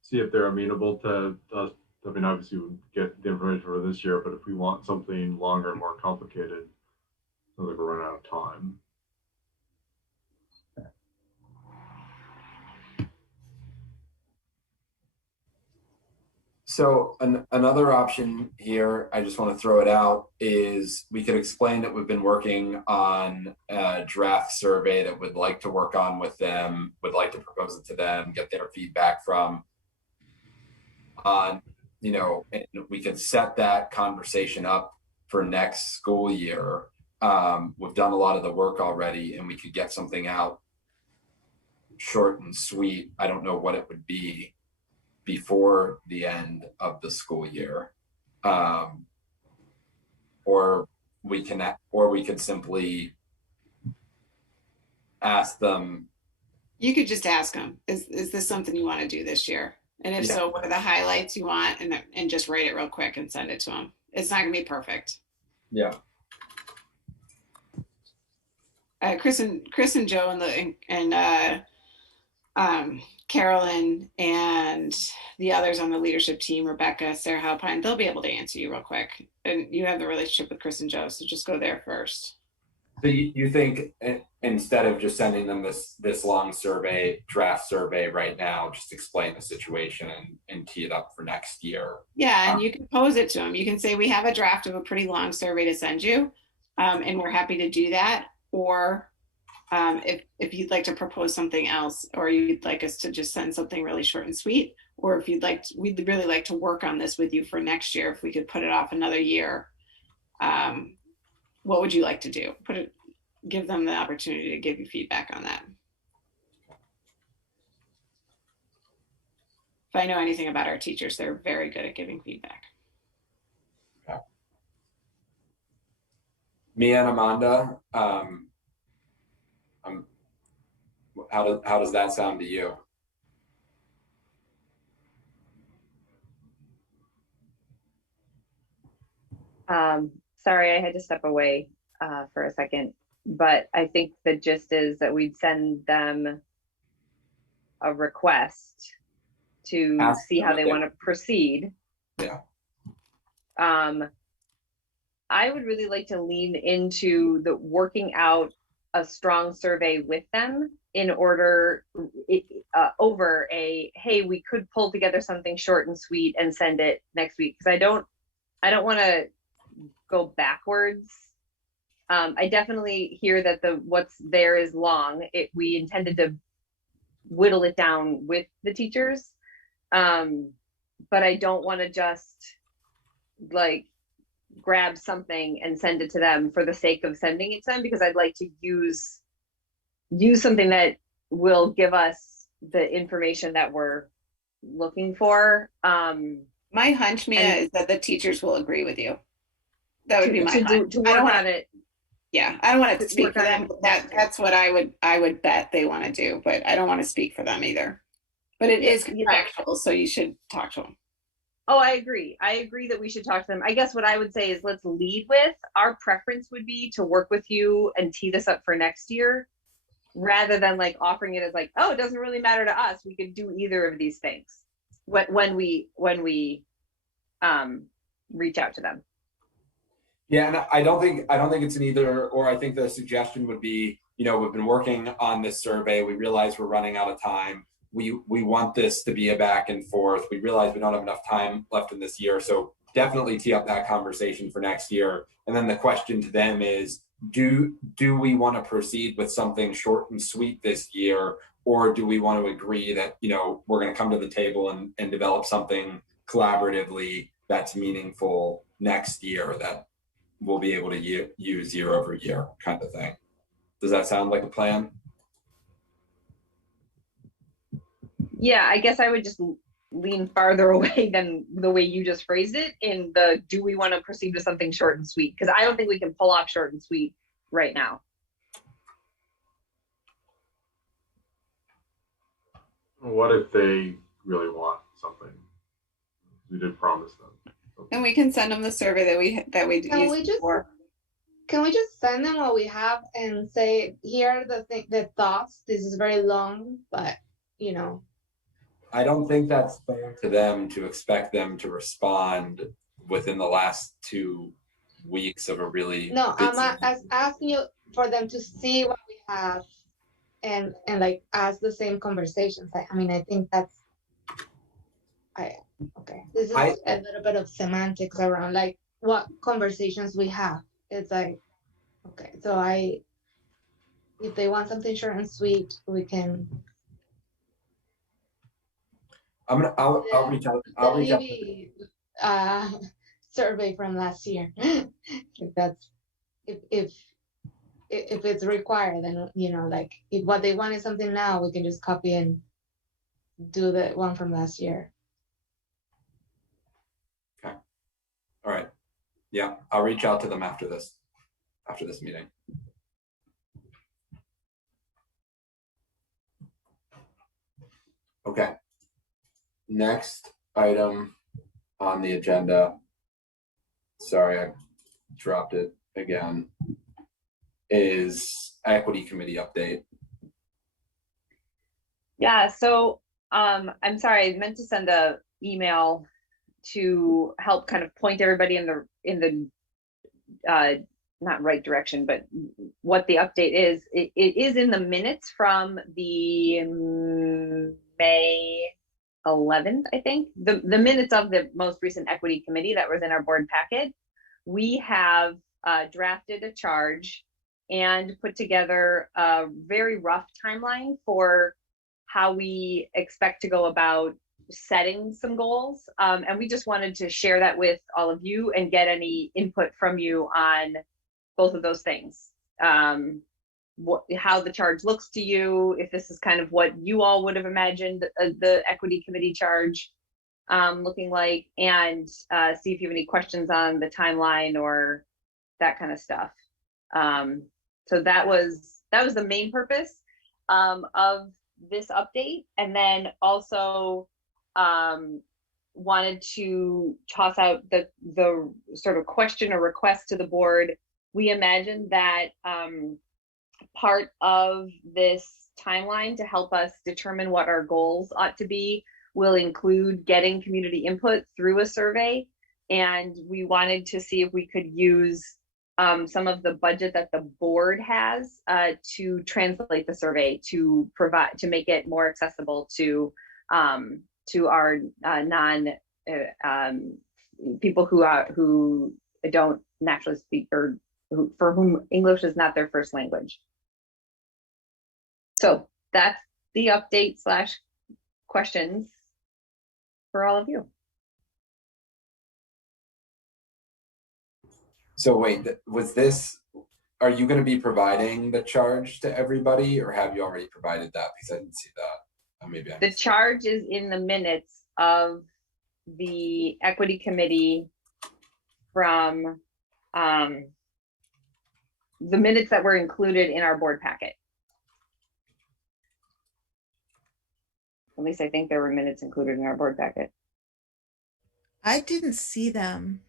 see if they're amenable to us? I mean, obviously we get the information for this year, but if we want something longer and more complicated, I think we're running out of time. So another option here, I just want to throw it out, is we could explain that we've been working on a draft survey that we'd like to work on with them, would like to propose it to them, get their feedback from. You know, and we could set that conversation up for next school year. We've done a lot of the work already, and we could get something out short and sweet. I don't know what it would be before the end of the school year, or we could simply ask them. You could just ask them, is this something you want to do this year? And if so, what are the highlights you want? And just write it real quick and send it to them. It's not gonna be perfect. Yeah. Chris and Joe and Carolyn and the others on the leadership team, Rebecca, Sarah Halpine, they'll be able to answer you real quick. And you have the relationship with Chris and Joe, so just go there first. So you think instead of just sending them this long draft survey right now, just explain the situation and tee it up for next year? Yeah, and you can pose it to them. You can say, we have a draft of a pretty long survey to send you, and we're happy to do that. Or if you'd like to propose something else, or you'd like us to just send something really short and sweet, or if we'd really like to work on this with you for next year, if we could put it off another year. What would you like to do? Give them the opportunity to give you feedback on that. If I know anything about our teachers, they're very good at giving feedback. Okay. Mia and Amanda, how does that sound to you? Sorry, I had to step away for a second, but I think the gist is that we'd send them a request to see how they want to proceed. Yeah. I would really like to lean into the working out a strong survey with them in order over hey, we could pull together something short and sweet and send it next week, because I don't want to go backwards. I definitely hear that what's there is long. We intended to whittle it down with the teachers, but I don't want to just like grab something and send it to them for the sake of sending it to them, because I'd like to use something that will give us the information that we're looking for. My hunch, Mia, is that the teachers will agree with you. That would be my hunch. To work on it. Yeah, I don't want to speak for them. That's what I would bet they want to do, but I don't want to speak for them either. But it is contractual, so you should talk to them. Oh, I agree. I agree that we should talk to them. I guess what I would say is let's lead with our preference would be to work with you and tee this up for next year, rather than like offering it as like, oh, it doesn't really matter to us. We could do either of these things when we reach out to them. Yeah, and I don't think it's an either or. I think the suggestion would be, we've been working on this survey. We realize we're running out of time. We want this to be a back and forth. We realize we don't have enough time left in this year. So definitely tee up that conversation for next year. And then the question to them is, do we want to proceed with something short and sweet this year? Or do we want to agree that, we're going to come to the table and develop something collaboratively that's meaningful next year that we'll be able to use year over year kind of thing? Does that sound like a plan? Yeah, I guess I would just lean farther away than the way you just phrased it in the, do we want to proceed with something short and sweet? Because I don't think we can pull off short and sweet right now. What if they really want something? We did promise them. And we can send them the survey that we Can used we just before. can we just send them what we have and say, here are the thoughts. This is very long, but you know. I don't think that's fair to them to expect them to respond within the last 2 weeks of a really No, busy. I'm asking you for them to see what we have and like ask the same conversations. I mean, I think that's okay. This is a little bit of semantics around like what conversations we have. It's like, okay, so if they want something short and sweet, we can. I'll reach out. I'll reach out. Survey from last year. if it's required, then you know, like if what they want is something now, we can just copy and do the one from last year. Okay. All right. Yeah, I'll reach out to them after this meeting. Okay. Next item on the agenda. Sorry, I dropped it again. Is equity committee update. Yeah, so I'm sorry, I meant to send a email to help kind of point everybody in the not right direction, but what the update is. It is in the minutes from the May 11th, I think. The minutes of the most recent equity committee that was in our board packet. We have drafted a charge and put together a very rough timeline for how we expect to go about setting some goals. And we just wanted to share that with all of you and get any input from you on both of those things. How the charge looks to you, if this is kind of what you all would have imagined the equity committee charge looking like, and see if you have any questions on the timeline or that kind of stuff. So that was the main purpose of this update. And then also wanted to toss out the sort of question or request to the board. We imagine that part of this timeline to help us determine what our goals ought to be will include getting community input through a survey. And we wanted to see if we could use some of the budget that the board has to translate the survey, to make it more accessible to our people who don't naturally speak, or for whom English is not their first language. So that's the update / questions for all of you. So wait, are you going to be providing the charge to everybody, or have you already provided that? Because I didn't see that. The charge is in the minutes of the equity committee from the minutes that were included in our board packet. At least I think there were minutes included in our board packet. I didn't see them.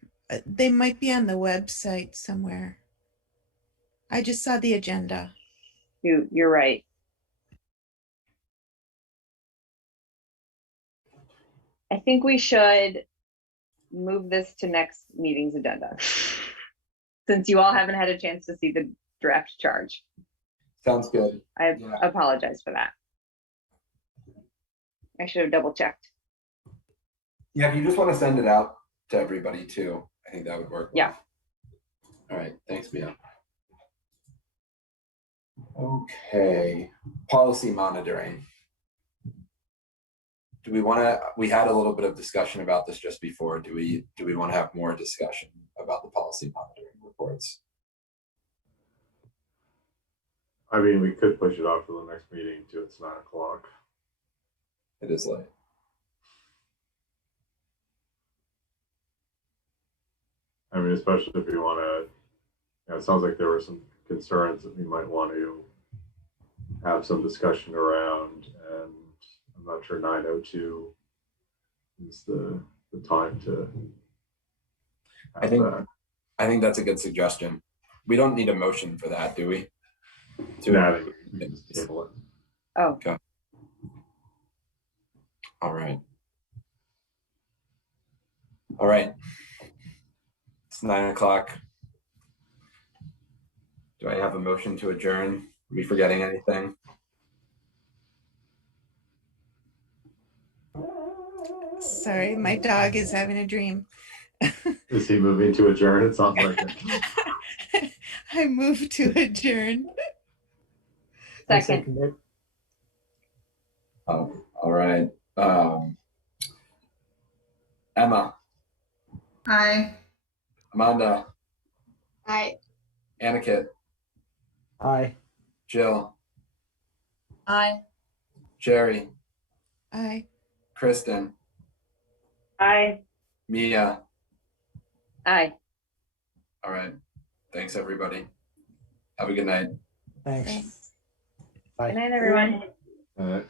They might be on the website somewhere. I just saw the agenda. You're right. I think we should move this to next meeting's agenda, since you all haven't had a chance to see the draft charge. Sounds good. I apologize for that. I should have double checked. Yeah, if you just want to send it out to everybody too, I think that would work. Yeah. All right. Thanks, Mia. Okay. Policy monitoring. Do we want to? We had a little bit of discussion about this just before. Do we want to have more discussion about the policy monitoring reports? I mean, we could push it off for the next meeting too. It's 9 o'clock. It is late. I mean, especially if you want to, it sounds like there were some concerns that we might want to have some discussion around, and I'm not sure 9:02 is the time to have that. I think that's a good suggestion. We don't need a motion for that, do we? I think we can just table it. Oh. Okay. All right. All right. It's 9:00. Do I have a motion to adjourn? Are we forgetting anything? Sorry, my dog is having a dream. Is he moving to adjourn? It sounds like it. I move to adjourn. Second. Oh, all right. Emma, Aye. Amanda, Aye. Anakit, Aye. Jill, Aye. Jerry, Aye. Kristen, Aye. Mia. Aye. All right. Thanks, everybody. Have a good night. Thanks. Good night, everyone. All right.